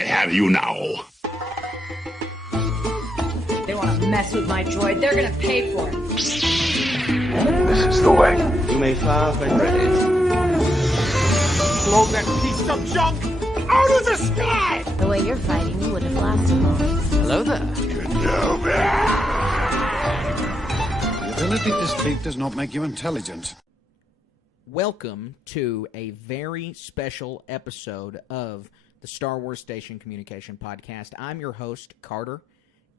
I have you now. They want to mess with my droid. They're going to pay for it. This is the way. You may fire when ready. Blow that piece of junk out of the sky! The way you're fighting, you wouldn't have lasted long. Hello there. The ability to speak does not make you intelligent. Welcome to a very special episode of the Star Wars Station Communication Podcast. I'm your host, Carter,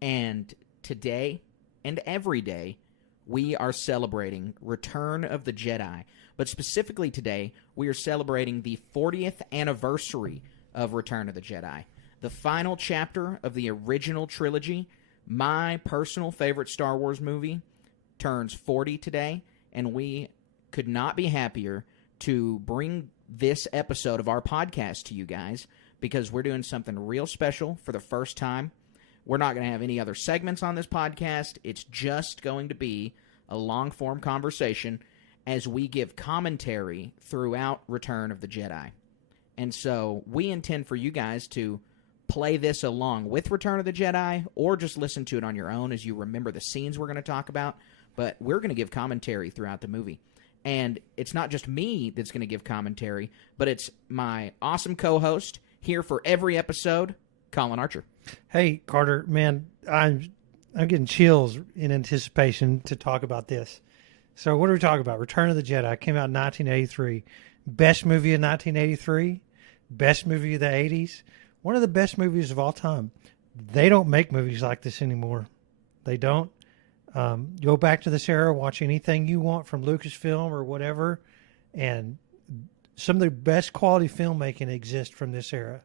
and today and every day we are celebrating Return of the Jedi. But specifically today, we are celebrating the 40th anniversary of Return of the Jedi. The final chapter of the original trilogy, my personal favorite Star Wars movie, turns 40 today, and we could not be happier to bring this episode of our podcast to you guys because we're doing something real special for the first time. We're not going to have any other segments on this podcast. It's just going to be a long-form conversation as we give commentary throughout Return of the Jedi. And so we intend for you guys to play this along with Return of the Jedi or just listen to it on your own as you remember the scenes we're going to talk about. But we're going to give commentary throughout the movie. And it's not just me that's going to give commentary, but it's my awesome co-host here for every episode, Colin Archer. Hey, Carter, man, I'm getting chills in anticipation to talk about this. So what are we talking about? Return of the Jedi came out in 1983. Best movie of 1983. Best movie of the 80s. One of the best movies of all time. They don't make movies like this anymore. They don't. Go back to this era, watch anything you want from Lucasfilm or whatever, and some of the best quality filmmaking exists from this era.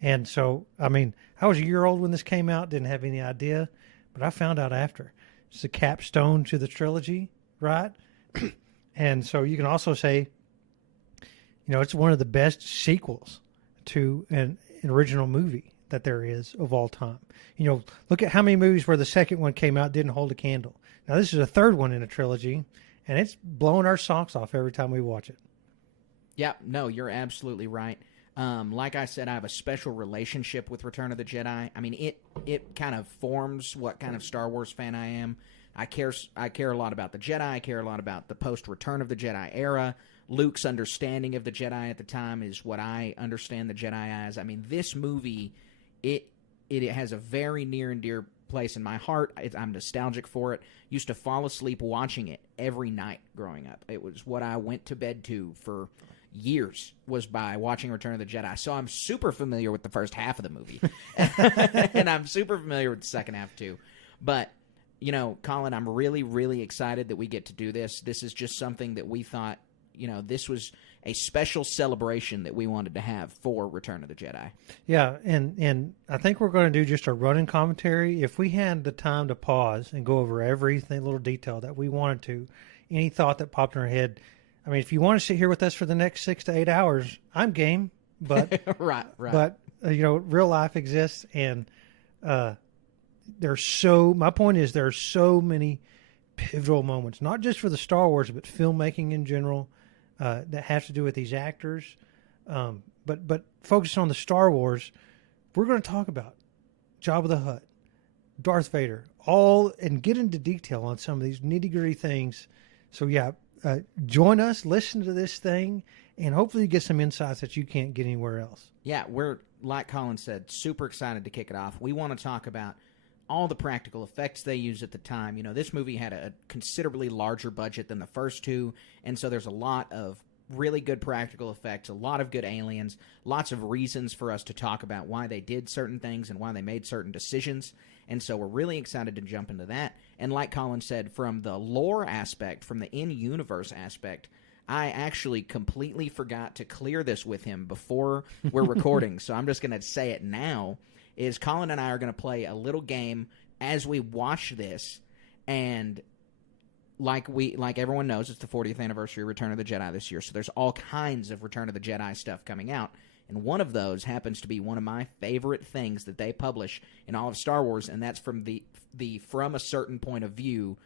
And so, I mean, I was a year old when this came out, didn't have any idea, but I found out after. It's the capstone to the trilogy, right? And so you can also say, you know, it's one of the best sequels to an original movie that there is of all time. You know, look at how many movies where the second one came out didn't hold a candle. Now, this is a third one in a trilogy, and it's blowing our socks off every time we watch it. Yeah, no, you're absolutely right. Like I said, I have a special relationship with Return of the Jedi. I mean, it kind of forms what kind of Star Wars fan I am. I care a lot about the Jedi. I care a lot about the post-Return of the Jedi era. Luke's understanding of the Jedi at the time is what I understand the Jedi as. I mean, this movie, it has a very near and dear place in my heart. I'm nostalgic for it. Used to fall asleep watching it every night growing up. It was what I went to bed to for years, was by watching Return of the Jedi. So I'm super familiar with the first half of the movie. And I'm super familiar with the second half too. But, you know, Colin, I'm really, really excited that we get to do this. This is just something that we thought, you know, this was a special celebration that we wanted to have for Return of the Jedi. Yeah, and I think we're going to do just a running commentary. If we had the time to pause and go over every little detail that we wanted to, any thought that popped in our head, I mean, if you want to sit here with us for the next 6 to 8 hours, I'm game. But right. But you know, real life exists, and my point is there are so many pivotal moments, not just for the Star Wars, but filmmaking in general, that have to do with these actors. But focusing on the Star Wars, we're going to talk about Jabba the Hutt, Darth Vader, and get into detail on some of these nitty-gritty things. So yeah, join us, listen to this thing, and hopefully you get some insights that you can't get anywhere else. Yeah, we're, like Colin said, super excited to kick it off. We want to talk about all the practical effects they used at the time. You know, this movie had a considerably larger budget than the first two, and so there's a lot of really good practical effects, a lot of good aliens, lots of reasons for us to talk about why they did certain things and why they made certain decisions. And so we're really excited to jump into that. And like Colin said, from the lore aspect, from the in-universe aspect, I actually completely forgot to clear this with him before we're recording, so I'm just going to say it now, is Colin and I are going to play a little game as we watch this, and like everyone knows, it's the 40th anniversary of Return of the Jedi this year, so there's all kinds of Return of the Jedi stuff coming out, and one of those happens to be one of my favorite things that they publish in all of Star Wars, and that's from the From a Certain Point of View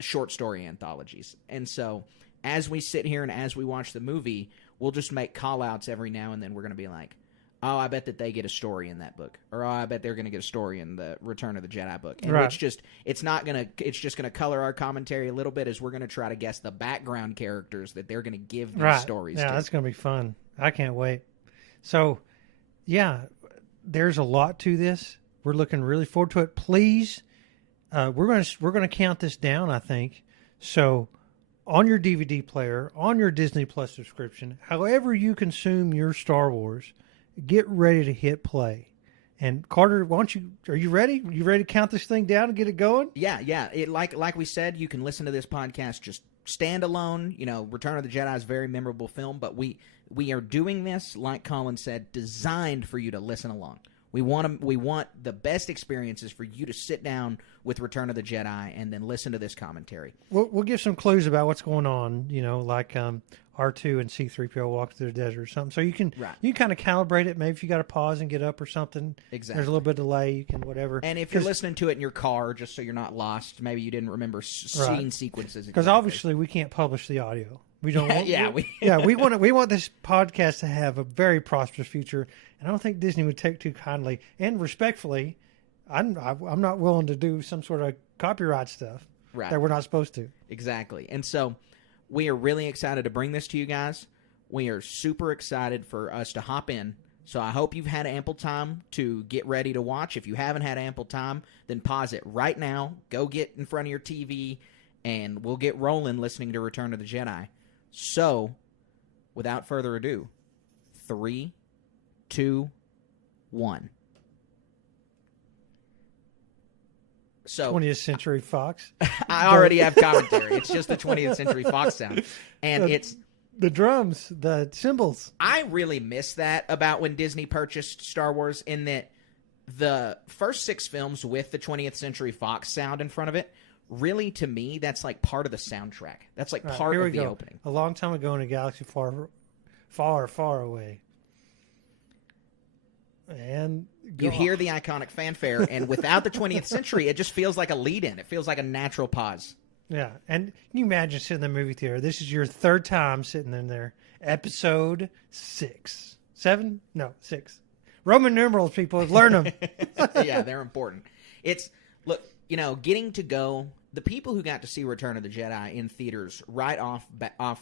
short story anthologies. And so as we sit here and as we watch the movie, we'll just make call-outs every now and then. We're going to be like, oh, I bet that they get a story in that book, or oh, I bet they're going to get a story in the Return of the Jedi book. And Right. it's just going to color our commentary a little bit as we're going to try to guess the background characters that they're going to give these stories Yeah, to. that's going to be fun. I can't wait. So, yeah, there's a lot to this. We're looking really forward to it. Please, we're going to count this down, I think. So, on your DVD player, on your Disney Plus subscription, however you consume your Star Wars, get ready to hit play. And Carter, are you ready? You ready to count this thing down and get it going? Yeah. Like we said, you can listen to this podcast just stand alone. You know, Return of the Jedi is a very memorable film, but we are doing this, like Colin said, designed for you to listen along. We want the best experiences for you to sit down with Return of the Jedi and then listen to this commentary. We'll give some clues about what's going on, like R2 and C-3PO walk through the desert or something. So you can kind of calibrate it. Maybe if you got to pause and get up or something. Exactly. There's a little bit of delay. You can whatever. And if you're listening to it in your car, just so you're not lost, maybe you didn't remember scene sequences. Because obviously we can't publish the audio. We don't. We want this podcast to have a very prosperous future, and I don't think Disney would take too kindly. And respectfully, I'm not willing to do some sort of copyright stuff that we're not supposed to. Exactly. And so we are really excited to bring this to you guys. We are super excited for us to hop in. So I hope you've had ample time to get ready to watch. If you haven't had ample time, then pause it right now. Go get in front of your TV, and we'll get rolling listening to Return of the Jedi. So, without further ado, 3, 2, 1. So 20th Century Fox. I already have commentary. It's just the 20th Century Fox sound. And it's the drums, the cymbals. I really miss that about when Disney purchased Star Wars, in that the first 6 films with the 20th Century Fox sound in front of it, really, to me, that's like part of the soundtrack. That's like part of the opening. A long time ago in a galaxy far, far, far away. And you hear the iconic fanfare, and without the 20th century, it just feels like a lead-in. It feels like a natural pause. Yeah, and can you imagine sitting in the movie theater? This is your 3rd time sitting in there. Episode 6. 7? No, 6. Roman numerals, people, learn them. Yeah, they're important. Look, getting to go, the people who got to see Return of the Jedi in theaters right off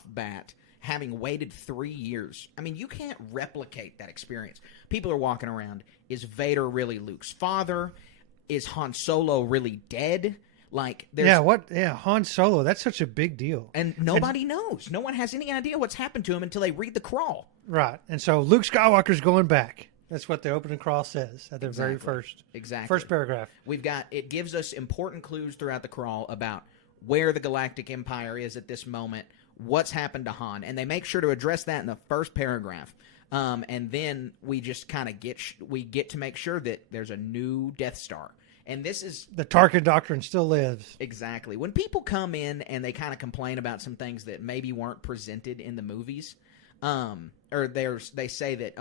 bat, having waited 3 years, I mean, you can't replicate that experience. People are walking around, is Vader really Luke's father? Is Han Solo really dead? Like, Han Solo, that's such a big deal. And nobody knows. No one has any idea what's happened to him until they read the crawl. Right. And so Luke Skywalker's going back. That's what the opening crawl says at the very first paragraph. It gives us important clues throughout the crawl about where the Galactic Empire is at this moment, what's happened to Han, and they make sure to address that in the first paragraph. And then we just kind of get to make sure that there's a new Death Star. And this is the Tarkin Doctrine still lives. Exactly. When people come in and they kind of complain about some things that maybe weren't presented in the movies, or they say that,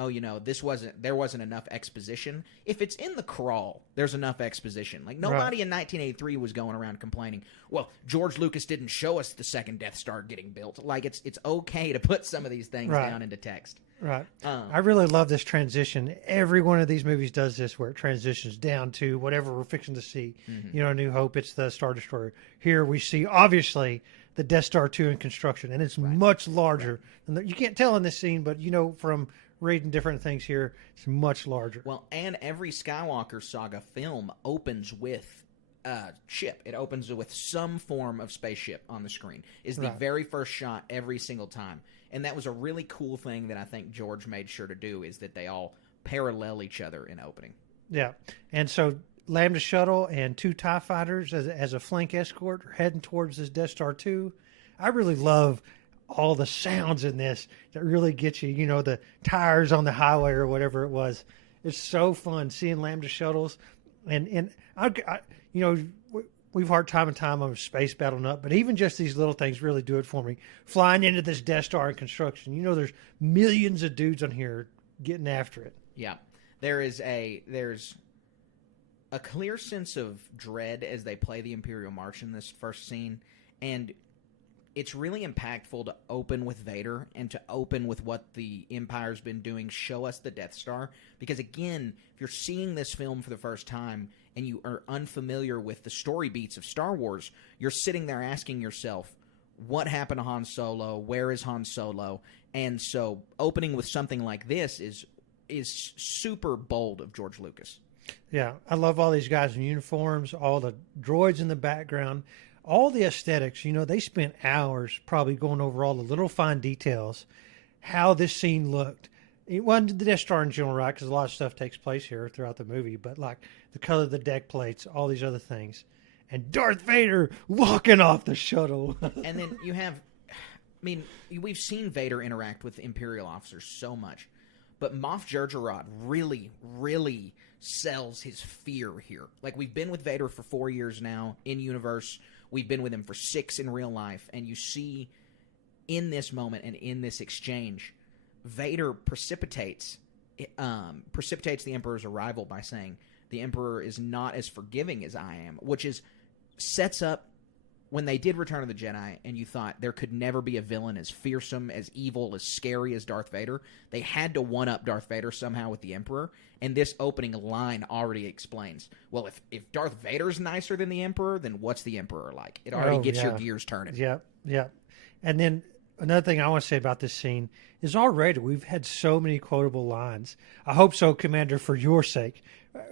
there wasn't enough exposition. If it's in the crawl, there's enough exposition. Like, nobody in 1983 was going around complaining, well, George Lucas didn't show us the second Death Star getting built. Like, it's okay to put some of these things down into text. Right. I really love this transition. Every one of these movies does this, where it transitions down to whatever we're fixing to see. Mm-hmm. New Hope, it's the Star Destroyer. Here we see, obviously, the Death Star 2 in construction, and it's much larger. Right. You can't tell in this scene, but from reading different things here, it's much larger. Well, and every Skywalker saga film opens with a ship. It opens with some form of spaceship on the screen. Is the very first shot every single time. And that was a really cool thing that I think George made sure to do, is that they all parallel each other in opening. Yeah. And so Lambda Shuttle and 2 TIE Fighters as a flank escort are heading towards this Death Star 2. I really love all the sounds in this that really get you, the tires on the highway or whatever it was. It's so fun seeing Lambda Shuttles. And we've heard time and time of space battling up, but even just these little things really do it for me. Flying into this Death Star in construction, there's millions of dudes on here getting after it. Yeah. There's a clear sense of dread as they play the Imperial March in this first scene, and it's really impactful to open with Vader and to open with what the Empire's been doing, show us the Death Star. Because, again, if you're seeing this film for the first time and you are unfamiliar with the story beats of Star Wars, you're sitting there asking yourself, what happened to Han Solo? Where is Han Solo? And so opening with something like this is super bold of George Lucas. Yeah, I love all these guys in uniforms, all the droids in the background, all the aesthetics. You know, they spent hours probably going over all the little fine details, how this scene looked. It wasn't the Death Star in general, right? Because a lot of stuff takes place here throughout the movie, but like the color of the deck plates, all these other things. And Darth Vader walking off the shuttle. And then you have, I mean, we've seen Vader interact with Imperial officers so much, but Moff Jerjerrod really, really sells his fear here. Like, we've been with Vader for 4 years now in universe. We've been with him for 6 in real life. And you see in this moment and in this exchange, Vader precipitates the Emperor's arrival by saying, the Emperor is not as forgiving as I am, which sets up when they did Return of the Jedi and you thought there could never be a villain as fearsome, as evil, as scary as Darth Vader. They had to one-up Darth Vader somehow with the Emperor, and this opening line already explains, well, if Darth Vader's nicer than the Emperor, then what's the Emperor like? It already gets your gears turning. Yeah. And then another thing I want to say about this scene is already we've had so many quotable lines. I hope so, Commander, for your sake.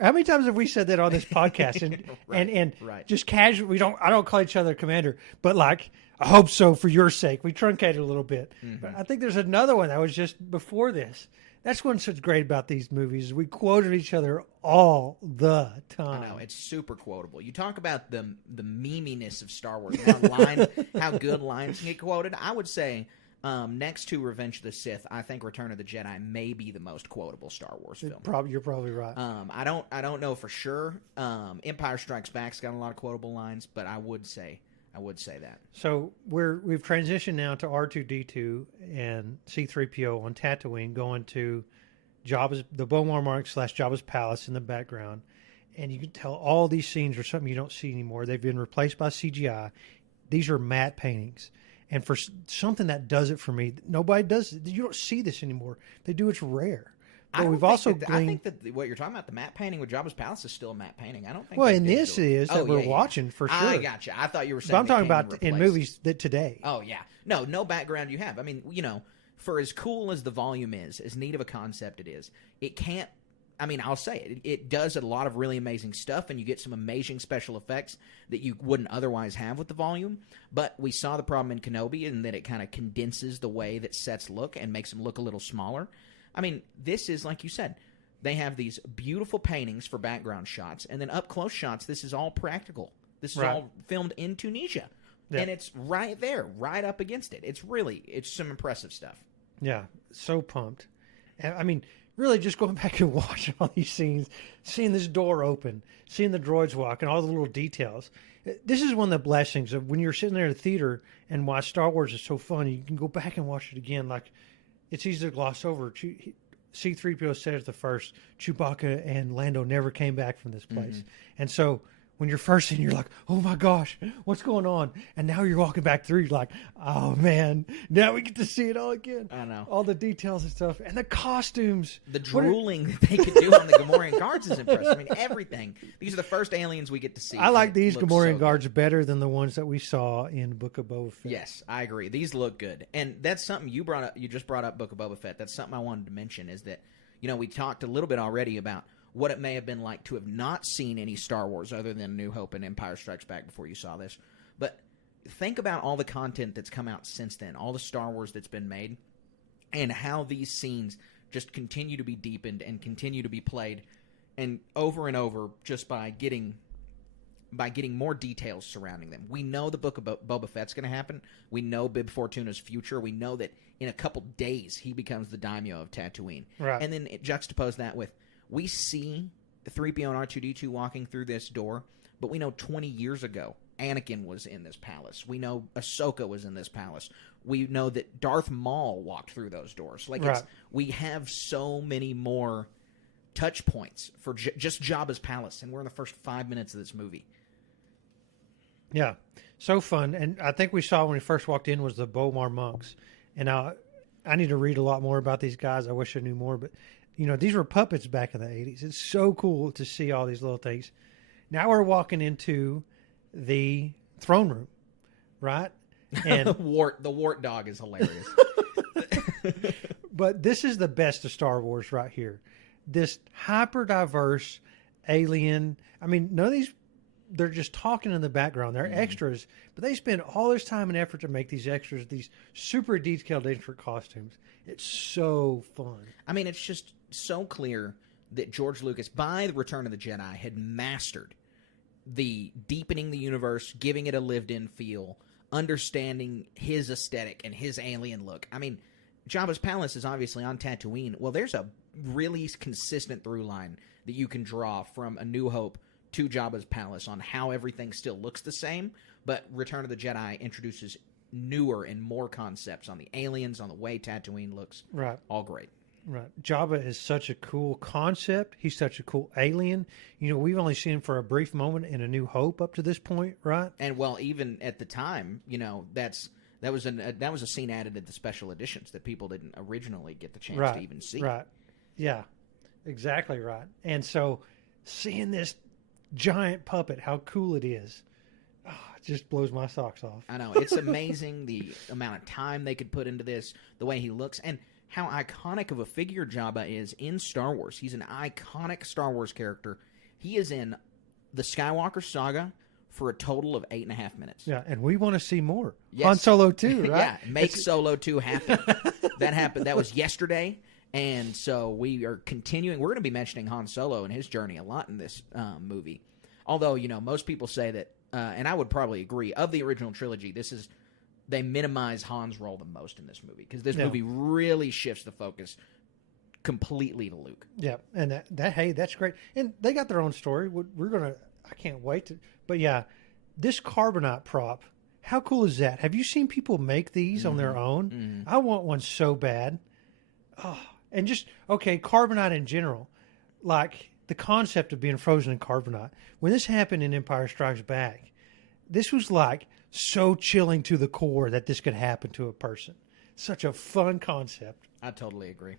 How many times have we said that on this podcast? And right. Just casually, I don't call each other Commander, but like, I hope so for your sake. We truncated a little bit. Mm-hmm. But I think there's another one that was just before this. That's what's so great about these movies. We quoted each other all the time. I know, it's super quotable. You talk about the meminess of Star Wars, how good lines can get quoted. I would say next to Revenge of the Sith, I think Return of the Jedi may be the most quotable Star Wars film. You're probably right. I don't know for sure. Empire Strikes Back's got a lot of quotable lines, but I would say that. So we've transitioned now to R2-D2 and C-3PO on Tatooine, going to the Beaumont Mark / Jabba's palace in the background, and you can tell all these scenes are something you don't see anymore. They've been replaced by CGI. These are matte paintings. And for something that does it for me, nobody does it. You don't see this anymore. They do. It's rare. But I think that what you're talking about, the matte painting with Jabba's palace, is still a matte painting. I don't think. Well, in this is that we're watching for sure. I got you. I thought you were saying. But I'm talking about in movies that today. Oh yeah, no background you have. I mean, for as cool as the volume is, as neat of a concept it is, it can't. I mean, I'll say it. It does a lot of really amazing stuff, and you get some amazing special effects that you wouldn't otherwise have with the volume. But we saw the problem in Kenobi, in that it kind of condenses the way that sets look and makes them look a little smaller. I mean, this is, like you said, they have these beautiful paintings for background shots, and then up-close shots, this is all practical. This is all filmed in Tunisia, and it's right there, right up against it. It's some impressive stuff. Yeah, so pumped. I mean, really just going back and watching all these scenes, seeing this door open, seeing the droids walk, and all the little details. This is one of the blessings of when you're sitting there in the theater and watch Star Wars. It's so fun. You can go back and watch it again. Like, it's easy to gloss over. C-3PO said it the first. Chewbacca and Lando never came back from this place. Mm-hmm. And so when you're first in, you're like, oh my gosh, what's going on? And now you're walking back through, you're like, oh man, now we get to see it all again. I know. All the details and stuff. And the costumes. The drooling that they could do on the Gamorrean guards is impressive. I mean, everything. These are the first aliens we get to see. I like these Gamorrean guards better than the ones that we saw in Book of Boba Fett. Yes, I agree. These look good. And that's something you brought up. You just brought up Book of Boba Fett. That's something I wanted to mention, is that, we talked a little bit already about what it may have been like to have not seen any Star Wars other than New Hope and Empire Strikes Back before you saw this. But think about all the content that's come out since then, all the Star Wars that's been made, and how these scenes just continue to be deepened and continue to be played, and over just by getting more details surrounding them. We know the Book of Boba Fett's going to happen. We know Bib Fortuna's future. We know that in a couple days he becomes the daimyo of Tatooine. Right. And then juxtapose that with, we see 3PO and R2-D2 walking through this door, but we know 20 years ago Anakin was in this palace. We know Ahsoka was in this palace. We know that Darth Maul walked through those doors. We have so many more touch points for just Jabba's palace, and we're in the first 5 minutes of this movie. Yeah, so fun. And I think we saw when we first walked in was the Bomar monks. And I need to read a lot more about these guys. I wish I knew more, but these were puppets back in the 80s. It's so cool to see all these little things. Now we're walking into the throne room, right? And the wart dog is hilarious. But this is the best of Star Wars right here. This hyper diverse alien. I mean, none of these, they're just talking in the background. They're extras, but they spend all this time and effort to make these extras, these super detailed, intricate costumes. It's so fun. I mean, it's just so clear that George Lucas, by The Return of the Jedi, had mastered the deepening the universe, giving it a lived-in feel, understanding his aesthetic and his alien look. I mean, Jabba's palace is obviously on Tatooine. Well, there's a really consistent through line that you can draw from A New Hope to Jabba's palace on how everything still looks the same, but Return of the Jedi introduces newer and more concepts on the aliens, on the way Tatooine looks. Right. All great. Right. Jabba is such a cool concept. He's such a cool alien. We've only seen him for a brief moment in A New Hope up to this point, right? And well, even at the time, that was a scene added at the special editions that people didn't originally get the chance to even see. Right. Yeah. Exactly right. And so seeing this giant puppet, how cool it is. It just blows my socks off. I know. It's amazing the amount of time they could put into this, the way he looks, and how iconic of a figure Jabba is in Star Wars. He's an iconic Star Wars character. He is in the Skywalker saga for a total of 8.5 minutes. Yeah, and we want to see more. Yes. Han Solo 2, right? Yeah, make Solo 2 happen. That happened. That was yesterday, and so we are continuing. We're going to be mentioning Han Solo and his journey a lot in this movie. Although, most people say that, and I would probably agree, of the original trilogy, they minimize Han's role the most in this movie, because this movie really shifts the focus completely to Luke. Yeah, and that's great. And they got their own story. I can't wait to, but yeah, this carbonite prop, how cool is that? Have you seen people make these on their own? Mm-hmm. I want one so bad. Oh, and just, carbonite in general, like the concept of being frozen in carbonite. When this happened in Empire Strikes Back, this was like so chilling to the core that this could happen to a person. Such a fun concept. I totally agree.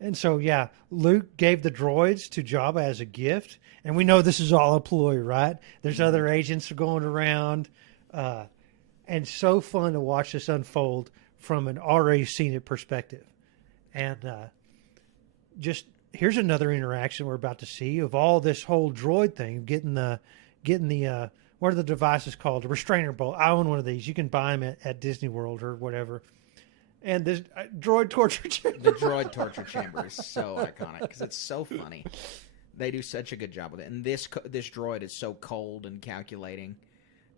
And so, yeah, Luke gave the droids to Jabba as a gift. And we know this is all a ploy, right? There's other agents going around. And so fun to watch this unfold from an already seen it perspective. And just here's another interaction we're about to see of all this whole droid thing, getting the what are the devices called? The restrainer bolt. I own one of these. You can buy them at Disney World or whatever. And this droid torture chamber. The droid torture chamber is so iconic because it's so funny. They do such a good job with it. And this droid is so cold and calculating.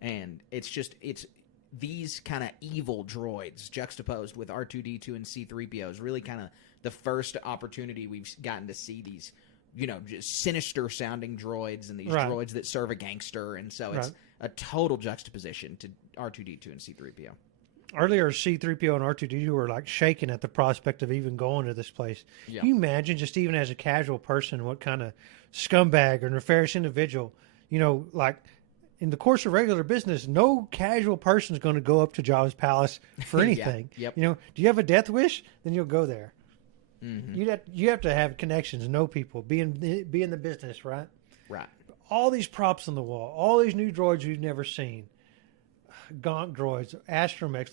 And it's these kind of evil droids juxtaposed with R2-D2 and C-3PO is really kind of the first opportunity we've gotten to see these, just sinister sounding droids and these droids that serve a gangster. And so it's a total juxtaposition to R2-D2 and C-3PO. Earlier, C-3PO and R2-D2 were like shaking at the prospect of even going to this place. Yeah. Can you imagine, just even as a casual person, what kind of scumbag or nefarious individual, like in the course of regular business, no casual person is going to go up to Jabba's palace for anything. Yep. Do you have a death wish? Then you'll go there. Mm-hmm. You have to have connections, know people, be in the business, right? Right. All these props on the wall, all these new droids you've never seen. Gonk droids, astromechs.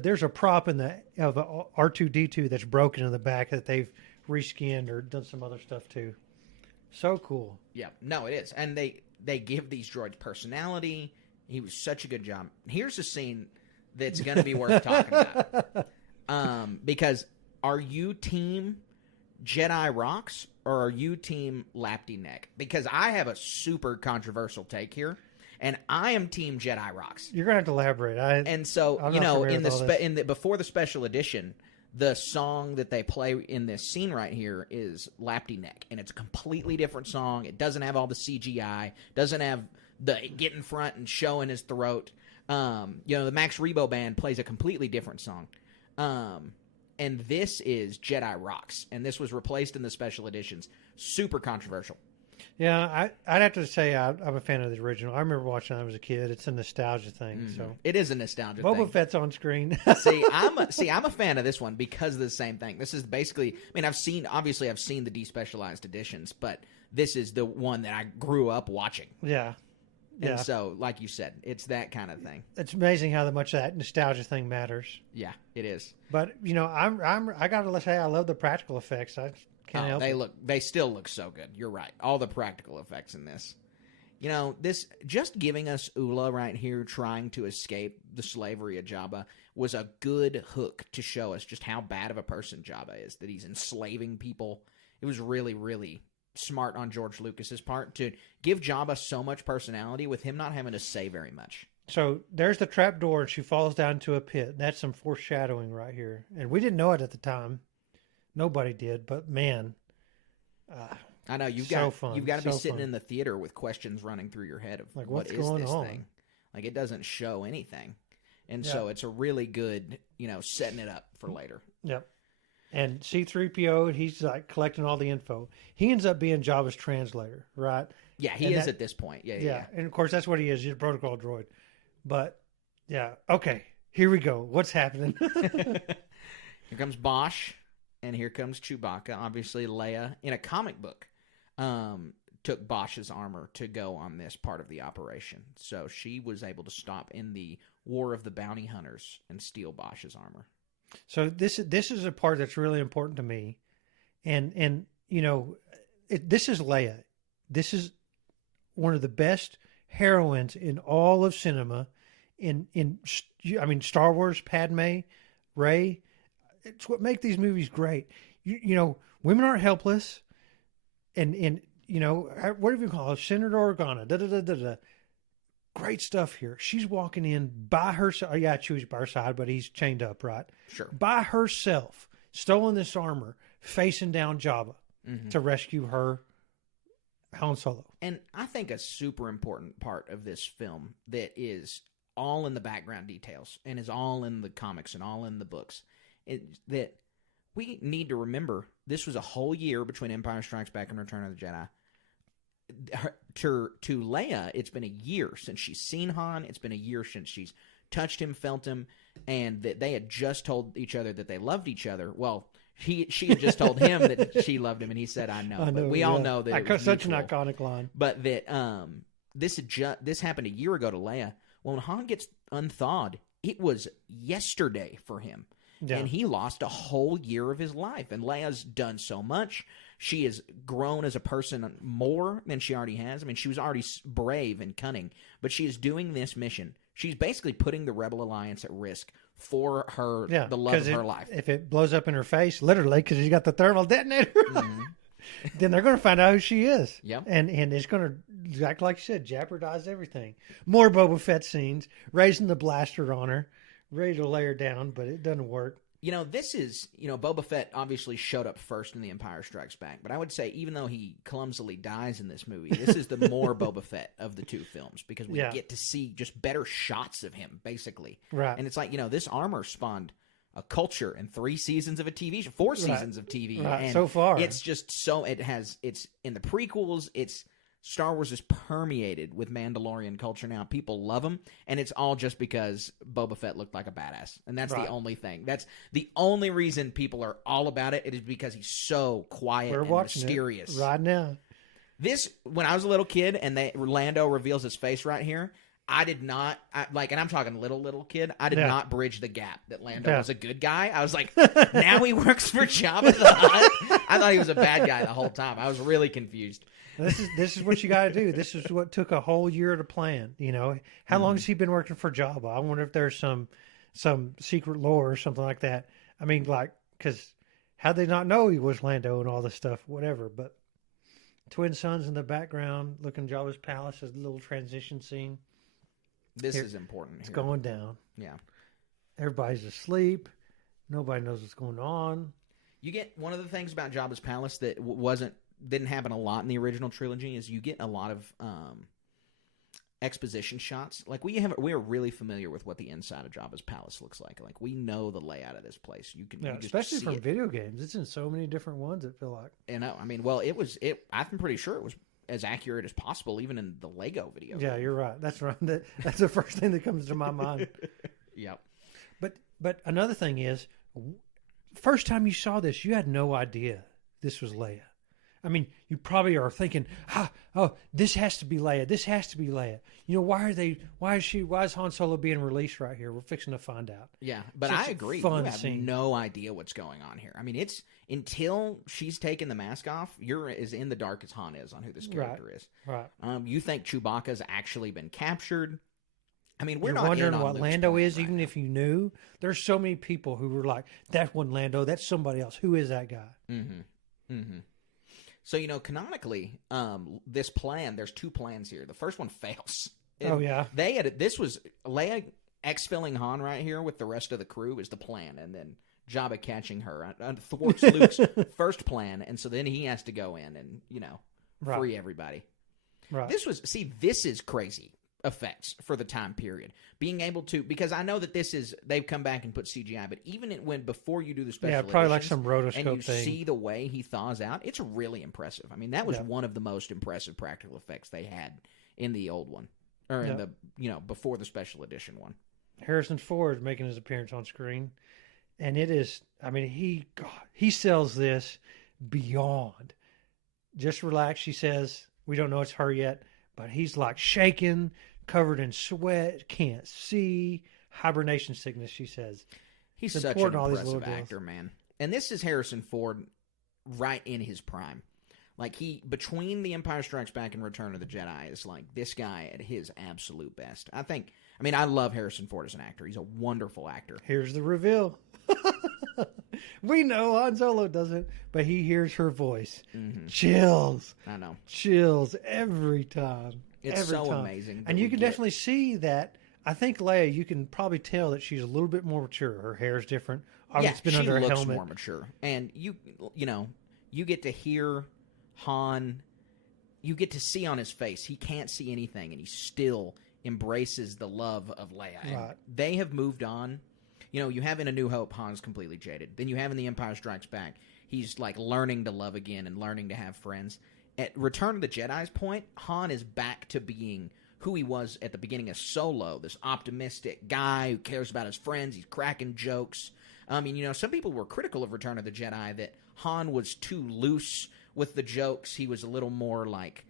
There's a prop of R2-D2 that's broken in the back that they've reskinned or done some other stuff too. So cool. Yeah, no, it is, and they give these droids personality. He was such a good job. Here's a scene that's going to be worth talking about, because are you team Jedi rocks or are you team Lapty Neck? Because I have a super controversial take here. And I am Team Jedi rocks. You're gonna have to elaborate. Before the special edition, the song that they play in this scene right here is Lapty Neck, and it's a completely different song. It doesn't have all the CGI. Doesn't have the get in front and showing his throat. The Max Rebo band plays a completely different song. And this is Jedi rocks, and this was replaced in the special editions. Super controversial. Yeah, I'd have to say I'm a fan of the original. I remember watching it when I was a kid. It's a nostalgia thing. So It is a nostalgia Boba thing. Fett's on screen. I'm a fan of this one because of the same thing. This is basically, I mean, I've seen the despecialized editions, but this is the one that I grew up watching. Yeah. And so, like you said, it's that kind of thing. It's amazing how much that nostalgia thing matters. Yeah, it is. But I gotta say I love the practical effects. I can't help it. They still look so good. You're right. All the practical effects in this. This just giving us Ula right here trying to escape the slavery of Jabba was a good hook to show us just how bad of a person Jabba is, that he's enslaving people. It was really, really smart on George Lucas's part to give Jabba so much personality with him not having to say very much. So there's the trap door, and she falls down into a pit. That's some foreshadowing right here, and we didn't know it at the time. Nobody did, but man, I know you've got to be sitting in the theater with questions running through your head of like, what is going this on? thing? Like, it doesn't show anything, and so it's a really good setting it up for later. Yep. And C-3PO, he's like collecting all the info. He ends up being Jabba's translator, right? Yeah, he is at this point. Yeah. And of course, that's what he is. He's a protocol droid. But yeah, okay, here we go. What's happening? Here comes Bosch, and here comes Chewbacca. Obviously, Leia, in a comic book, took Bosch's armor to go on this part of the operation. So she was able to stop in the War of the Bounty Hunters and steal Bosch's armor. So this is a part that's really important to me, and this is Leia. This is one of the best heroines in all of cinema. Star Wars, Padme, Rey. It's what makes these movies great. Women aren't helpless, and what do you call it? Senator Organa. Da da da da da. Great stuff here. She's walking in by herself. Oh, yeah, Chewie's by her side, but he's chained up, right? Sure. By herself, stolen this armor, facing down Jabba to rescue her, Han Solo. And I think a super important part of this film that is all in the background details and is all in the comics and all in the books is that we need to remember this was a whole year between Empire Strikes Back and Return of the Jedi. To Leia, it's been a year since she's seen Han. It's been a year since she's touched him, felt him, and that they had just told each other that they loved each other. Well, she had just told him that she loved him, and he said, "I know." But we all know that it was such mutual. an iconic line. But that this happened a year ago to Leia. When Han gets unthawed, it was yesterday for him. Yeah. And he lost a whole year of his life. And Leia's done so much. She has grown as a person more than she already has. I mean, she was already brave and cunning, but she is doing this mission. She's basically putting the Rebel Alliance at risk for her, the love of her life. If it blows up in her face, literally, because she's got the thermal detonator, then they're going to find out who she is. Yep. And it's going to, exactly like you said, jeopardize everything. More Boba Fett scenes, raising the blaster on her, ready to lay her down, but it doesn't work. This is, Boba Fett obviously showed up first in The Empire Strikes Back, but I would say even though he clumsily dies in this movie, this is the more Boba Fett of the two films because we get to see just better shots of him, basically. Right. And it's like, this armor spawned a culture and 3 seasons of a TV show, 4 seasons of TV. Right. And so far. It's just it's in the prequels, Star Wars is permeated with Mandalorian culture now. People love him, and it's all just because Boba Fett looked like a badass. And that's the only thing. That's the only reason people are all about it. It is because he's so quiet and mysterious. Right now. When I was a little kid and Lando reveals his face right here, I did not, and I'm talking little kid, I did not bridge the gap that Lando was a good guy. I was like, now he works for Jabba the Hutt? I thought he was a bad guy the whole time. I was really confused. This is what you got to do. This is what took a whole year to plan. How long has he been working for Jabba? I wonder if there's some secret lore or something like that. I mean, because how'd they not know he was Lando and all this stuff? Whatever. But twin sons in the background, looking Jabba's palace, a little transition scene. This is important. It's going down. Yeah. Everybody's asleep. Nobody knows what's going on. You get one of the things about Jabba's palace that didn't happen a lot in the original trilogy is you get a lot of exposition shots. Like we are really familiar with what the inside of Jabba's palace looks like. Like we know the layout of this place. You just especially see from it. video games. It's in so many different ones. I feel like. And I'm pretty sure it was as accurate as possible, even in the Lego video. Yeah, you're right. That's right. That's the first thing that comes to my mind. Yep. But another thing is, first time you saw this, you had no idea this was Leia. I mean, you probably are thinking, this has to be Leia. This has to be Leia. You know, why is Han Solo being released right here? We're fixing to find out. Yeah, but Such I agree. a fun You have scene. no idea what's going on here. I mean, it's until she's taken the mask off, you're as in the dark as Han is on who this character is. Right. You think Chewbacca's actually been captured. I mean, we're You're not wondering in on what Luke's Lando plan is, right even now. if you knew. There's so many people who were like, that wasn't Lando, that's somebody else. Who is that guy? Mm-hmm. Mm-hmm. So, canonically, this plan, there's two plans here. The first one fails. Oh, yeah. This was Leia exfilling Han right here with the rest of the crew is the plan, and then Jabba catching her thwarts Luke's first plan, and so then he has to go in and, Right. free everybody. Right. This is crazy effects for the time period. Being able to, because I know that they've come back and put CGI, but even before you do the special probably like editions some rotoscope and you thing. see the way he thaws out, it's really impressive. I mean, that was one of the most impressive practical effects they had in the old one, or in the, before the special edition one. Harrison Ford making his appearance on screen, and it is, I mean, he sells this beyond. Just relax, she says. We don't know it's her yet, but he's like shaking, covered in sweat, can't see, hibernation sickness, she says. He's It's such an important, all these impressive little deals. actor, man. And this is Harrison Ford right in his prime. Like, between The Empire Strikes Back and Return of the Jedi, is like this guy at his absolute best. I love Harrison Ford as an actor. He's a wonderful actor. Here's the reveal. We know Han Solo doesn't, but he hears her voice. Mm-hmm. Chills. I know. Chills every time. It's every so time. amazing. And you can definitely see that. I think Leia, you can probably tell that she's a little bit more mature. Her hair is different. It's been she under a looks helmet. more mature. And you get to hear Han, you get to see on his face, he can't see anything, and he still embraces the love of Leia. And Right. they have moved on. You have in A New Hope, Han's completely jaded. Then you have in The Empire Strikes Back, he's like learning to love again and learning to have friends. At Return of the Jedi's point, Han is back to being who he was at the beginning of Solo, this optimistic guy who cares about his friends, he's cracking jokes. Some people were critical of Return of the Jedi that Han was too loose with the jokes. He was a little more like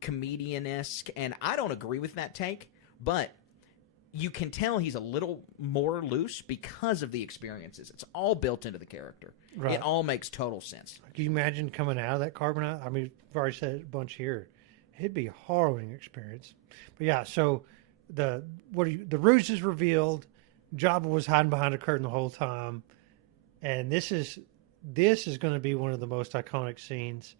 comedian-esque, and I don't agree with that take, but you can tell he's a little more loose because of the experiences. It's all built into the character. Right. It all makes total sense. Can you imagine coming out of that carbonite? I mean, I've already said it a bunch here. It'd be a harrowing experience. But yeah, so the ruse is revealed. Jabba was hiding behind a curtain the whole time, and this is going to be one of the most iconic scenes.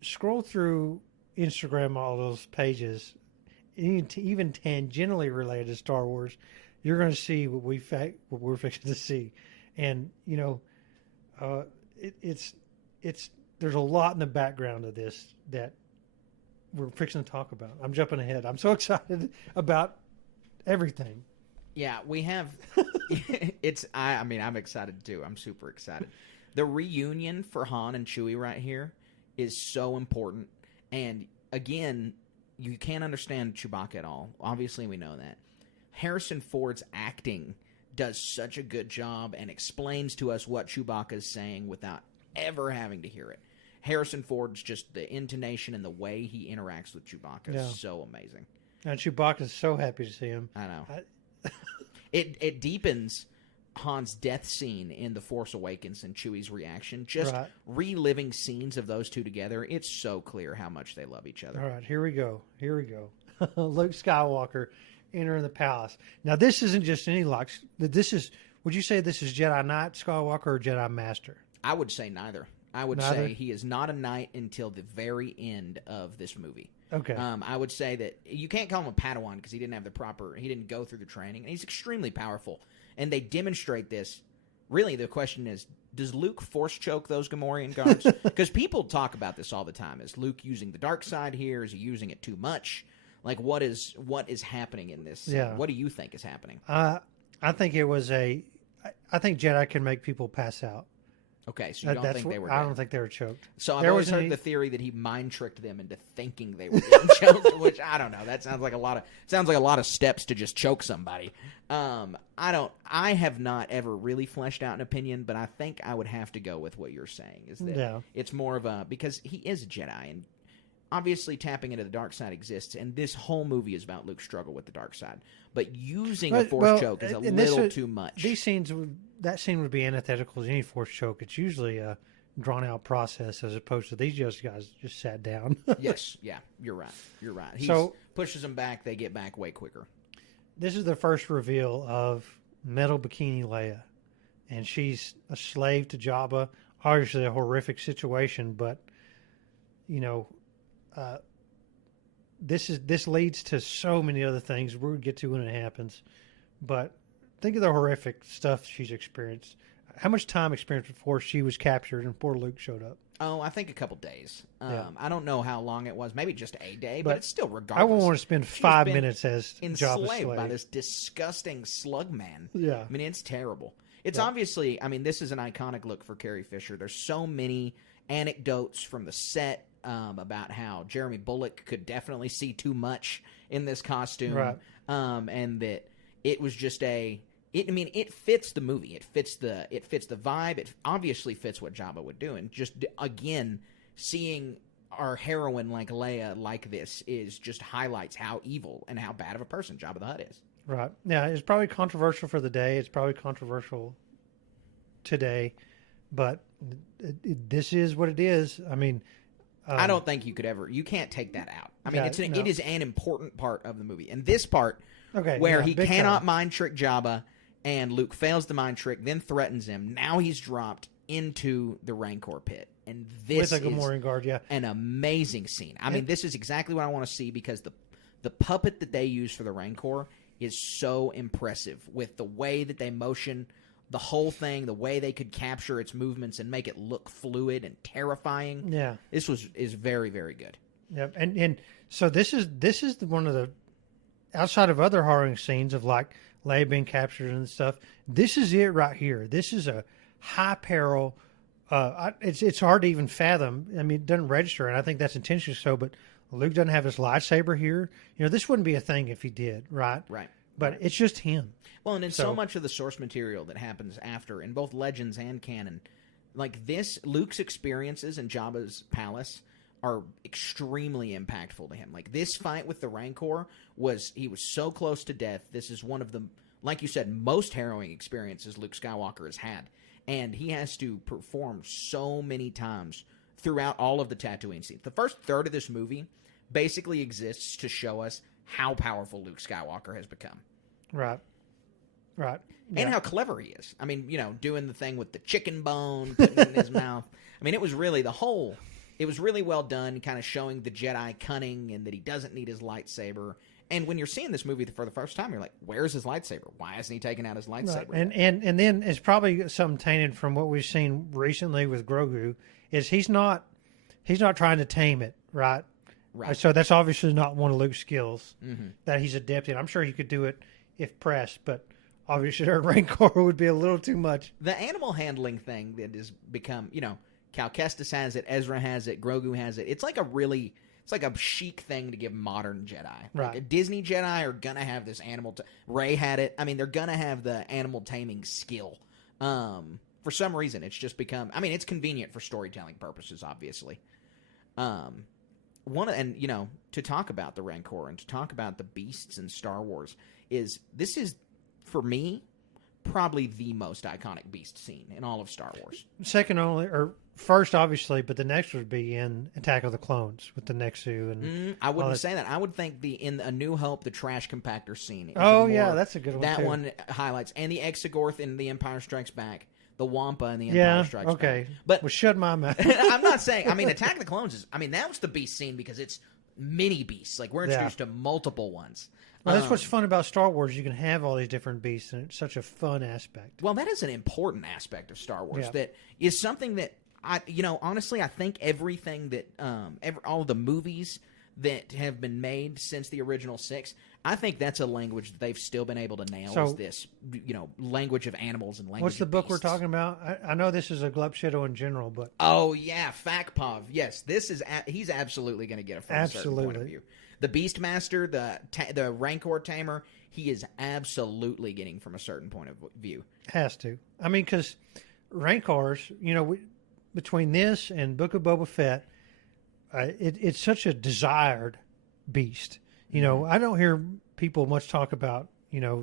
Scroll through Instagram, all those pages, even tangentially related to Star Wars, you're going to see what we're fixing to see, and it's there's a lot in the background of this that we're fixing to talk about. I'm jumping ahead. I'm so excited about everything. Yeah, we have. I'm excited too. I'm super excited. The reunion for Han and Chewie right here is so important. And again, you can't understand Chewbacca at all. Obviously, we know that. Harrison Ford's acting does such a good job and explains to us what Chewbacca is saying without ever having to hear it. Harrison Ford's just the intonation and the way he interacts with Chewbacca is so amazing. And Chewbacca's so happy to see him. I know. It deepens Han's death scene in The Force Awakens and Chewie's reaction. Just reliving scenes of those two together, it's so clear how much they love each other. All right, here we go. Luke Skywalker entering the palace. Now, this isn't just any locks. Would you say this is Jedi Knight Skywalker or Jedi Master? I would say neither. I would say he is not a knight until the very end of this movie. Okay. I would say that you can't call him a Padawan because he didn't go through the training, and he's extremely powerful. And they demonstrate this. Really, the question is, does Luke force choke those Gamorrean guards? Because people talk about this all the time. Is Luke using the dark side here? Is he using it too much? Like, what is happening in this? Yeah. What do you think is happening? I think it was I think Jedi can make people pass out. Okay, so you don't think they were dead. I don't think they were choked. So I've always heard the theory that he mind tricked them into thinking they were getting choked, which I don't know. That sounds like a lot of steps to just choke somebody. I have not ever really fleshed out an opinion, but I think I would have to go with what you're saying. Is that it's more of a, because he is a Jedi, and obviously tapping into the dark side exists, and this whole movie is about Luke's struggle with the dark side. But using a force choke is a little too much. These scenes, that scene would be antithetical to any force choke. It's usually a drawn-out process as opposed to these guys just sat down. Yes, yeah, you're right. He pushes them back, they get back way quicker. This is the first reveal of Metal Bikini Leia, and she's a slave to Jabba. Obviously a horrific situation, but, this leads to so many other things we'll get to when it happens. But think of the horrific stuff she's experienced. How much time experience before she was captured and before Luke showed up? Oh, I think a couple days. I don't know how long it was. Maybe just a day, but it's still regardless. I wouldn't want to spend 5 minutes as Jabba's slave by this disgusting slug man. Yeah. I mean, it's terrible. It's obviously, this is an iconic look for Carrie Fisher. There's so many anecdotes from the set about how Jeremy Bulloch could definitely see too much in this costume, right. And that it was just it fits the movie. It fits the vibe. It obviously fits what Jabba would do, and just again seeing our heroine like Leia like this is just highlights how evil and how bad of a person Jabba the Hutt is. Right. Yeah, it's probably controversial for the day. It's probably controversial today, but this is what it is. I don't think you can't take that out. It is an important part of the movie. And this part, where he cannot mind trick Jabba, and Luke fails the mind trick, then threatens him. Now he's dropped into the Rancor pit. And this with a Gamorrean guard, an amazing scene. This is exactly what I want to see, because the puppet that they use for the Rancor is so impressive with the way that they motion the whole thing, the way they could capture its movements and make it look fluid and terrifying. Yeah, this is very, very good. Yep, and so this is one of the, outside of other harrowing scenes of like Leia being captured and stuff. This is it right here. This is a high peril. It's hard to even fathom. It doesn't register, and I think that's intentionally so. But Luke doesn't have his lightsaber here. This wouldn't be a thing if he did, right? Right. But it's just him. Well, and in so much of the source material that happens after, in both Legends and canon, like this, Luke's experiences in Jabba's palace are extremely impactful to him. Like this fight with the Rancor he was so close to death. This is one of the, like you said, most harrowing experiences Luke Skywalker has had. And he has to perform so many times throughout all of the Tatooine scenes. The first third of this movie basically exists to show us how powerful Luke Skywalker has become. Right. Right. And how clever he is. Doing the thing with the chicken bone, putting it in his mouth. It was really it was really well done, kind of showing the Jedi cunning and that he doesn't need his lightsaber. And when you're seeing this movie for the first time, you're like, where's his lightsaber? Why hasn't he taken out his lightsaber? Right. And then it's probably something tainted from what we've seen recently with Grogu, is he's not trying to tame it, right? Right. So that's obviously not one of Luke's skills that he's adept in. I'm sure he could do it if pressed, but obviously our Rancor would be a little too much. The animal handling thing that has become, Cal Kestis has it, Ezra has it, Grogu has it. It's like a chic thing to give modern Jedi. Right. Like a Disney Jedi are going to have this animal. Rey had it. They're going to have the animal taming skill. For some reason, it's just become. It's convenient for storytelling purposes, obviously. To talk about the Rancor and to talk about the beasts in Star Wars this is for me probably the most iconic beast scene in all of Star Wars. Second only, or first obviously, but the next would be in Attack of the Clones with the Nexu and. I wouldn't say that. I would think in A New Hope, the trash compactor scene. That's a good one. That too. one highlights, and the Exegorth in The Empire Strikes Back. The Wampa in The Empire Strikes Back. But shut my mouth. I'm not saying. Attack of the Clones is. That was the beast scene because it's mini beasts. Like we're introduced to multiple ones. Well, that's what's fun about Star Wars. You can have all these different beasts, and it's such a fun aspect. Well, that is an important aspect of Star Wars. That is something that honestly, I think everything that all of the movies, that have been made since the original 6, I think that's a language that they've still been able to nail. So- is this, language of animals and language What's the of book we're beasts. talking about? I know this is a Glupshido in general, but Oh yeah, Fakpov. Yes, this is he's absolutely going to get it from a certain point of Absolutely. view. The Beastmaster, the Rancor Tamer, he is absolutely getting from a certain point of view. has to. I mean, because Rancors, between this and Book of Boba Fett, it's such a desired beast. I don't hear people much talk about,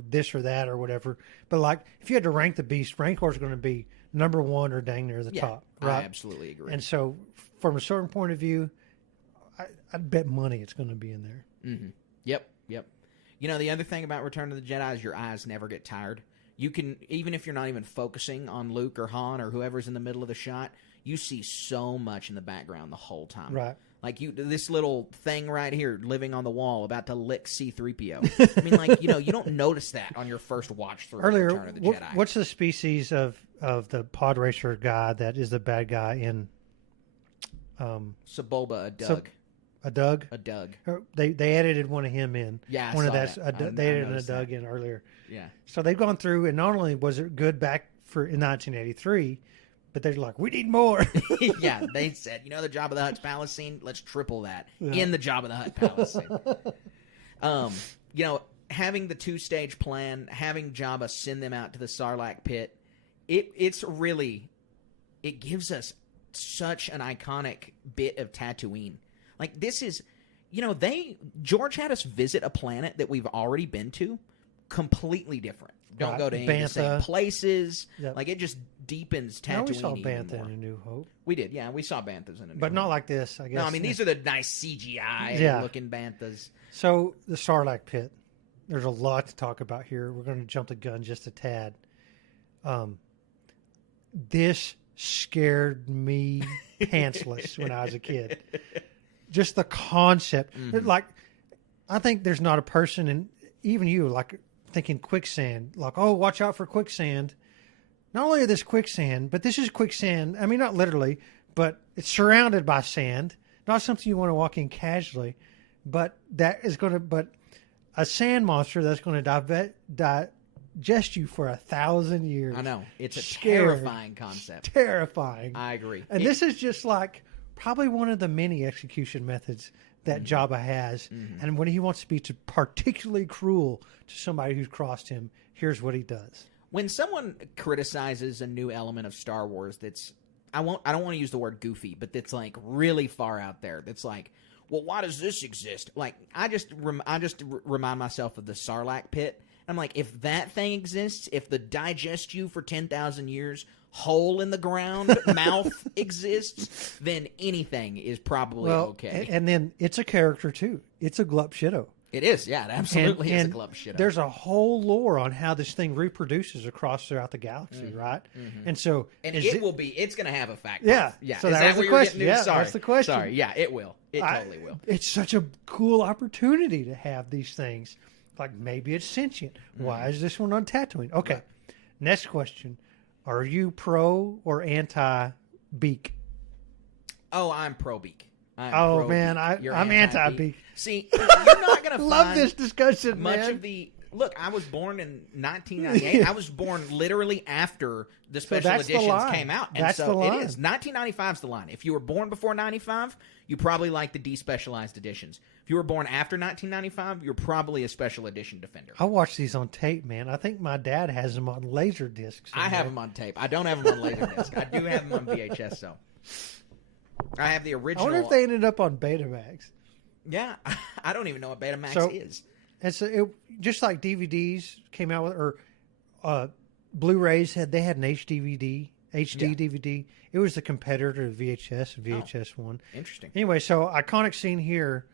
this or that or whatever. But like, if you had to rank the beast, Rancor's going to be number one or dang near the top, right? I absolutely agree. And so, from a certain point of view, I'd bet money it's going to be in there. Mm-hmm. Yep. The other thing about Return of the Jedi is your eyes never get tired. You can, even if you're not even focusing on Luke or Han or whoever's in the middle of the shot, you see so much in the background the whole time. Right. Like this little thing right here, living on the wall, about to lick C-3PO. I mean, you don't notice that on your first watch through Earlier, Return of the Jedi. what's the species of the pod racer guy that is the bad guy in Sebulba, a Doug. a Doug? A Doug. They edited one of him in. Yeah, I one of saw that's that. they I edited a noticed Doug that. in earlier. Yeah. So they've gone through, and not only was it good back in 1983, but they're like, we need more. Yeah, they said, the Jabba the Hutt's palace scene, let's triple that in the Jabba the Hutt palace scene. Having the 2-stage plan, having Jabba send them out to the Sarlacc pit, it gives us such an iconic bit of Tatooine. Like, this is, George had us visit a planet that we've already been to, completely different. Don't Right. go to any of the same Bantha. places. Yep. Like, it just deepens Tatooine No, we saw even Bantha more. in A New Hope, We did, yeah. We saw Banthas in it. but not like this, I guess. No, I mean, these are the nice CGI Yeah. looking Banthas. So the Sarlacc pit. There's a lot to talk about here. We're going to jump the gun just a tad. This scared me pantsless when I was a kid. Just the concept. Like, I think there's not a person, and even you, like thinking quicksand, like, oh, watch out for quicksand. Not only is this quicksand, but this is quicksand. I mean, not literally, but it's surrounded by sand. Not something you want to walk in casually, but a sand monster that's going to digest you for 1,000 years. I know. It's a Scared. terrifying concept. Terrifying. I agree. And this is just like probably one of the many execution methods that Jabba has. And when he wants to be particularly cruel to somebody who's crossed him, here's what he does. When someone criticizes a new element of Star Wars that's, I don't want to use the word goofy, but that's like really far out there. That's like, well, why does this exist? Like, I just remind myself of the Sarlacc pit. I'm like, if that thing exists, if the digest you for 10,000 years hole in the ground mouth exists, then anything is probably okay. And then it's a character too. It's a Glupshido. It is, yeah, it absolutely is a And Glupshido. There's a whole lore on how this thing reproduces throughout the galaxy, right? And so, it's going to have a fact. Yeah. Yeah. So is that that was the what you're question. getting to? Yeah, Sorry. that's the question. Sorry. Yeah, it will. It totally will. It's such a cool opportunity to have these things. Like, maybe it's sentient. Why is this one on Tatooine? Okay. Right. Next question. Are you pro or anti beak? Oh, I'm pro beak. Oh, man, I'm anti-beak. See, you're not going to Love find this discussion, much man. of the... Look, I was born in 1998. I was born literally after the special that's the editions line. came out. And That's so the line. it is. 1995 is the line. If you were born before 95, you probably like the despecialized editions. If you were born after 1995, you're probably a special edition defender. I watch these on tape, man. I think my dad has them on laser discs. I have them on tape. I don't have them on Laserdisc. I do have them on VHS, though. I have the I original. wonder if they ended up on Betamax. Yeah, I don't even know what Betamax is. And so just like DVDs came out with, or Blu-rays they had an HD DVD. It was the competitor to VHS and VHS One. Interesting. Anyway, so iconic scene here.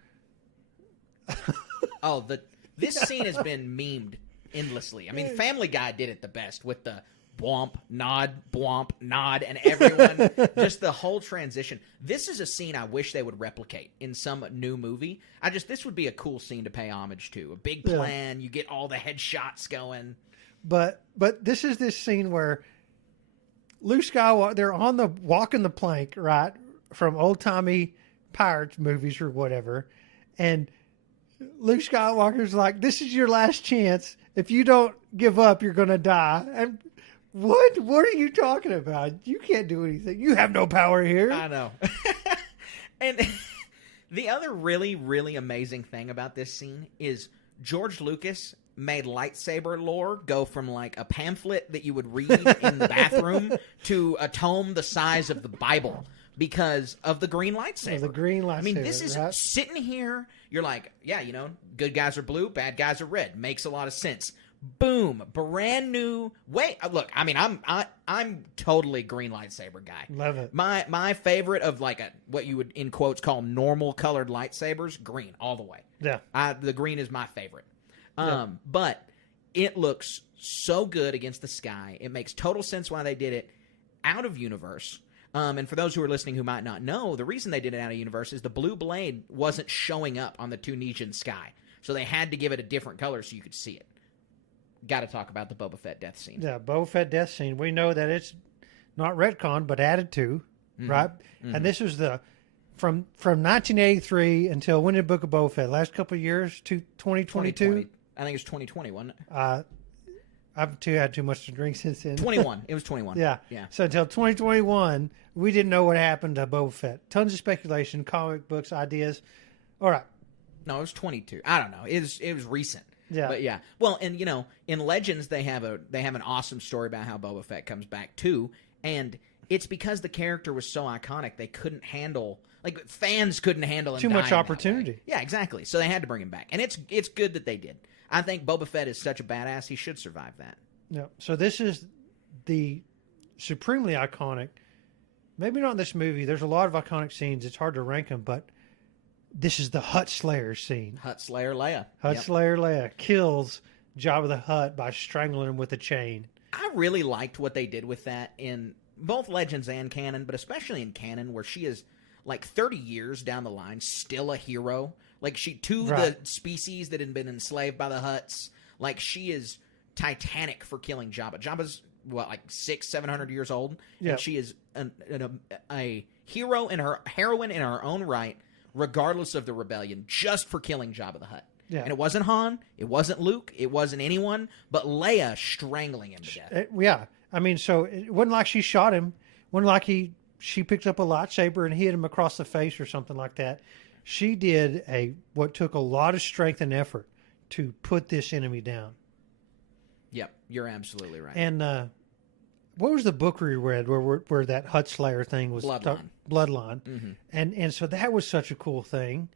This scene has been memed endlessly. I mean, Family Guy did it the best with the bwomp, nod, and everyone, just the whole transition. This is a scene I wish they would replicate in some new movie. This would be a cool scene to pay homage to. A big plan, you get all the headshots going. But this is this scene where Luke Skywalker, they're walking the plank, right, from old-timey pirates movies or whatever, And Luke Skywalker's like, this is your last chance. If you don't give up, you're going to die. And what are you talking about? You can't do anything. You have no power here. I know. And the other really, really amazing thing about this scene is George Lucas made lightsaber lore go from like a pamphlet that you would read in the bathroom to a tome the size of the Bible because of the green lightsaber. The green lightsaber. I mean, this is right? sitting here. You're like, yeah, you know, good guys are blue, bad guys are red. Makes a lot of sense. Boom, brand new. Wait, look, I mean, I'm totally green lightsaber guy. Love it. My favorite of like what you would in quotes call normal colored lightsabers, green all the way. Yeah. The green is my favorite. Yeah. But it looks so good against the sky. It makes total sense why they did it out of universe. And for those who are listening who might not know, the reason they did it out of universe is the blue blade wasn't showing up on the Tunisian sky. So they had to give it a different color so you could see it. Got to talk about the Boba Fett death scene. Yeah, Boba Fett death scene. We know that it's not retconned, but added to, right? Mm-hmm. And this was from 1983 until when did Book of Boba Fett? Last couple of years to 2022? I think it was 2020, wasn't it? I've had too much to drink since then. 21. It was 21. Yeah. So until 2021, we didn't know what happened to Boba Fett. Tons of speculation, comic books, ideas. All right. No, it was 22. I don't know. It was recent. Yeah. But yeah. Well, and you know, in Legends they have an awesome story about how Boba Fett comes back too, and it's because the character was so iconic they couldn't handle fans couldn't handle him too much dying opportunity. Yeah, exactly. So they had to bring him back. And it's good that they did. I think Boba Fett is such a badass, he should survive that. Yeah. So this is the supremely iconic, maybe not in this movie, there's a lot of iconic scenes, it's hard to rank them, but this is the Hutt Slayer scene. Hutt Slayer Leia. Hutt Slayer Leia kills Jabba the Hutt by strangling him with a chain. I really liked what they did with that in both Legends and canon, but especially in canon, where she is like 30 years down the line still a hero. Like the species that had been enslaved by the Hutts. Like she is titanic for killing Jabba. Jabba's like 600-700 years old, and she is a hero and heroine in her own right, regardless of the rebellion, just for killing Jabba the Hutt. Yeah. And it wasn't Han, it wasn't Luke, it wasn't anyone, but Leia strangling him to death. Yeah. I mean, so it wasn't like she shot him. It wasn't like she picked up a lightsaber and hit him across the face or something like that. She did what took a lot of strength and effort to put this enemy down. Yep, you're absolutely right. And what was the book we read where that Hutt Slayer thing was? Bloodline. Mm-hmm. And so that was such a cool thing.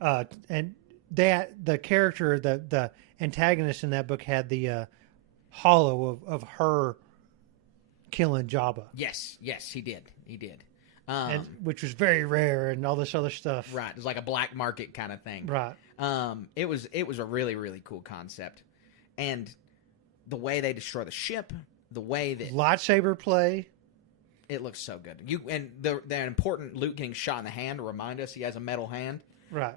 And that the character, the antagonist in that book had the hollow of her killing Jabba. Yes, he did. And which was very rare and all this other stuff. Right. It was like a black market kind of thing. Right. It was a really, really cool concept. And the way they destroy the ship, the way that lightsaber play, it looks so good. The important Luke getting shot in the hand to remind us he has a metal hand. Right.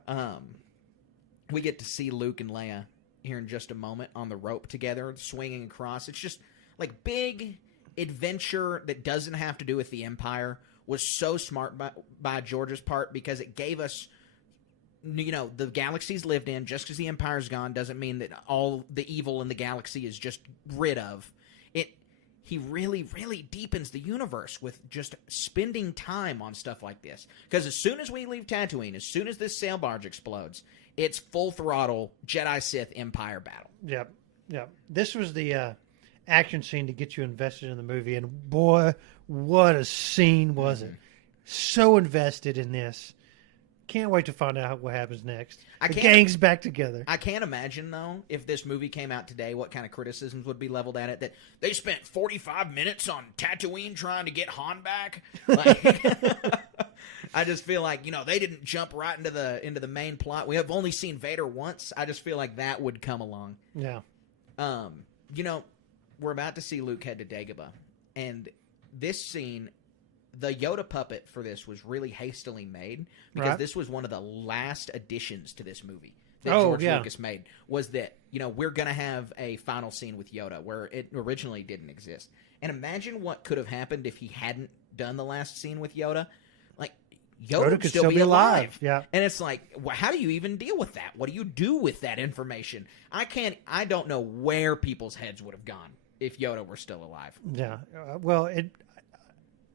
We get to see Luke and Leia here in just a moment on the rope together, swinging across. It's just like big adventure that doesn't have to do with the Empire. Was so smart by George's part because it gave us, you know, the galaxies lived in. Just because the Empire's gone doesn't mean that all the evil in the galaxy is just rid of it. He really, really deepens the universe with just spending time on stuff like this. Because as soon as we leave Tatooine, as soon as this sail barge explodes, it's full throttle Jedi Sith Empire battle. Yep. This was the action scene to get you invested in the movie, and boy, what a scene was it. So invested in this. Can't wait to find out what happens next. The gang's back together. I can't imagine, though, if this movie came out today, what kind of criticisms would be leveled at it. That they spent 45 minutes on Tatooine trying to get Han back. Like, I just feel like, you know, they didn't jump right into the main plot. We have only seen Vader once. I just feel like that would come along. Yeah. You know, we're about to see Luke head to Dagobah, and this scene, the Yoda puppet for this was really hastily made because this was one of the last additions to this movie that George Lucas made, was that, you know, we're going to have a final scene with Yoda where it originally didn't exist. And imagine what could have happened if he hadn't done the last scene with Yoda. Like, Yoda Yoda could still be alive. Yeah. And it's like, how do you even deal with that? What do you do with that information? I don't know where people's heads would have gone if Yoda were still alive. Yeah.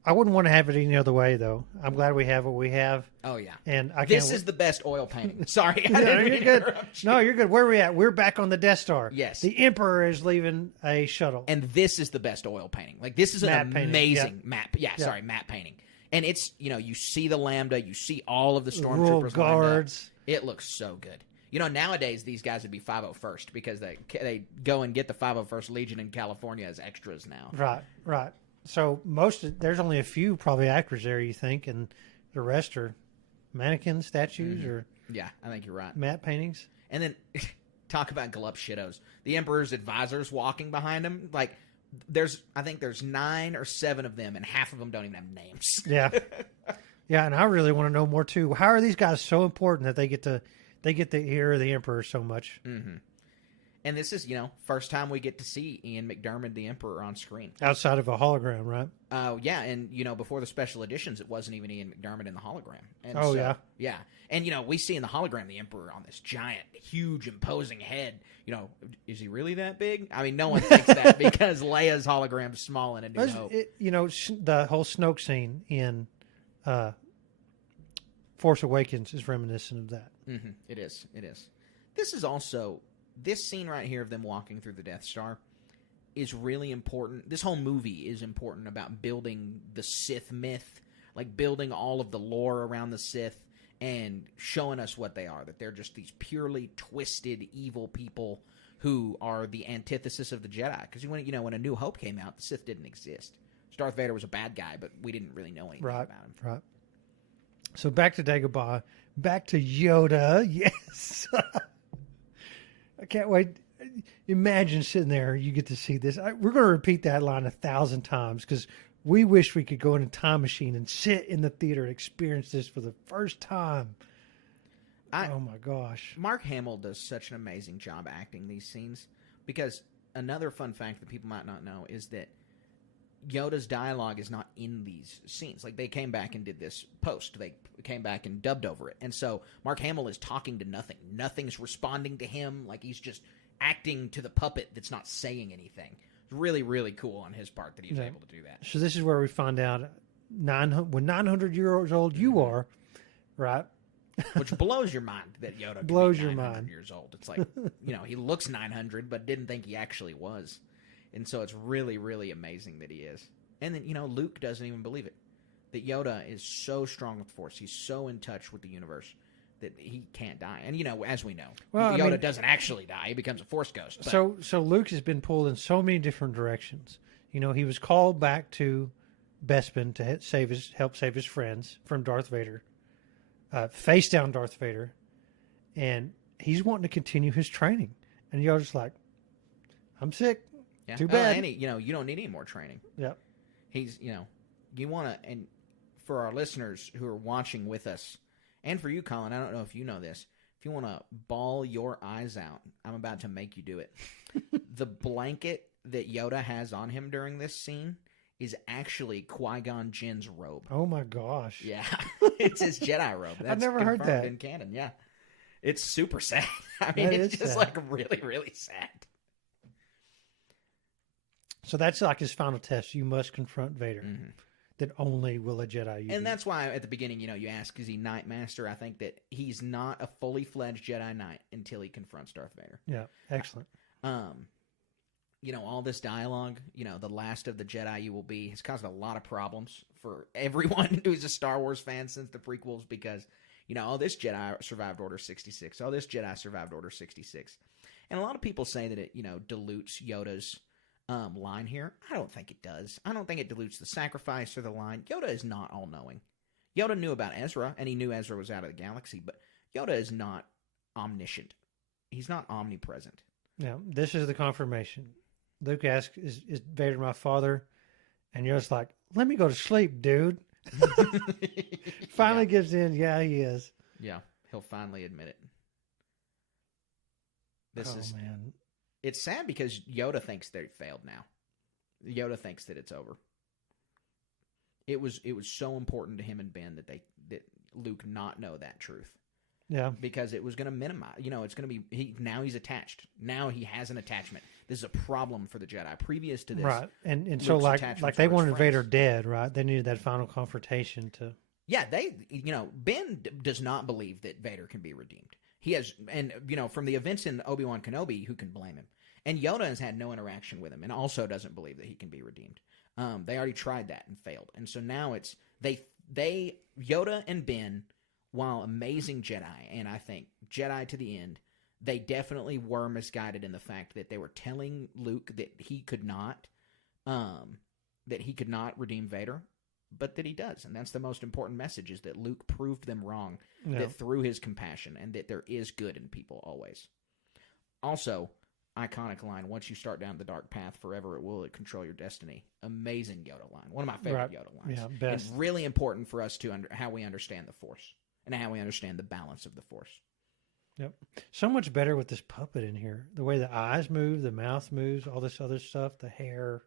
I wouldn't want to have it any other way, though. I'm glad we have what we have. Oh, yeah. And this is the best oil painting. Sorry. I No, didn't you're mean to good. interrupt you. No, you're good. Where are we at? We're back on the Death Star. Yes. The Emperor is leaving a shuttle. And this is the best oil painting. Like, this is Matte an painting, amazing map. Yeah, Yeah. sorry, matte painting. And it's, you see the Lambda, you see all of the Royal stormtroopers Guards. lined up. It looks so good. Nowadays these guys would be 501st because they go and get the 501st Legion in California as extras now. Right. So there's only a few probably actors there, you think, and the rest are mannequins, statues, or Yeah, I think you're right. matte paintings. And then talk about glup shittos. The Emperor's advisors walking behind him, like I think there's 9 or 7 of them, and half of them don't even have names. Yeah. Yeah, and I really want to know more too. How are these guys so important that they get the ear of the Emperor so much? Mm-hmm. And this is, first time we get to see Ian McDiarmid, the Emperor, on screen. Outside of a hologram, right? Yeah, and, before the special editions, it wasn't even Ian McDiarmid in the hologram. And yeah? Yeah. And, we see in the hologram the Emperor on this giant, huge, imposing head. Is he really that big? I mean, no one thinks that because Leia's hologram's small in A New Hope. The whole Snoke scene in Force Awakens is reminiscent of that. Mm-hmm. It is. This scene right here of them walking through the Death Star is really important. This whole movie is important about building the Sith myth, like building all of the lore around the Sith and showing us what they are, that they're just these purely twisted, evil people who are the antithesis of the Jedi. Because when A New Hope came out, the Sith didn't exist. Darth Vader was a bad guy, but we didn't really know anything about him. Right. So back to Dagobah, back to Yoda. Yes. I can't wait. Imagine sitting there. You get to see this. We're going to repeat that line 1,000 times because we wish we could go in a time machine and sit in the theater and experience this for the first time. Oh, my gosh. Mark Hamill does such an amazing job acting these scenes because another fun fact that people might not know is that Yoda's dialogue is not in these scenes. Like, they came back and did this post. They came back and dubbed over it. And so Mark Hamill is talking to nothing. Nothing's responding to him. Like, he's just acting to the puppet that's not saying anything. It's really, really cool on his part that he was able to do that. So this is where we find out when 900 years old you are, right? Which blows your mind that Yoda blows could be your 900 mind. years old. It's like, he looks 900, but didn't think he actually was. And so it's really, really amazing that he is. And then, Luke doesn't even believe it. That Yoda is so strong with the Force. He's so in touch with the universe that he can't die. And, as we know, Yoda doesn't actually die. He becomes a Force ghost. But... So Luke has been pulled in so many different directions. He was called back to Bespin to help save his friends from Darth Vader, face down Darth Vader. And he's wanting to continue his training. And Yoda's like, I'm sick. Yeah. Too bad. And you don't need any more training. Yep. He's, you want to, and for our listeners who are watching with us, and for you, Colin, I don't know if you know this, if you want to bawl your eyes out, I'm about to make you do it. The blanket that Yoda has on him during this scene is actually Qui-Gon Jinn's robe. Oh my gosh. Yeah. It's his Jedi robe. That's I've never heard that. In canon, yeah. It's super sad. I mean, it's just sad. like really, really sad. So that's like his final test. You must confront Vader. Mm-hmm. That only will a Jedi use. And that's why at the beginning, you ask, is he Knight Master? I think that he's not a fully fledged Jedi Knight until he confronts Darth Vader. Yeah, excellent. All this dialogue, the last of the Jedi you will be, has caused a lot of problems for everyone who's a Star Wars fan since the prequels because, this Jedi survived Order 66. Oh, this Jedi survived Order 66. And a lot of people say that it, dilutes Yoda's line here. I don't think it does. I don't think it dilutes the sacrifice or the line. Yoda is not all-knowing. Yoda knew about Ezra, and he knew Ezra was out of the galaxy, but Yoda is not omniscient. He's not omnipresent. Yeah, this is the confirmation. Luke asks, is Vader my father? And Yoda's like, let me go to sleep, dude. Finally gives in. Yeah, he is. Yeah, he'll finally admit it. Man. It's sad because Yoda thinks they failed now. Yoda thinks that it's over. It was so important to him and Ben that Luke not know that truth. Yeah. Because it was going to minimize, it's going to be, now he's attached. Now he has an attachment. This is a problem for the Jedi. Previous to this. Right. And so like they wanted Vader dead, right? They needed that final confrontation to. Yeah, Ben does not believe that Vader can be redeemed. He has, and, from the events in Obi-Wan Kenobi, who can blame him? And Yoda has had no interaction with him and also doesn't believe that he can be redeemed. They already tried that and failed. And so now it's, Yoda and Ben, while amazing Jedi, and I think Jedi to the end, they definitely were misguided in the fact that they were telling Luke that he could not redeem Vader, but that he does. And that's the most important message, is that Luke proved them wrong, that through his compassion, and that there is good in people always. Also, iconic line, once you start down the dark path, forever it will control your destiny. Amazing Yoda line. One of my favorite Yoda lines. Yeah, best. And really important for us to how we understand the Force and how we understand the balance of the Force. Yep. So much better with this puppet in here. The way the eyes move, the mouth moves, all this other stuff, the hair.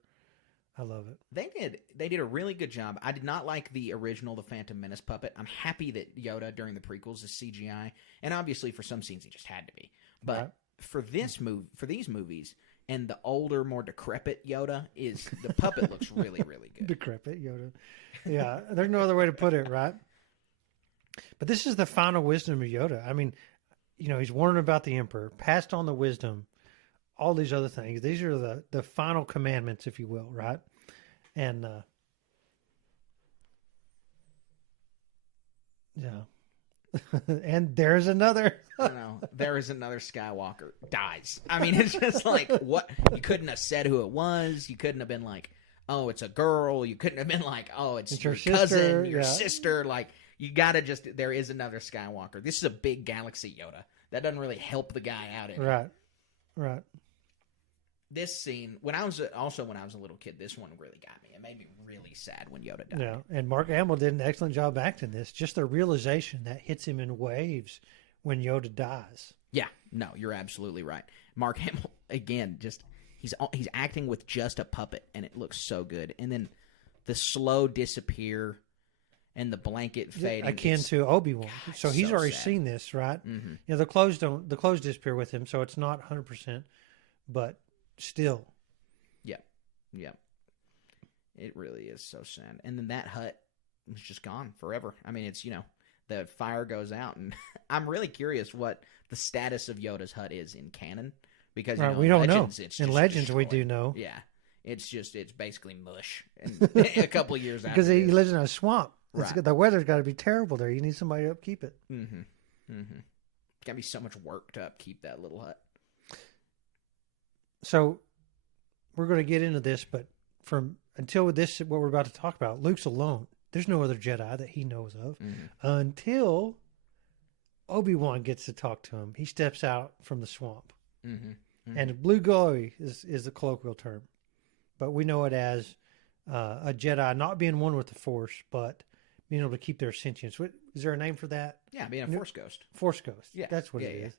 I love it. They did a really good job. I did not like the original, the Phantom Menace puppet. I'm happy that Yoda during the prequels is CGI, and obviously for some scenes he just had to be. But for these movies, and the older, more decrepit Yoda, the puppet looks really, really good. Decrepit Yoda. Yeah, there's no other way to put it, right? But this is the final wisdom of Yoda. I mean, he's warned about the Emperor, passed on the wisdom, all these other things. These are the final commandments, if you will, right? And and there's another. There is another Skywalker dies. I mean, it's just like, what? You couldn't have said who it was. You couldn't have been like, oh, it's a girl. You couldn't have been like, oh, it's your cousin, your sister. Like, you gotta there is another Skywalker. This is a big galaxy Yoda. That doesn't really help the guy out. Right. This scene, when I was a little kid, this one really got me. It made me really sad when Yoda died. Yeah, and Mark Hamill did an excellent job acting this. Just the realization that hits him in waves when Yoda dies. Yeah, no, you're absolutely right. Mark Hamill, again, he's acting with just a puppet, and it looks so good. And then the slow disappear and the blanket fading, akin to Obi-Wan. So he's already seen this, right? Mm-hmm. The clothes disappear with him, so it's not 100%, but still. Yeah. It really is so sad. And then that hut was just gone forever. I mean, it's, the fire goes out, and I'm really curious what the status of Yoda's hut is in canon, because we don't Legends, know. It's in just Legends, destroyed. we do know. Yeah, it's basically mush. And a couple of years after, because he lives in a swamp. Right. The weather's got to be terrible there. You need somebody to upkeep it. Mm-hmm. Got to be so much work to upkeep that little hut. So we're going to get into this, but until this, what we're about to talk about, Luke's alone. There's no other Jedi that he knows of until Obi-Wan gets to talk to him. He steps out from the swamp. And blue glowy is the colloquial term, but we know it as a Jedi not being one with the Force, but being able to keep their sentience. Is there a name for that? Yeah, being a Force ghost. Force ghost. Yeah, that's what it is.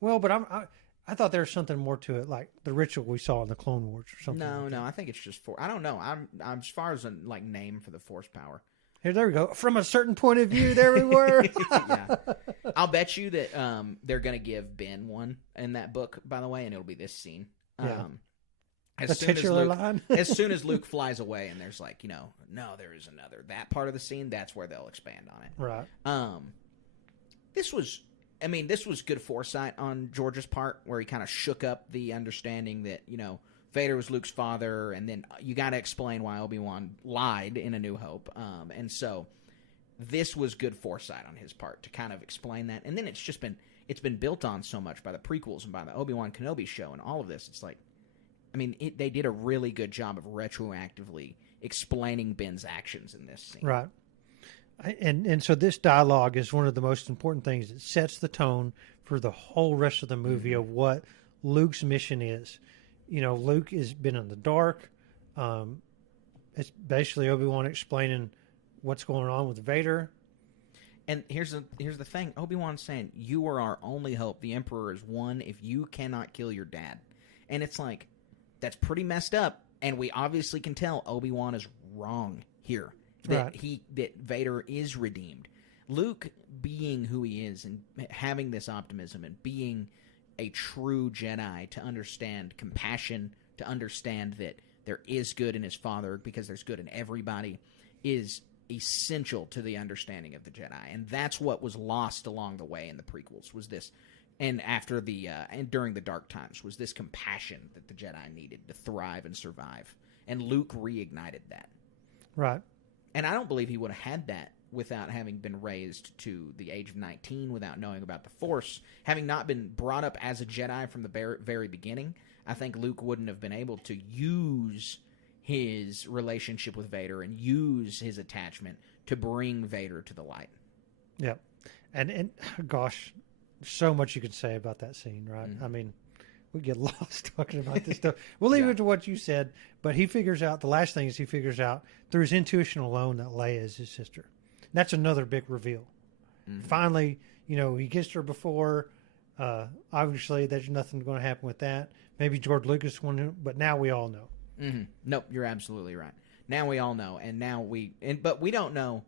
Well, but I thought there was something more to it, like the ritual we saw in the Clone Wars or something. No, I think it's just I don't know. I'm as far as a name for the Force power. There we go. From a certain point of view, there we were. Yeah, I'll bet you that they're going to give Ben one in that book, by the way, and it'll be this scene. Yeah. As soon as Luke flies away, and there's no, there is another. That part of the scene, that's where they'll expand on it. Right. This was good foresight on George's part, where he kind of shook up the understanding that, Vader was Luke's father, and then you got to explain why Obi-Wan lied in A New Hope. And so this was good foresight on his part to kind of explain that. And then it's been built on so much by the prequels and by the Obi-Wan Kenobi show and all of this. It's like, they did a really good job of retroactively explaining Ben's actions in this scene. Right. And so this dialogue is one of the most important things. It sets the tone for the whole rest of the movie of what Luke's mission is. Luke has been in the dark. It's basically Obi-Wan explaining what's going on with Vader. And here's the thing. Obi-Wan's saying, you are our only hope. The Emperor is one if you cannot kill your dad. And it's like, that's pretty messed up. And we obviously can tell Obi-Wan is wrong here. That Vader is redeemed. Luke being who he is and having this optimism and being a true Jedi to understand compassion, to understand that there is good in his father because there's good in everybody, is essential to the understanding of the Jedi. And that's what was lost along the way in the prequels, was this, and after the and during the Dark Times, was this compassion that the Jedi needed to thrive and survive. And Luke reignited that. Right. And I don't believe he would have had that without having been raised to the age of 19, without knowing about the Force, having not been brought up as a Jedi from the very beginning. I think Luke wouldn't have been able to use his relationship with Vader and use his attachment to bring Vader to the light. Yeah. And gosh, so much you could say about that scene, right? I mean, we get lost talking about this stuff. We'll leave it to what you said, but he figures out, the last thing is he figures out through his intuition alone that Leia is his sister. That's another big reveal. Finally, he kissed her before. Obviously, there's nothing going to happen with that. Maybe George Lucas wanted, but now we all know. Nope, you're absolutely right. Now we all know, but we don't know.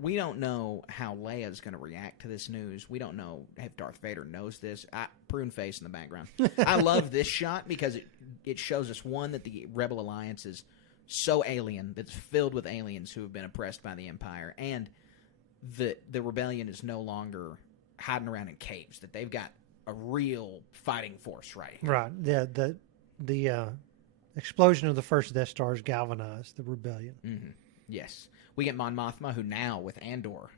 We don't know how Leia's going to react to this news. We don't know if Darth Vader knows this. Prune face in the background. I love this shot because it shows us, one, that the Rebel Alliance is so alien, that's filled with aliens who have been oppressed by the Empire, and the rebellion is no longer hiding around in caves, that they've got a real fighting force right here. Right. The explosion of the first Death Stars galvanized the rebellion. Yes. We get Mon Mothma, who now with Andor,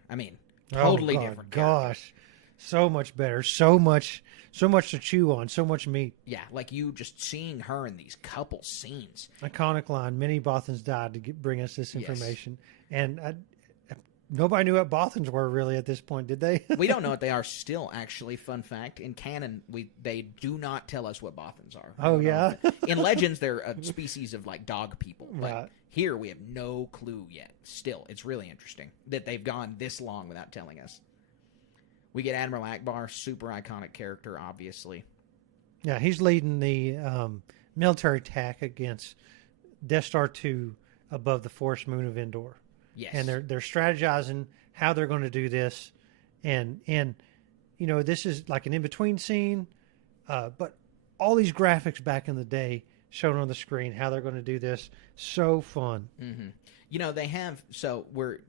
totally different character. Gosh, so much better, so much to chew on, so much meat. Yeah, like you just seeing her in these couple scenes. Iconic line: many Bothans died to bring us this information, and nobody knew what Bothans were really at this point, did they? We don't know what they are still. Actually, fun fact: in canon, they do not tell us what Bothans are. Oh yeah. In Legends, they're a species of like dog people. But right. Here, we have no clue yet. Still, it's really interesting that they've gone this long without telling us. We get Admiral Akbar, super iconic character, obviously. Yeah, he's leading the military attack against Death Star 2 above the forest moon of Endor. Yes. And they're strategizing how they're going to do this. And this is like an in-between scene, but all these graphics back in the day shown on the screen, how they're going to do this. So fun. They have,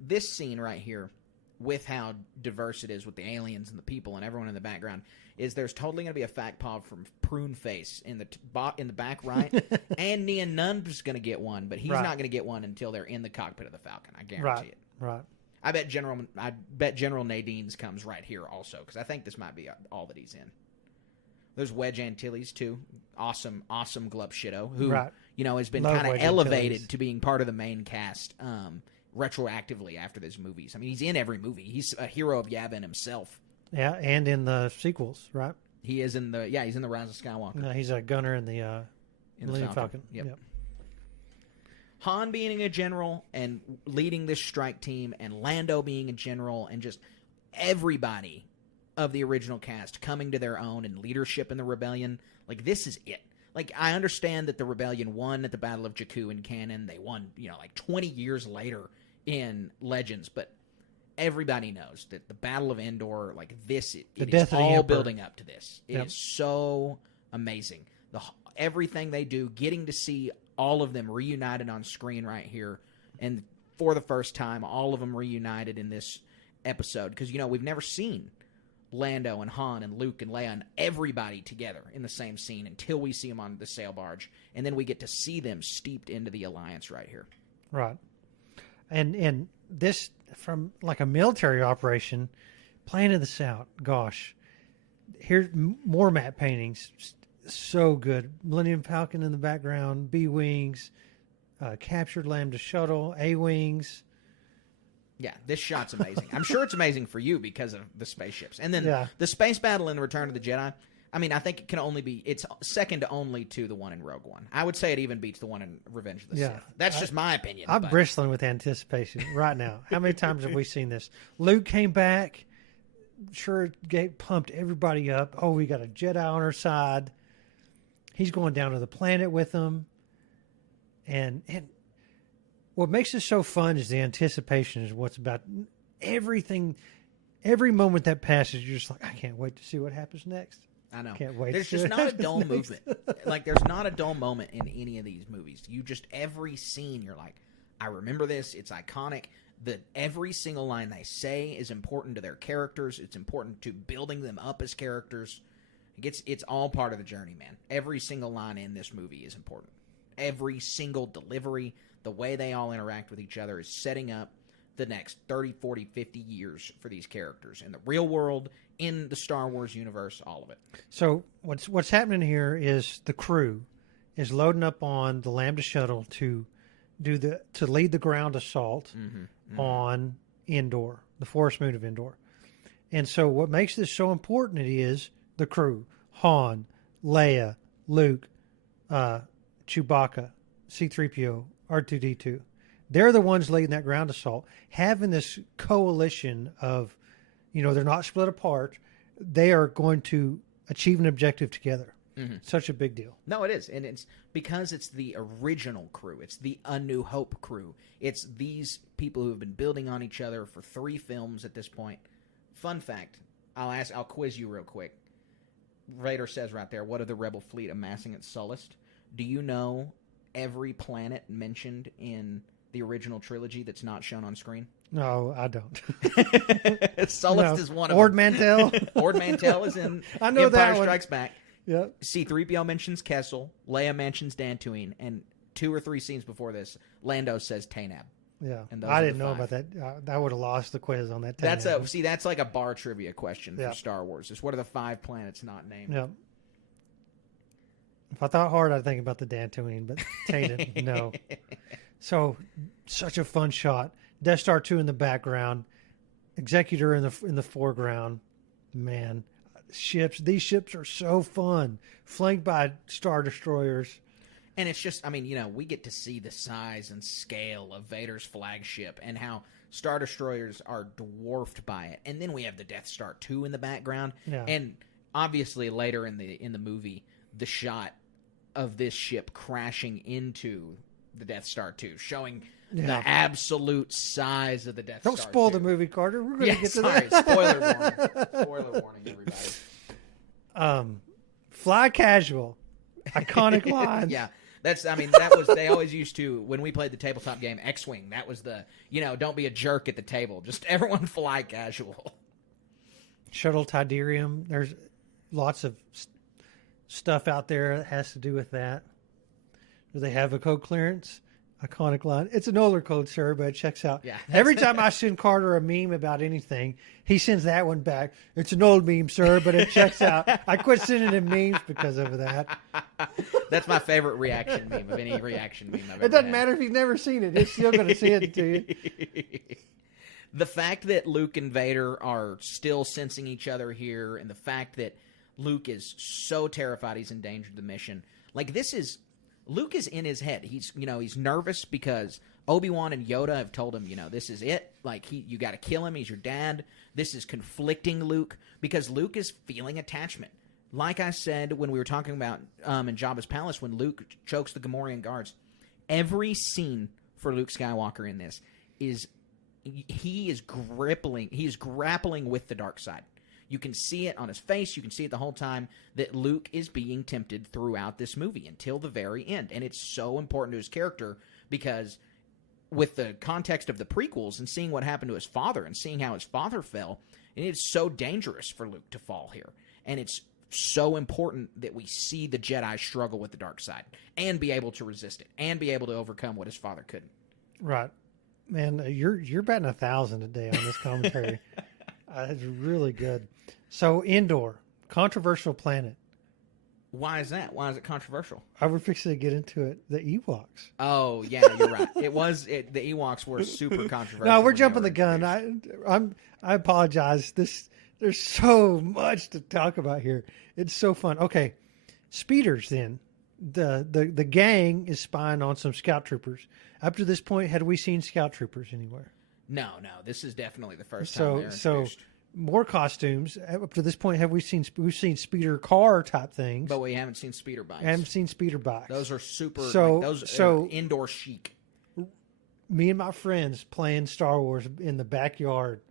this scene right here, with how diverse it is with the aliens and the people and everyone in the background, is there's totally going to be a fact pod from Prune Face in the back right, and Nian Nun's going to get one, but he's not going to get one until they're in the cockpit of the Falcon. I guarantee it. Right. I bet General Nadine's comes right here also, because I think this might be all that he's in. There's Wedge Antilles too, awesome Glub Shitto, who has been kind of elevated Antilles to being part of the main cast retroactively after these movies. He's in every movie. He's a hero of Yavin himself. Yeah, and in the sequels, right? He is in he's in the Rise of Skywalker. No, he's a gunner in the Millennium Falcon. Yep. Han being a general and leading this strike team, and Lando being a general, and just everybody of the original cast coming to their own and leadership in the rebellion. Like, this is it. Like, I understand that the rebellion won at the Battle of Jakku in canon. They won, 20 years later in Legends, but everybody knows that the Battle of Endor, like this, it is all building up to this. It is so amazing. Everything they do, getting to see all of them reunited on screen right here, and for the first time, all of them reunited in this episode, because, we've never seen Lando and Han and Luke and Leia and everybody together in the same scene until we see them on the sail barge, and then we get to see them steeped into the Alliance right here. Right. And this, from like a military operation, planning this out, gosh, here's more matte paintings, so good. Millennium Falcon in the background, B-Wings, captured Lambda Shuttle, A-Wings. Yeah, this shot's amazing. I'm sure it's amazing for you because of the spaceships. And then the space battle in Return of the Jedi, I think it can only be, it's second only to the one in Rogue One. I would say it even beats the one in Revenge of the Sith. That's just my opinion. I'm bristling with anticipation right now. How many times have we seen this? Luke came back, sure pumped everybody up. Oh, we got a Jedi on our side. He's going down to the planet with them. And what makes it so fun is the anticipation is what's about everything. Every moment that passes, you're just like, I can't wait to see what happens next. I know. Can't wait. There's just not a dull movement. Like, there's not a dull moment in any of these movies. Every scene, you're like, I remember this. It's iconic. Every single line they say is important to their characters. It's important to building them up as characters. It's all part of the journey, man. Every single line in this movie is important. Every single delivery, the way they all interact with each other is setting up the next 30, 40, 50 years for these characters in the real world, in the Star Wars universe, all of it. So what's happening here is the crew is loading up on the Lambda shuttle to lead the ground assault on Endor, the forest moon of Endor. And so what makes this so important is the crew: Han, Leia, Luke, Chewbacca, C-3PO, R2-D2. They're the ones leading that ground assault, having this coalition of, they're not split apart. They are going to achieve an objective together. Such a big deal. No, it is. And it's because it's the original crew. It's the A New Hope crew. It's these people who have been building on each other for 3 films at this point. Fun fact. I'll quiz you real quick. Vader says right there, what of the Rebel fleet amassing at Sullust? Do you know every planet mentioned in the original trilogy that's not shown on screen? No, I don't. Sullust is one of Ord them. Mantell. Ord Mantell is in I know Empire that one. Strikes Back. Yep. C-3PO mentions Kessel. Leia mentions Dantooine. And 2 or 3 scenes before this, Lando says Tainab. Yeah, And those I are didn't the know 5. about that. I would have lost the quiz on that. That's like a bar trivia question Yeah. for Star Wars. Is what are the 5 planets not named? Yep. If I thought hard, I'd think about the Dantooine, but tainted, no. So, such a fun shot. Death Star 2 in the background, Executor in the foreground. Man, these ships are so fun, flanked by Star Destroyers. And it's just, we get to see the size and scale of Vader's flagship and how Star Destroyers are dwarfed by it. And then we have the Death Star 2 in the background. Yeah. And obviously later in the movie, the shot of this ship crashing into the Death Star 2, showing the absolute size of the Death Star 2. Don't spoil the movie, Carter. We're going to get to that. Spoiler warning. Spoiler warning, everybody. Fly casual. Iconic line. Yeah. They always used to, when we played the tabletop game X-Wing, that was the, don't be a jerk at the table. Just everyone fly casual. Shuttle Tidarium. There's lots of stuff out there that has to do with that. Do they have a code clearance? Iconic line. It's an older code, sir, but it checks out. Yeah. Every time I send Carter a meme about anything, he sends that one back. It's an old meme, sir, but it checks out. I quit sending him memes because of that. That's my favorite reaction meme of any reaction meme I've ever It doesn't had. matter if you've never seen it. He's still going to send it to you. The fact that Luke and Vader are still sensing each other here, and the fact that Luke is so terrified he's endangered the mission. Like, Luke is in his head. He's nervous because Obi-Wan and Yoda have told him, this is it. Like, you got to kill him. He's your dad. This is conflicting Luke because Luke is feeling attachment. Like I said when we were talking about in Jabba's palace when Luke chokes the Gamorrean guards, every scene for Luke Skywalker in this is he is grappling with the dark side. You can see it on his face. You can see it the whole time that Luke is being tempted throughout this movie until the very end. And it's so important to his character because with the context of the prequels and seeing what happened to his father and seeing how his father fell, and it's so dangerous for Luke to fall here. And it's so important that we see the Jedi struggle with the dark side and be able to resist it and be able to overcome what his father couldn't. Right. Man, you're batting 1,000 today on this commentary. It's really good. So, Endor, controversial planet. Why is that? Why is it controversial? I would fix to get into it. The Ewoks. Oh, yeah, you're right. The Ewoks were super controversial. No, we're when they jumping were the gun. I apologize. There's so much to talk about here. It's so fun. Okay, speeders. Then the gang is spying on some scout troopers. Up to this point, had we seen scout troopers anywhere? No. This is definitely the first time they're introduced. More costumes. Up to this point, we've seen speeder car type things, But we haven't seen speeder bikes. I haven't seen speeder bikes. Those are super. So- those so- are indoor chic. me and my friends playing Star Wars in the backyard.